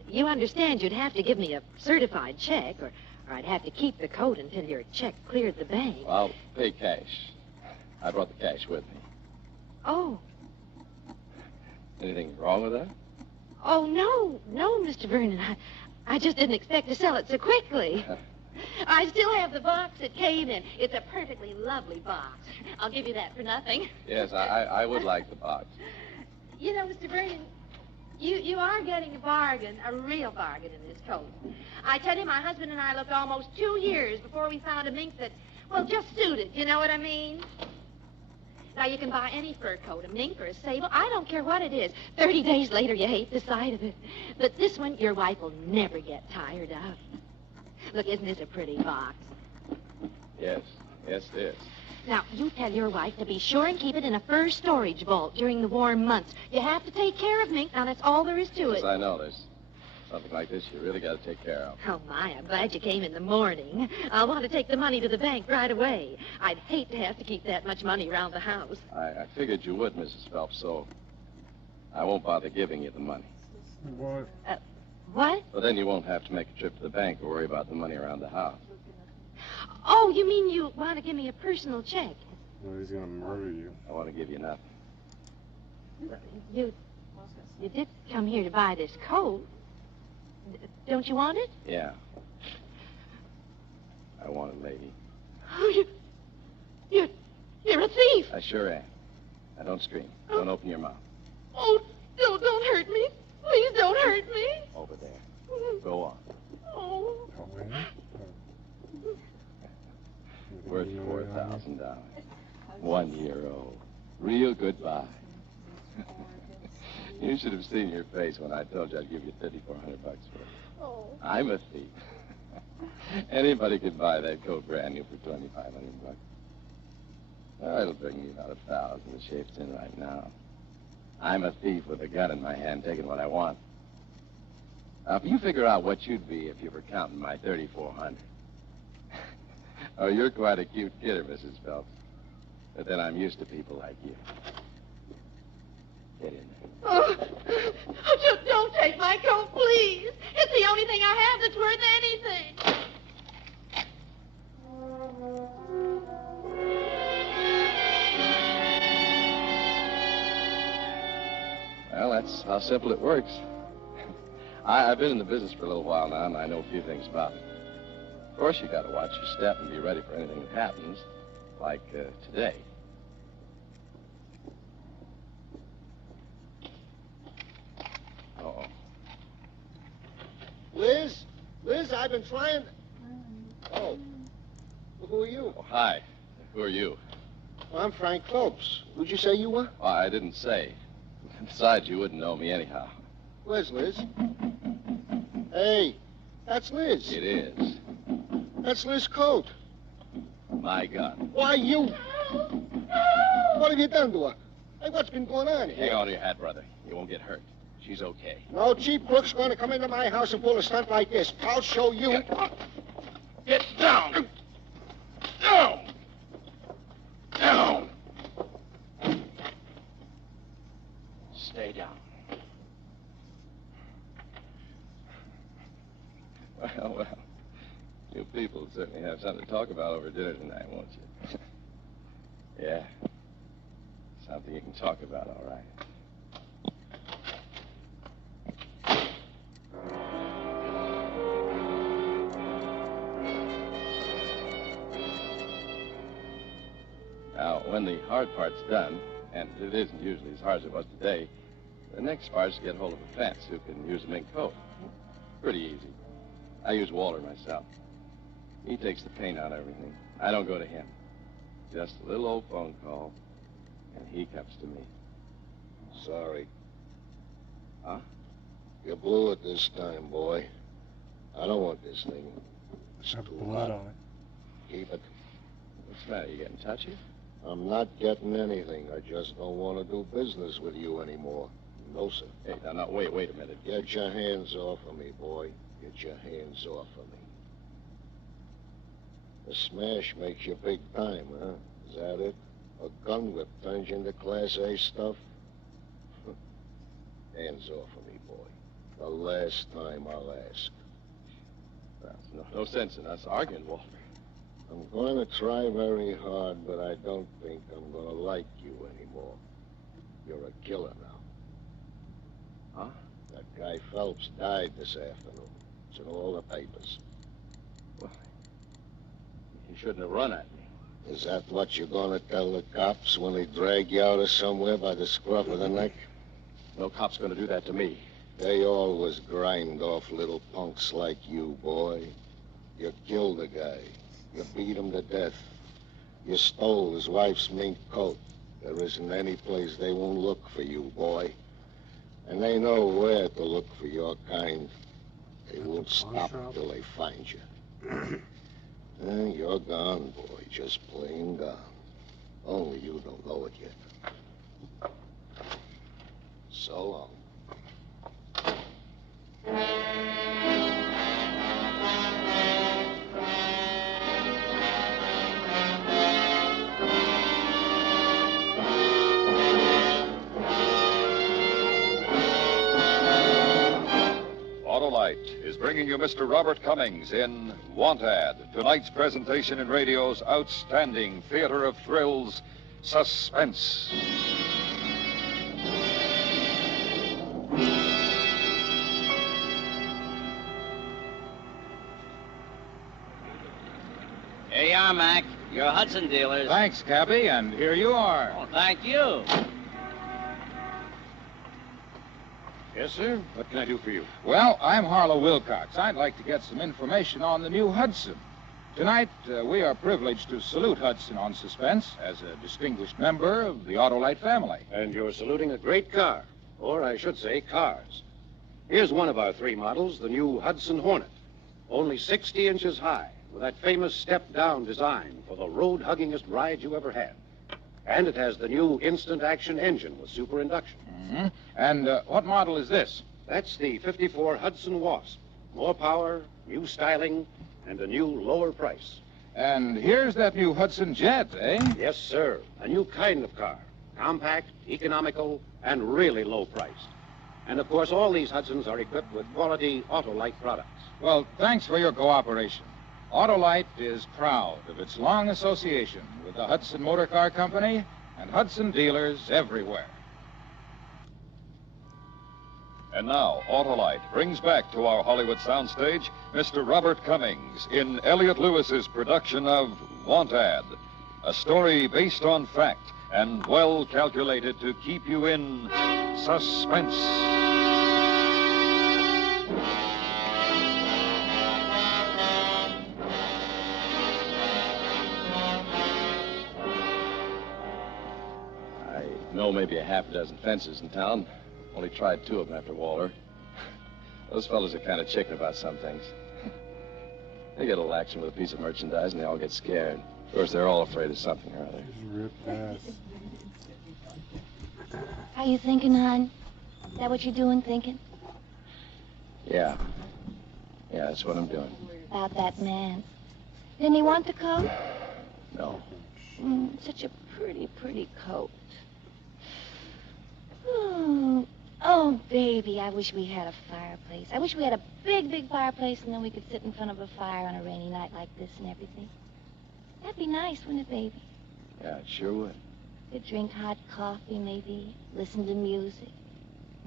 You understand you'd have to give me a certified check, or I'd have to keep the coat until your check cleared the bank. Well, I'll pay cash. I brought the cash with me. Oh. Anything wrong with that? Oh, no, Mr. Vernon. I just didn't expect to sell it so quickly. I still have the box it came in. It's a perfectly lovely box. I'll give you that for nothing. Yes, I would like the box. You know, Mr. Vernon, you are getting a bargain, a real bargain in this coat. I tell you, my husband and I looked almost 2 years before we found a mink that, well, just suited. You know what I mean? Now, you can buy any fur coat, a mink or a sable. I don't care what it is. 30 days later, you hate the sight of it. But this one, your wife will never get tired of. Look, isn't this a pretty box? Yes, Yes, it is. Now, you tell your wife to be sure and keep it in a fur storage vault during the warm months. You have to take care of Mink. Now, that's all there is to it. Yes, I know. There's something like this you really got to take care of. Oh, my, I'm glad you came in the morning. I'll want to take the money to the bank right away. I'd hate to have to keep that much money around the house. I figured you would, Mrs. Phelps, so I won't bother giving you the money. What? What? Well, then you won't have to make a trip to the bank or worry about the money around the house. Oh, you mean you want to give me a personal check? Well, he's gonna murder you. I want to give you nothing. You did come here to buy this coat. Don't you want it? Yeah. I want it, lady. Oh, you're a thief. I sure am. Now, don't scream. Don't open your mouth. Oh, don't hurt me. Please don't hurt me. Over there. Go on. Oh. Worth $4,000. 1 year old. Real goodbye. You should have seen your face when I told you I'd give you $3,400 for it. Oh. I'm a thief. Anybody could buy that coat brand new for $2,500. Oh, it'll bring me about 1,000. The shape's in right now. I'm a thief with a gun in my hand, taking what I want. Now, if you figure out what you'd be if you were counting my $3,400. Oh, you're quite a cute kidder, Mrs. Phelps. But then I'm used to people like you. Get in there. Oh, just don't take my coat, please. It's the only thing I have that's worth anything. Well, that's how simple it works. I've been in the business for a little while now, and I know a few things about it. Of course, you got to watch your step and be ready for anything that happens, like today. Uh-oh. Liz? Liz, I've been trying... Oh. Well, who are you? Oh, hi. Who are you? Well, I'm Frank Phelps. Who'd you say you were? Well, I didn't say. Besides, you wouldn't know me anyhow. Where's Liz? Hey, that's Liz. It is. That's Liz's coat. My gun. Why, you... What have you done to her? Hey, what's been going on here? Hang on to your hat, brother. You won't get hurt. She's okay. No cheap crook's going to come into my house and pull a stunt like this. I'll show you. Get down! Down! Down! Stay down. Well, you people certainly have something to talk about over dinner tonight, won't you? Yeah. Something you can talk about, all right. Now, when the hard part's done, and it isn't usually as hard as it was today, the next part is to get hold of a fence who can use a mink coat. Pretty easy. I use Walter myself. He takes the paint out of everything. I don't go to him. Just a little old phone call, and he comes to me. Sorry. Huh? You blew it this time, boy. I don't want this thing. It's too Blood hot. on it. Keep it. What's the matter? You getting touchy? I'm not getting anything. I just don't want to do business with you anymore. No, sir. Hey, now, wait a minute. Get your hands off of me, boy. Get your hands off of me. The smash makes you big time, huh? Is that it? A gun whip turns you into Class A stuff? Hands off of me, boy. The last time I'll ask. There's no sense in us arguing, Walter. I'm going to try very hard, but I don't think I'm going to like you anymore. You're a killer now. Huh? That guy Phelps died this afternoon. It's in all the papers. Well, you shouldn't have run at me. Is that what you're going to tell the cops when they drag you out of somewhere by the scruff of the neck? No cop's going to do that to me. They always grind off little punks like you, boy. You killed a guy. You beat him to death. You stole his wife's mink coat. There isn't any place they won't look for you, boy. And they know where to look for your kind. They won't stop till they find you. You're gone, boy. Just plain gone. Only you don't know it yet. So long. Autolite is bringing you Mr. Robert Cummings in Want Ad, tonight's presentation in radio's outstanding theater of thrills, Suspense. Here you are, Mac. Your Hudson dealers. Thanks, Cappy, and here you are. Oh, thank you. Yes, sir. What can I do for you? Well, I'm Harlow Wilcox. I'd like to get some information on the new Hudson. Tonight, we are privileged to salute Hudson on Suspense as a distinguished member of the Autolite family. And you're saluting a great car, or I should say cars. Here's one of our 3 models, the new Hudson Hornet. Only 60 inches high, with that famous step-down design for the road-huggingest ride you ever had. And it has the new instant-action engine with super induction. Mm-hmm. And what model is this? That's the 54 Hudson Wasp. More power, new styling, and a new lower price. And here's that new Hudson Jet, eh? Yes, sir. A new kind of car. Compact, economical, and really low-priced. And, of course, all these Hudsons are equipped with quality Autolite products. Well, thanks for your cooperation. Autolite is proud of its long association with the Hudson Motor Car Company and Hudson dealers everywhere. And now, Autolite brings back to our Hollywood soundstage Mr. Robert Cummings in Elliot Lewis's production of Want Ad, a story based on fact and well calculated to keep you in suspense. I know maybe a half a dozen fences in town. Only tried 2 of them after Walter. Those fellas are kind of chicken about some things. They get a little action with a piece of merchandise and they all get scared. Of course, they're all afraid of something or other. Ripped ass. Are you thinking, hon? Is that what you're doing, thinking? Yeah. Yeah, that's what I'm doing. About that man. Didn't he want the coat? No. Such a pretty, pretty coat. Oh, baby, I wish we had a fireplace. I wish we had a big, big fireplace, and then we could sit in front of a fire on a rainy night like this and everything. That'd be nice, wouldn't it, baby? Yeah, it sure would. Could drink hot coffee, maybe, listen to music,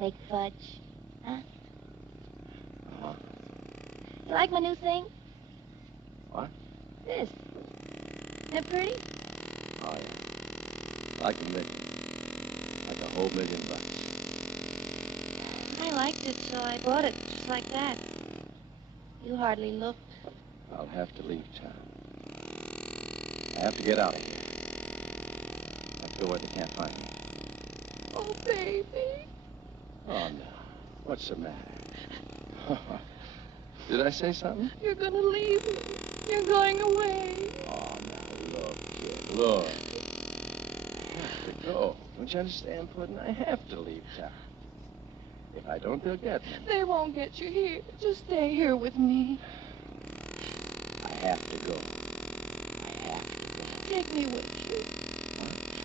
make fudge, huh? Uh-huh. You like my new thing? What? This. Isn't it pretty? Oh, yeah. Like a million. Like a whole $1,000,000. I liked it, so I bought it just like that. You hardly looked. I'll have to leave town. I have to get out of here. I have to go where they can't find me. Oh, baby. Oh, no. What's the matter? Did I say something? You're gonna leave me. You're going away. Oh, now, look, kid, look. I have to go. Don't you understand, Puddin'? I have to leave town. If I don't, they'll get me. They won't get you here. Just stay here with me. I have to go. I have to go. Take me with you.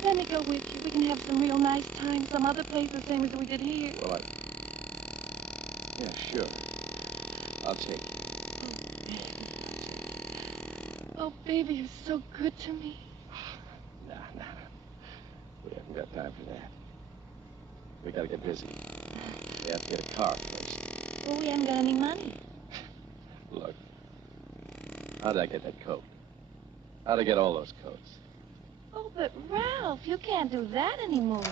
Let me go with you. We can have some real nice time, some other place the same as we did here. Well, yeah, sure. I'll take you. Oh, baby, you're so good to me. Nah. We haven't got time for that. We gotta get busy. We have to get a car first. Well, we haven't got any money. Look, how'd I get that coat? How'd I get all those coats? Oh, but Ralph, you can't do that anymore.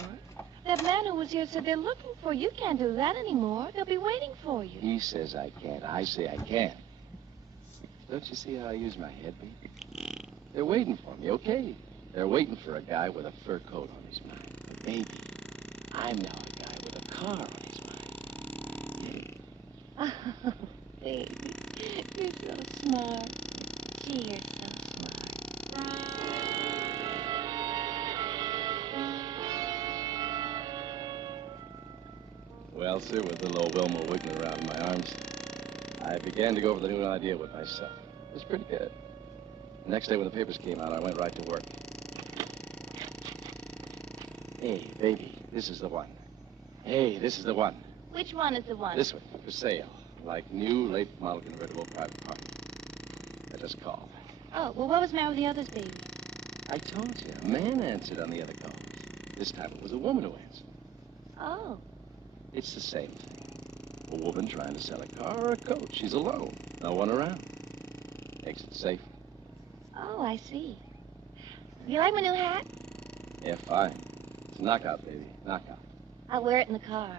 That man who was here said they're looking for you. You can't do that anymore. They'll be waiting for you. He says I can't. I say I can. Don't you see how I use my head, baby? They're waiting for me, okay? They're waiting for a guy with a fur coat on his mind. But baby, I'm now a guy with a car on his mind. Oh, baby, you're so smart. Gee, you're so Well, sir, with little old Wilma wiggling around in my arms, I began to go over the new idea with myself. It was pretty good. The next day when the papers came out, I went right to work. Hey, baby, this is the one. Hey, this is the one. Which one is the one? This one, for sale. Like new, late model convertible private car. I just called. Oh, well, what was the matter with the others, baby? I told you, a man answered on the other calls. This time it was a woman who answered. Oh. It's the same thing. A woman trying to sell a car or a coat. She's alone. No one around. Makes it safe. Oh, I see. You like my new hat? Yeah, fine. It's a knockout, baby. Knockout. I'll wear it in the car.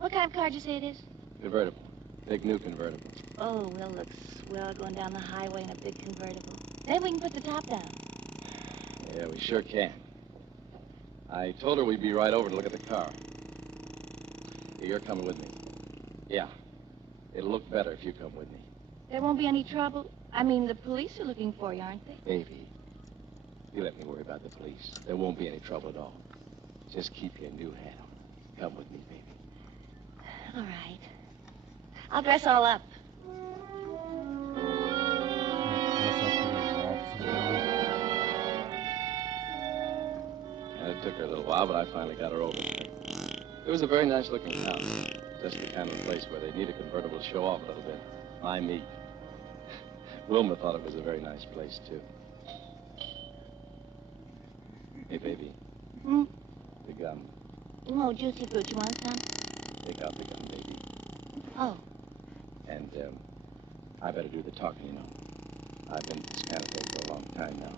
What kind of car did you say it is? Convertible. Big new convertible. Oh, we'll look swell going down the highway in a big convertible. Maybe we can put the top down. Yeah, we sure can. I told her we'd be right over to look at the car. You're coming with me. Yeah. It'll look better if you come with me. There won't be any trouble? I mean, the police are looking for you, aren't they? Baby, you let me worry about the police. There won't be any trouble at all. Just keep your new hat on. Come with me, baby. All right. I'll dress all up. And it took her a little while, but I finally got her over. It was a very nice-looking house. Just the kind of place where they need a convertible to show off a little bit. My meat. Wilma thought it was a very nice place, too. Hey, baby. Hmm? The gum. Oh, juicy fruit. You want some? Take out the gum, baby. Oh. And, I better do the talking, you know. I've been at this kind of thing for a long time now.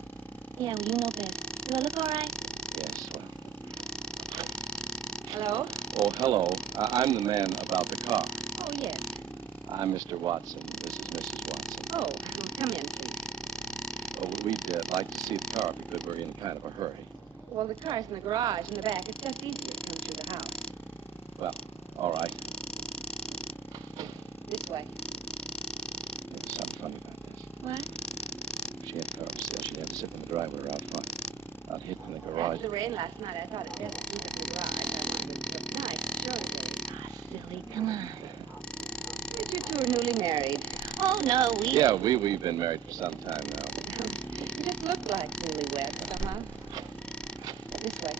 Yeah, well, you know best. Do I look all right? Yes, well. Hello? Oh, hello. I'm the man about the car. Oh, yes. I'm Mr. Watson. This is Mrs. Watson. Oh, come in, please. Well, we'd like to see the car if we could. We're in kind of a hurry. Well, the car's in the garage in the back. It's just easier to come through the house. Well, all right. This way. There's something funny about this. What? She had the car upstairs. She'd have to sit in the driveway or out front. Not hidden in the garage. After the rain last night, I thought it better to keep it in the garage. I wanted it to look nice and show it. Ah, silly. Come on. But you two are newly married. Oh, no, we... Yeah, we've been married for some time now. You just look like newlyweds somehow. This way.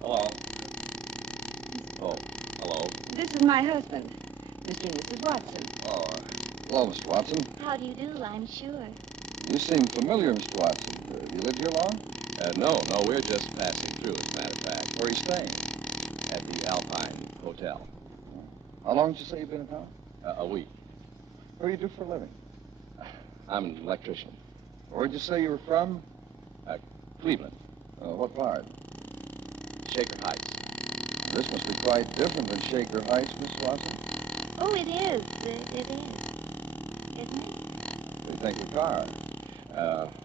Hello. Oh, hello. This is my husband, Mr. and Mrs. Watson. Oh, hello, Mr. Watson. How do you do, I'm sure. You seem familiar, Mr. Watson. Have you lived here long? No, we're just passing through, as a matter of fact. Where are you staying? At the Alpine Hotel. How long did you say you've been in town? A week. What do you do for a living? I'm an electrician. Where'd you say you were from? Cleveland. What part? Shaker Heights. This must be quite different than Shaker Heights, Miss Watson. Oh, it is. It is. Isn't it? What do you think of the car?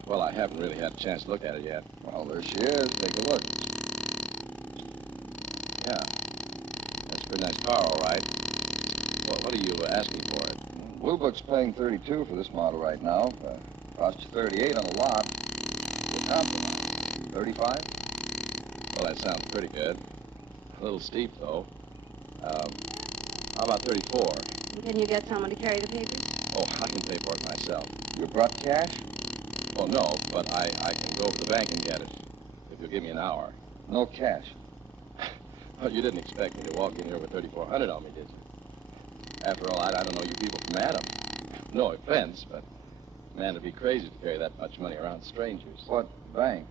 Well, I haven't really had a chance to look at it yet. Well, there she is. Take a look. Yeah. That's a pretty nice car, all right. Well, what are you asking for it? Blue Book's paying $32 for this model right now. Cost you $38 on the lot. We'll compromise. $35? Well, that sounds pretty good. A little steep, though. How about $34? Can you get someone to carry the papers? Oh, I can pay for it myself. You brought cash? Oh, no, but I can go over to the bank and get it. If you'll give me an hour. No cash. Well, you didn't expect me to walk in here with $3,400 on me, did you? After all, I don't know you people from Adam. No offense, but a man would be crazy to carry that much money around strangers. What bank?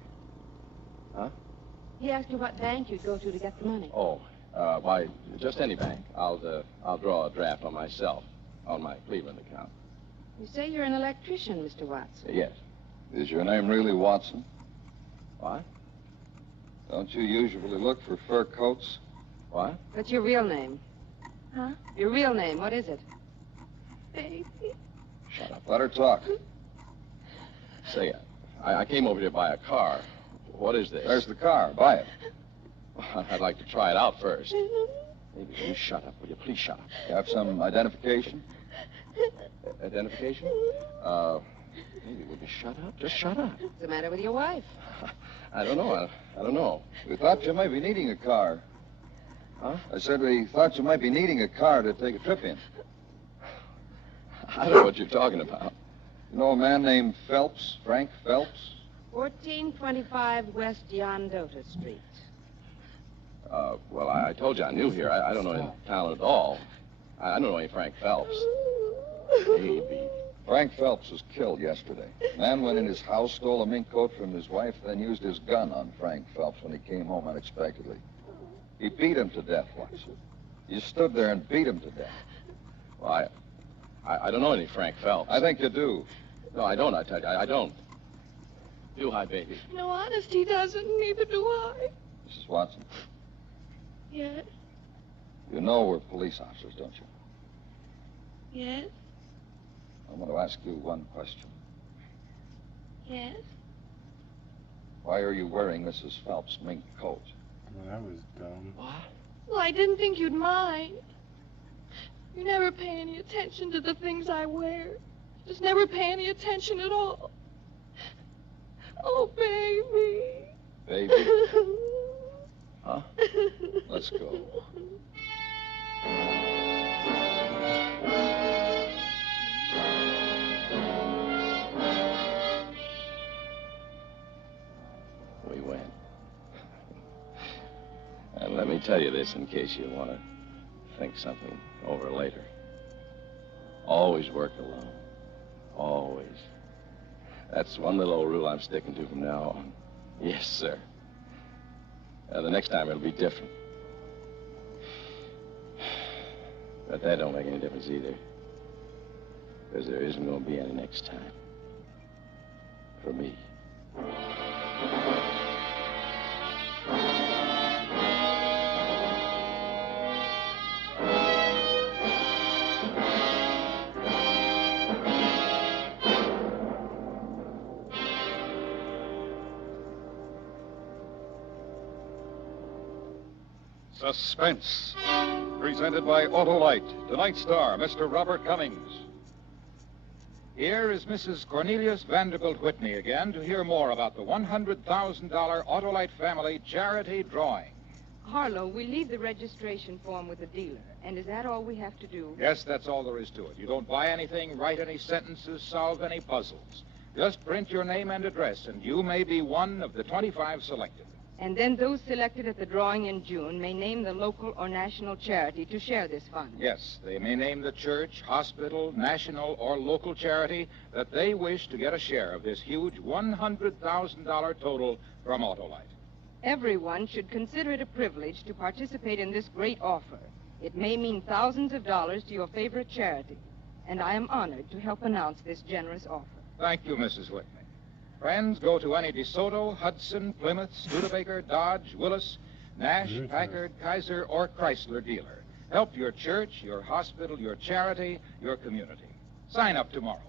Huh? He asked you what bank you'd go to get the money. Oh, why, just any bank. I'll draw a draft on myself, on my Cleveland account. You say you're an electrician, Mr. Watson. Yes. Is your name really Watson? What? Don't you usually look for fur coats? What? What's your real name? Huh? Your real name, what is it? Baby. Shut up. Let her talk. Say, I came over here to buy a car. What is this? There's the car. Buy it. I'd like to try it out first. Maybe you shut up, will you? Please shut up. You have some identification? Identification? Baby, will you shut up? Just shut up. What's the matter with your wife? I don't know. I don't know. We thought you might be needing a car. Huh? I said we thought you might be needing a car to take a trip in. I don't know what you're talking about. You know a man named Phelps, Frank Phelps? 1425 West Yondota Street. Well, I told you I knew here. I don't know any town at all. I don't know any Frank Phelps. Baby. Frank Phelps was killed yesterday. Man went in his house, stole a mink coat from his wife, then used his gun on Frank Phelps when he came home unexpectedly. He beat him to death once. You stood there and beat him to death. Well, I don't know any Frank Phelps. I think you do. No, I don't, I tell you. I don't. Do I, baby? No, honest, he doesn't. Neither do I. Mrs. Watson, Yes, you know we're police officers, don't you? yes, I'm going to ask you one question. yes. Why are you wearing Mrs. Phelps' mink coat? Well, that was dumb. What? Well, I didn't think you'd mind. You never pay any attention to the things I wear. Just never pay any attention at all. Oh, baby. Baby? Huh? Let's go. We win. And let me tell you this in case you want to think something over later. Always work alone. Always. That's one little old rule I'm sticking to from now on. Yes, sir. The next time it'll be different. But that don't make any difference either. Because there isn't going to be any next time. For me. Suspense. Presented by Autolite. Tonight's star, Mr. Robert Cummings. Here is Mrs. Cornelius Vanderbilt Whitney again to hear more about the $100,000 Autolite family charity drawing. Harlow, we leave the registration form with the dealer. And is that all we have to do? Yes, that's all there is to it. You don't buy anything, write any sentences, solve any puzzles. Just print your name and address, and you may be one of the 25 selected. And then those selected at the drawing in June may name the local or national charity to share this fund. Yes, they may name the church, hospital, national, or local charity that they wish to get a share of this huge $100,000 total from Autolite. Everyone should consider it a privilege to participate in this great offer. It may mean thousands of dollars to your favorite charity. And I am honored to help announce this generous offer. Thank you, Mrs. Whitney. Friends, go to any DeSoto, Hudson, Plymouth, Studebaker, Dodge, Willis, Nash, Packard, Kaiser, or Chrysler dealer. Help your church, your hospital, your charity, your community. Sign up tomorrow.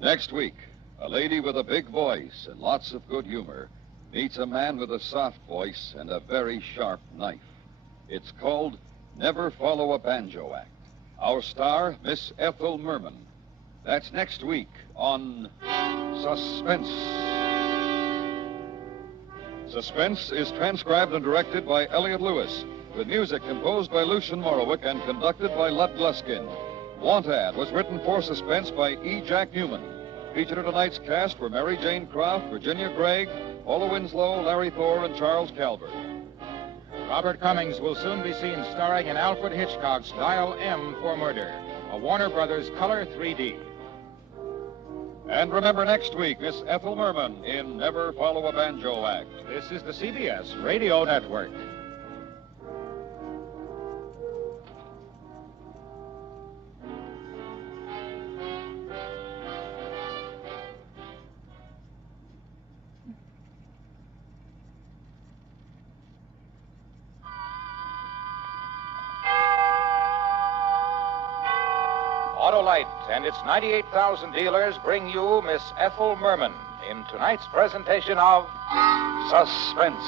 Next week, a lady with a big voice and lots of good humor meets a man with a soft voice and a very sharp knife. It's called Never Follow a Banjo Act. Our star, Miss Ethel Merman. That's next week on Suspense. Suspense is transcribed and directed by Elliott Lewis, with music composed by Lucian Morowick and conducted by Lud Gluskin. Want Ad was written for Suspense by E. Jack Newman. Featured in tonight's cast were Mary Jane Croft, Virginia Gregg, Paula Winslow, Larry Thor, and Charles Calvert. Robert Cummings will soon be seen starring in Alfred Hitchcock's Dial M for Murder, a Warner Brothers color 3D. And remember next week, Miss Ethel Merman in Never Follow a Banjo Act. This is the CBS Radio Network. Autolite and its 98,000 dealers bring you Miss Ethel Merman in tonight's presentation of Suspense.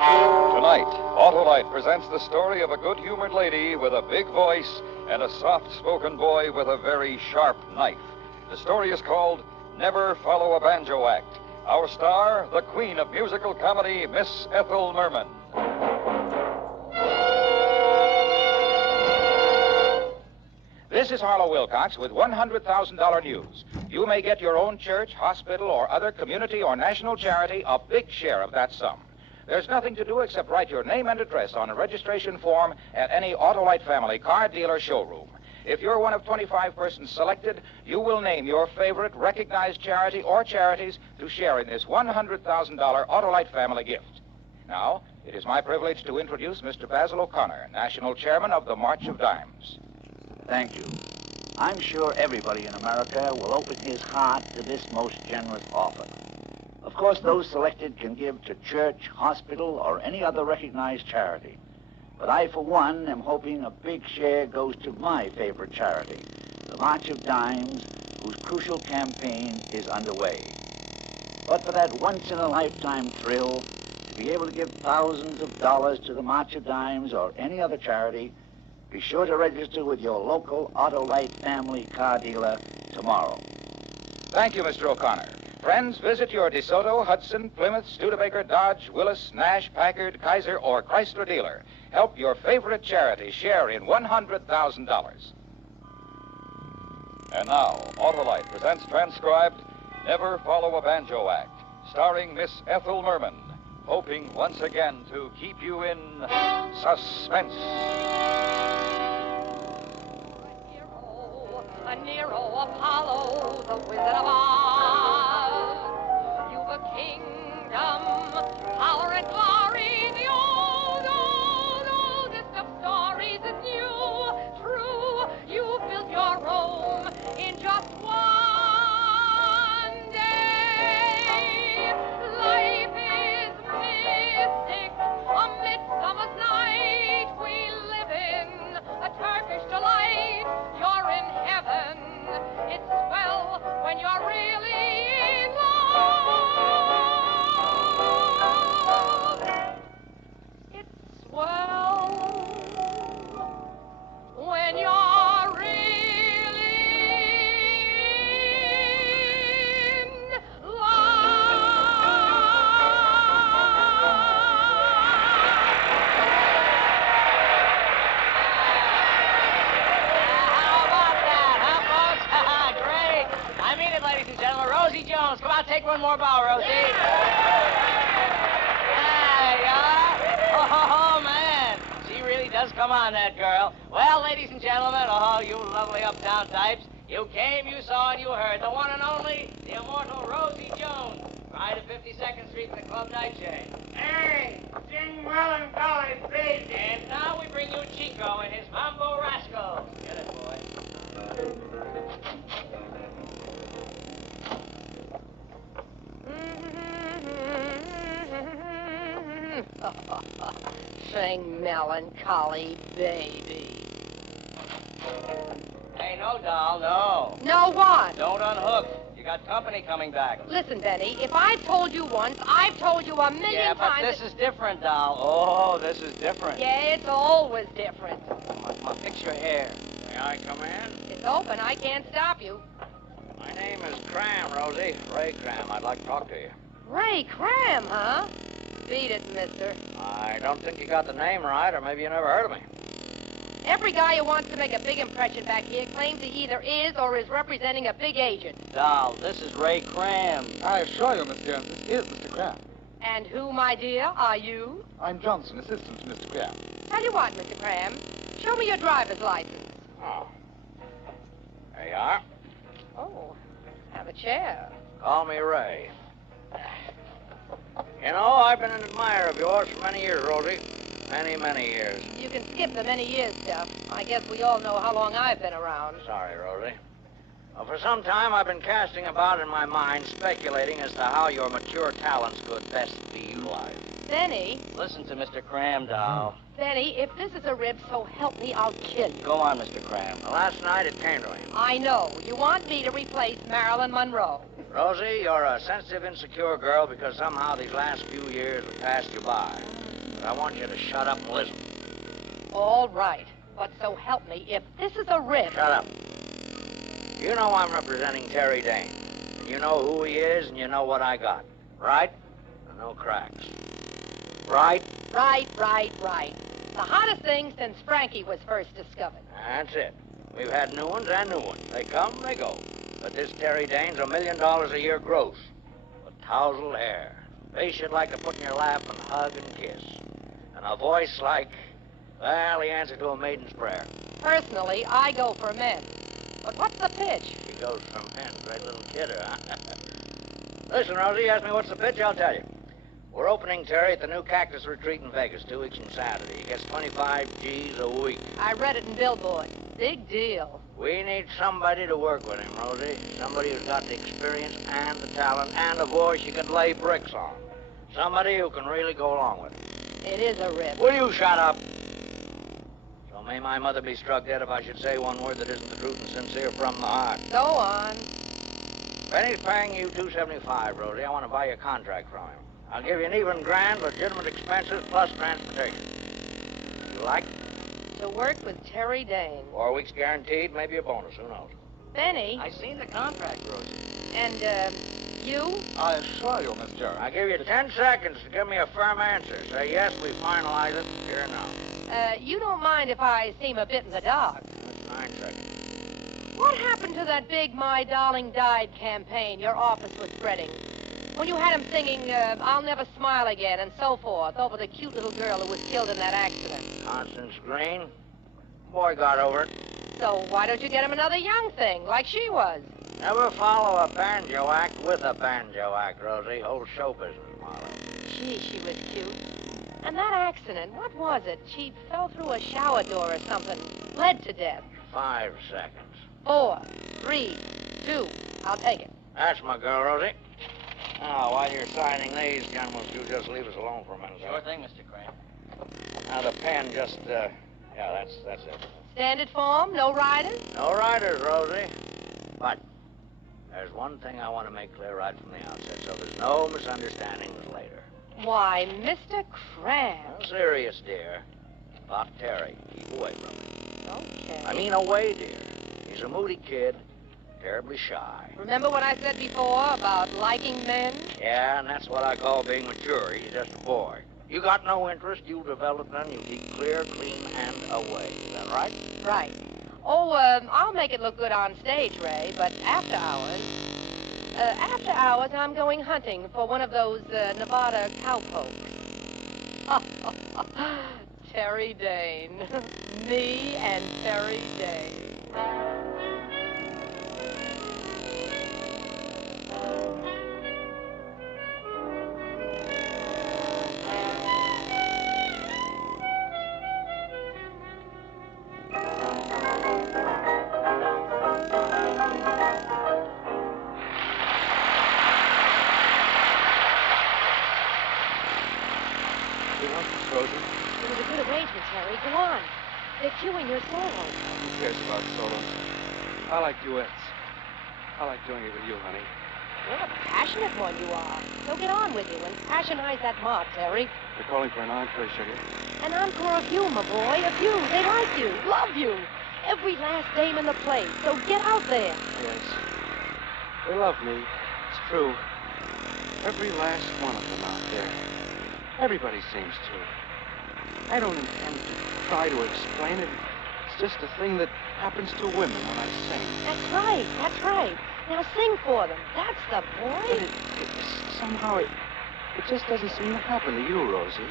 Tonight, Autolite presents the story of a good-humored lady with a big voice and a soft-spoken boy with a very sharp knife. The story is called Never Follow a Banjo Act. Our star, the queen of musical comedy, Miss Ethel Merman. This is Harlow Wilcox with $100,000 news. You may get your own church, hospital, or other community or national charity a big share of that sum. There's nothing to do except write your name and address on a registration form at any Autolite family car dealer showroom. If you're one of 25 persons selected, you will name your favorite recognized charity or charities to share in this $100,000 Autolite family gift. Now, it is my privilege to introduce Mr. Basil O'Connor, National Chairman of the March of Dimes. Thank you. I'm sure everybody in America will open his heart to this most generous offer. Of course, those selected can give to church, hospital, or any other recognized charity. But I, for one, am hoping a big share goes to my favorite charity, the March of Dimes, whose crucial campaign is underway. But for that once-in-a-lifetime thrill, to be able to give thousands of dollars to the March of Dimes or any other charity, be sure to register with your local Autolite family car dealer tomorrow. Thank you, Mr. O'Connor. Friends, visit your DeSoto, Hudson, Plymouth, Studebaker, Dodge, Willis, Nash, Packard, Kaiser, or Chrysler dealer. Help your favorite charity share in $100,000. And now, Autolite presents transcribed Never Follow a Banjo Act, starring Miss Ethel Merman, hoping once again to keep you in suspense. Nero, Apollo, the Wizard of Oz. You've a kingdom, power and glory, the oldest of stories is new, true. You built your Rome in just one day. Life is mystic, a midsummer's night. We live in a Turkish delight. You're in heaven. It's swell when you're really in love. It's swell when you're really in Ladies and gentlemen, Rosie Jones. Come on, take one more bow, Rosie. There you are. Oh, man. She really does come on, that girl. Well, ladies and gentlemen, oh, you lovely uptown types. You came, you saw, and you heard. The one and only, the immortal Rosie Jones. Right at 52nd Street in the Club Night Chain. Hey, sing well and golly, please. And now we bring you Chico and his Mambo Rascal. Get it, boy. Sing melancholy, baby. Hey, no, doll, no. No what? Don't unhook. You got company coming back. Listen, Benny, if I've told you once, I've told you a million Yeah, but times. this is different, doll. Oh, this is different. Yeah, it's always different. Come on, fix your hair. May I come in? It's open. I can't stop you. My name is Cram, Rosie. Ray Cram. I'd like to talk to you. Ray Cram, huh? Beat it, mister. I don't think you got the name right, or maybe you never heard of me. Every guy who wants to make a big impression back here claims he either is or is representing a big agent. Doll, this is Ray Cram. I assure you, Miss Jones, this is Mr. Cram. And who, my dear, are you? I'm Johnson, assistant to Mr. Cram. Tell you what, Mr. Cram, show me your driver's license. Oh. There you are. Oh, have a chair. Call me Ray. You know, I've been an admirer of yours for many years, Rosie. Many, many years. You can skip the many years stuff. I guess we all know how long I've been around. Sorry, Rosie. Well, for some time, I've been casting about in my mind, speculating as to how your mature talents could best be utilized. Benny. Listen to Mr. Cram, doll. Benny, if this is a rib, so help me, I'll kill you. Go on, Mr. Cram. Last night it came to me. I know. You want me to replace Marilyn Monroe. Rosie, you're a sensitive, insecure girl because somehow these last few years have passed you by. but I want you to shut up and listen. All right. But so help me, if this is a rib... Shut up. You know I'm representing Terry Dane. And you know who he is, and you know what I got. Right? And no cracks. Right? Right. The hottest thing since Frankie was first discovered. That's it. We've had new ones and new ones. They come, they go. But this Terry Dane's $1 million a year gross. With tousled hair. Face you'd like to put in your lap and hug and kiss. And a voice like, well, the answer to a maiden's prayer. Personally, I go for men. But what's the pitch? She goes for men. Great little kidder, huh? Listen, Rosie, ask me what's the pitch, I'll tell you. We're opening Terry at the new Cactus Retreat in Vegas 2 weeks from Saturday. He gets 25 G's a week. I read it in Billboard. Big deal. We need somebody to work with him, Rosie. Somebody who's got the experience and the talent and a voice you can lay bricks on. Somebody who can really go along with it. It is a rip. Will you shut up? So may my mother be struck dead if I should say one word that isn't the truth and sincere from the heart. Go on. Benny's paying you $275, Rosie. I want to buy you a contract from him. I'll give you an even grand, legitimate expenses plus transportation. You like? To work with Terry Dane. 4 weeks guaranteed, maybe a bonus, who knows? Benny? I seen the contract, Rosie. And, you? I assure you, Miss Jerry. I give you 10 seconds to give me a firm answer. Say yes, we finalize it here now. You don't mind if I seem a bit in the dark? That's 9 seconds. What happened to that big My Darling Died campaign your office was spreading? When you had him singing, I'll Never Smile Again and so forth, over the cute little girl who was killed in that accident. Constance Green? Boy got over it. So why don't you get him another young thing, like she was? Never follow a banjo act with a banjo act, Rosie. Whole show business, Molly. Gee, she was cute. And that accident, what was it? She fell through a shower door or something, bled to death. 5 seconds. 4, 3, 2, I'll take it. That's my girl, Rosie. Now, while you're signing these, gentlemen, you just leave us alone for a minute. Sure thing, Mr. Crane. Now, the pen just, yeah, that's it. Standard form, no riders? No riders, Rosie. But there's one thing I want to make clear right from the outset, so there's no misunderstandings later. Why, Mr. Crane. I'm serious, dear. About Terry. Keep away from him. Okay. I mean away, dear. He's a moody kid, terribly shy. Remember what I said before about liking men? Yeah, and that's what I call being mature. He's just a boy. You got no interest, you develop none, you keep clear, clean, and away. Is that right? Right. Oh, I'll make it look good on stage, Ray, but after hours, I'm going hunting for one of those Nevada cowpokes. Terry Dane. Me and Terry Dane. It was a good arrangement, Terry. Go on. They're cueing your solo. Who cares about solos? I like duets. I like doing it with you, honey. What a passionate one you are. So get on with you and passionize that mob, Terry. They're calling for an encore, sugar. An encore of you, my boy. Of you. They like you. Love you. Every last dame in the place. So get out there. Yes. They love me. It's true. Every last one of them out there. Everybody seems to. I don't intend to try to explain it. It's just a thing that happens to women when I sing. That's right. That's right. Now sing for them. That's the boy. But somehow it just doesn't seem to happen to you, Rosie.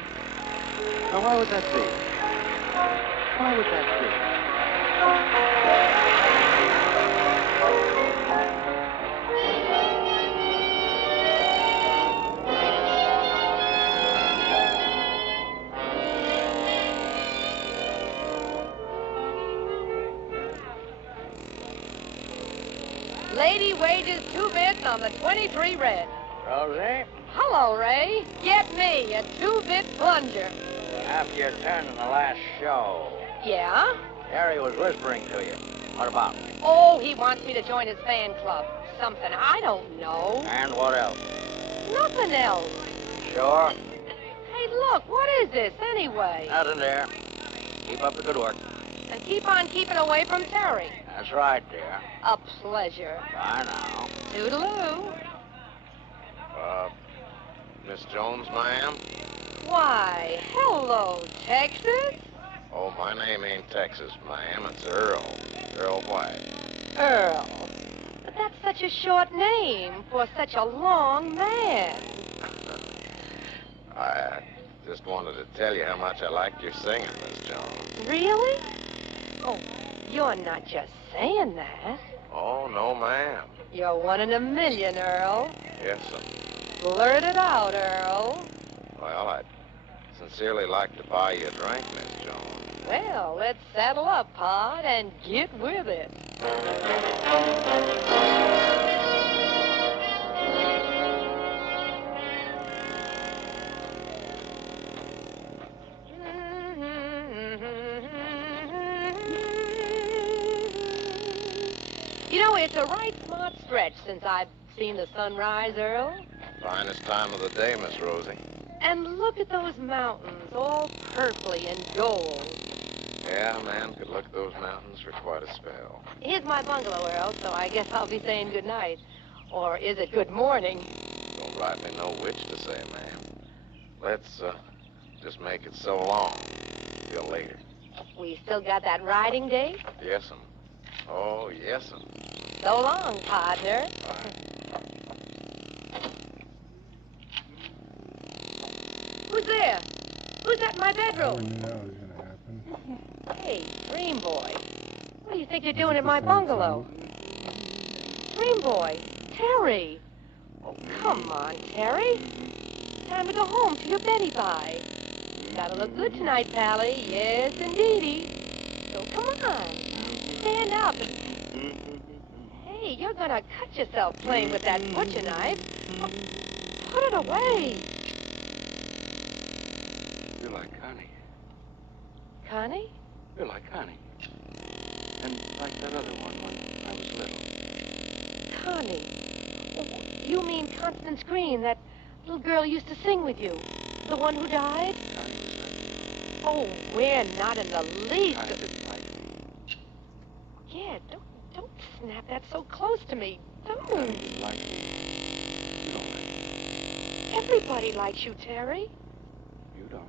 Now, why would that be? Why would that be? Lady wages 2 bits on the 23 red. Rosie? Hello, Ray. Get me a 2-bit plunger. After your turn in the last show. Yeah? Terry was whispering to you. What about? Oh, he wants me to join his fan club. Something. I don't know. And what else? Nothing else. Sure? Hey, look, what is is this, anyway? Out in there. Keep up the good work. And keep on keeping away from Terry. That's right, dear. A pleasure. Bye now. Toodaloo. Miss Jones, ma'am? Why, hello, Texas. Oh, my name ain't Texas, ma'am. It's Earl. Earl White. Earl. But that's such a short name for such a long man. I just wanted to tell you how much I liked your singing, Miss Jones. Really? Oh, you're not just saying that. Oh, no, ma'am. You're one in a million, Earl. Yes, sir. Blurt it out, Earl. Well, I'd sincerely like to buy you a drink, Miss Jones. Well, let's saddle up, Pod, and get with it. You know, it's a right smart stretch since I've seen the sunrise, Earl. Finest time of the day, Miss Rosie. And look at those mountains, all purply and gold. Yeah, a man could look at those mountains for quite a spell. Here's my bungalow, Earl, so I guess I'll be saying good night. Or is it good morning? Don't rightly know which to say, ma'am. Let's, just make it so long. Till later. We still got that riding date? Yes'm. Oh, yes'm. So long, partner. Who's there? Who's at my bedroom? knew that was going to happen. Hey, Dream Boy. What do you think you're doing in my bungalow? Dream Boy, Terry. Oh, come on, Terry. Time to go home to your Betty Bye. Gotta look good tonight, Pally. Yes, indeedy. So come on. Stand up and... Hey, you're gonna cut yourself playing with that butcher knife. Oh, put it away. You're like Connie. Connie? You're like Connie. And like that other one when I was little. Connie. Oh, you mean Constance Green, that little girl who used to sing with you? The one who died? Connie was like me. Oh, we're not in the least. Connie didn't like me. Yeah, don't snap that so close to me. Don't. Connie didn't like me. You don't like me. Everybody likes you, Terry. You don't.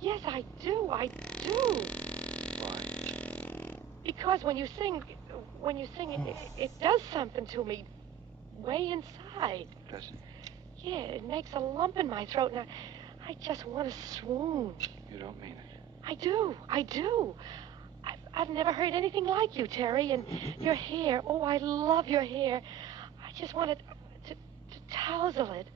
Yes, I do. I do. Why? Because when you sing, it does something to me way inside. Does it? Yeah, it makes a lump in my throat, and I just want to swoon. You don't mean it. I do. I do. I've never heard anything like you, Terry, and your hair. Oh, I love your hair. I just wanted to tousle it.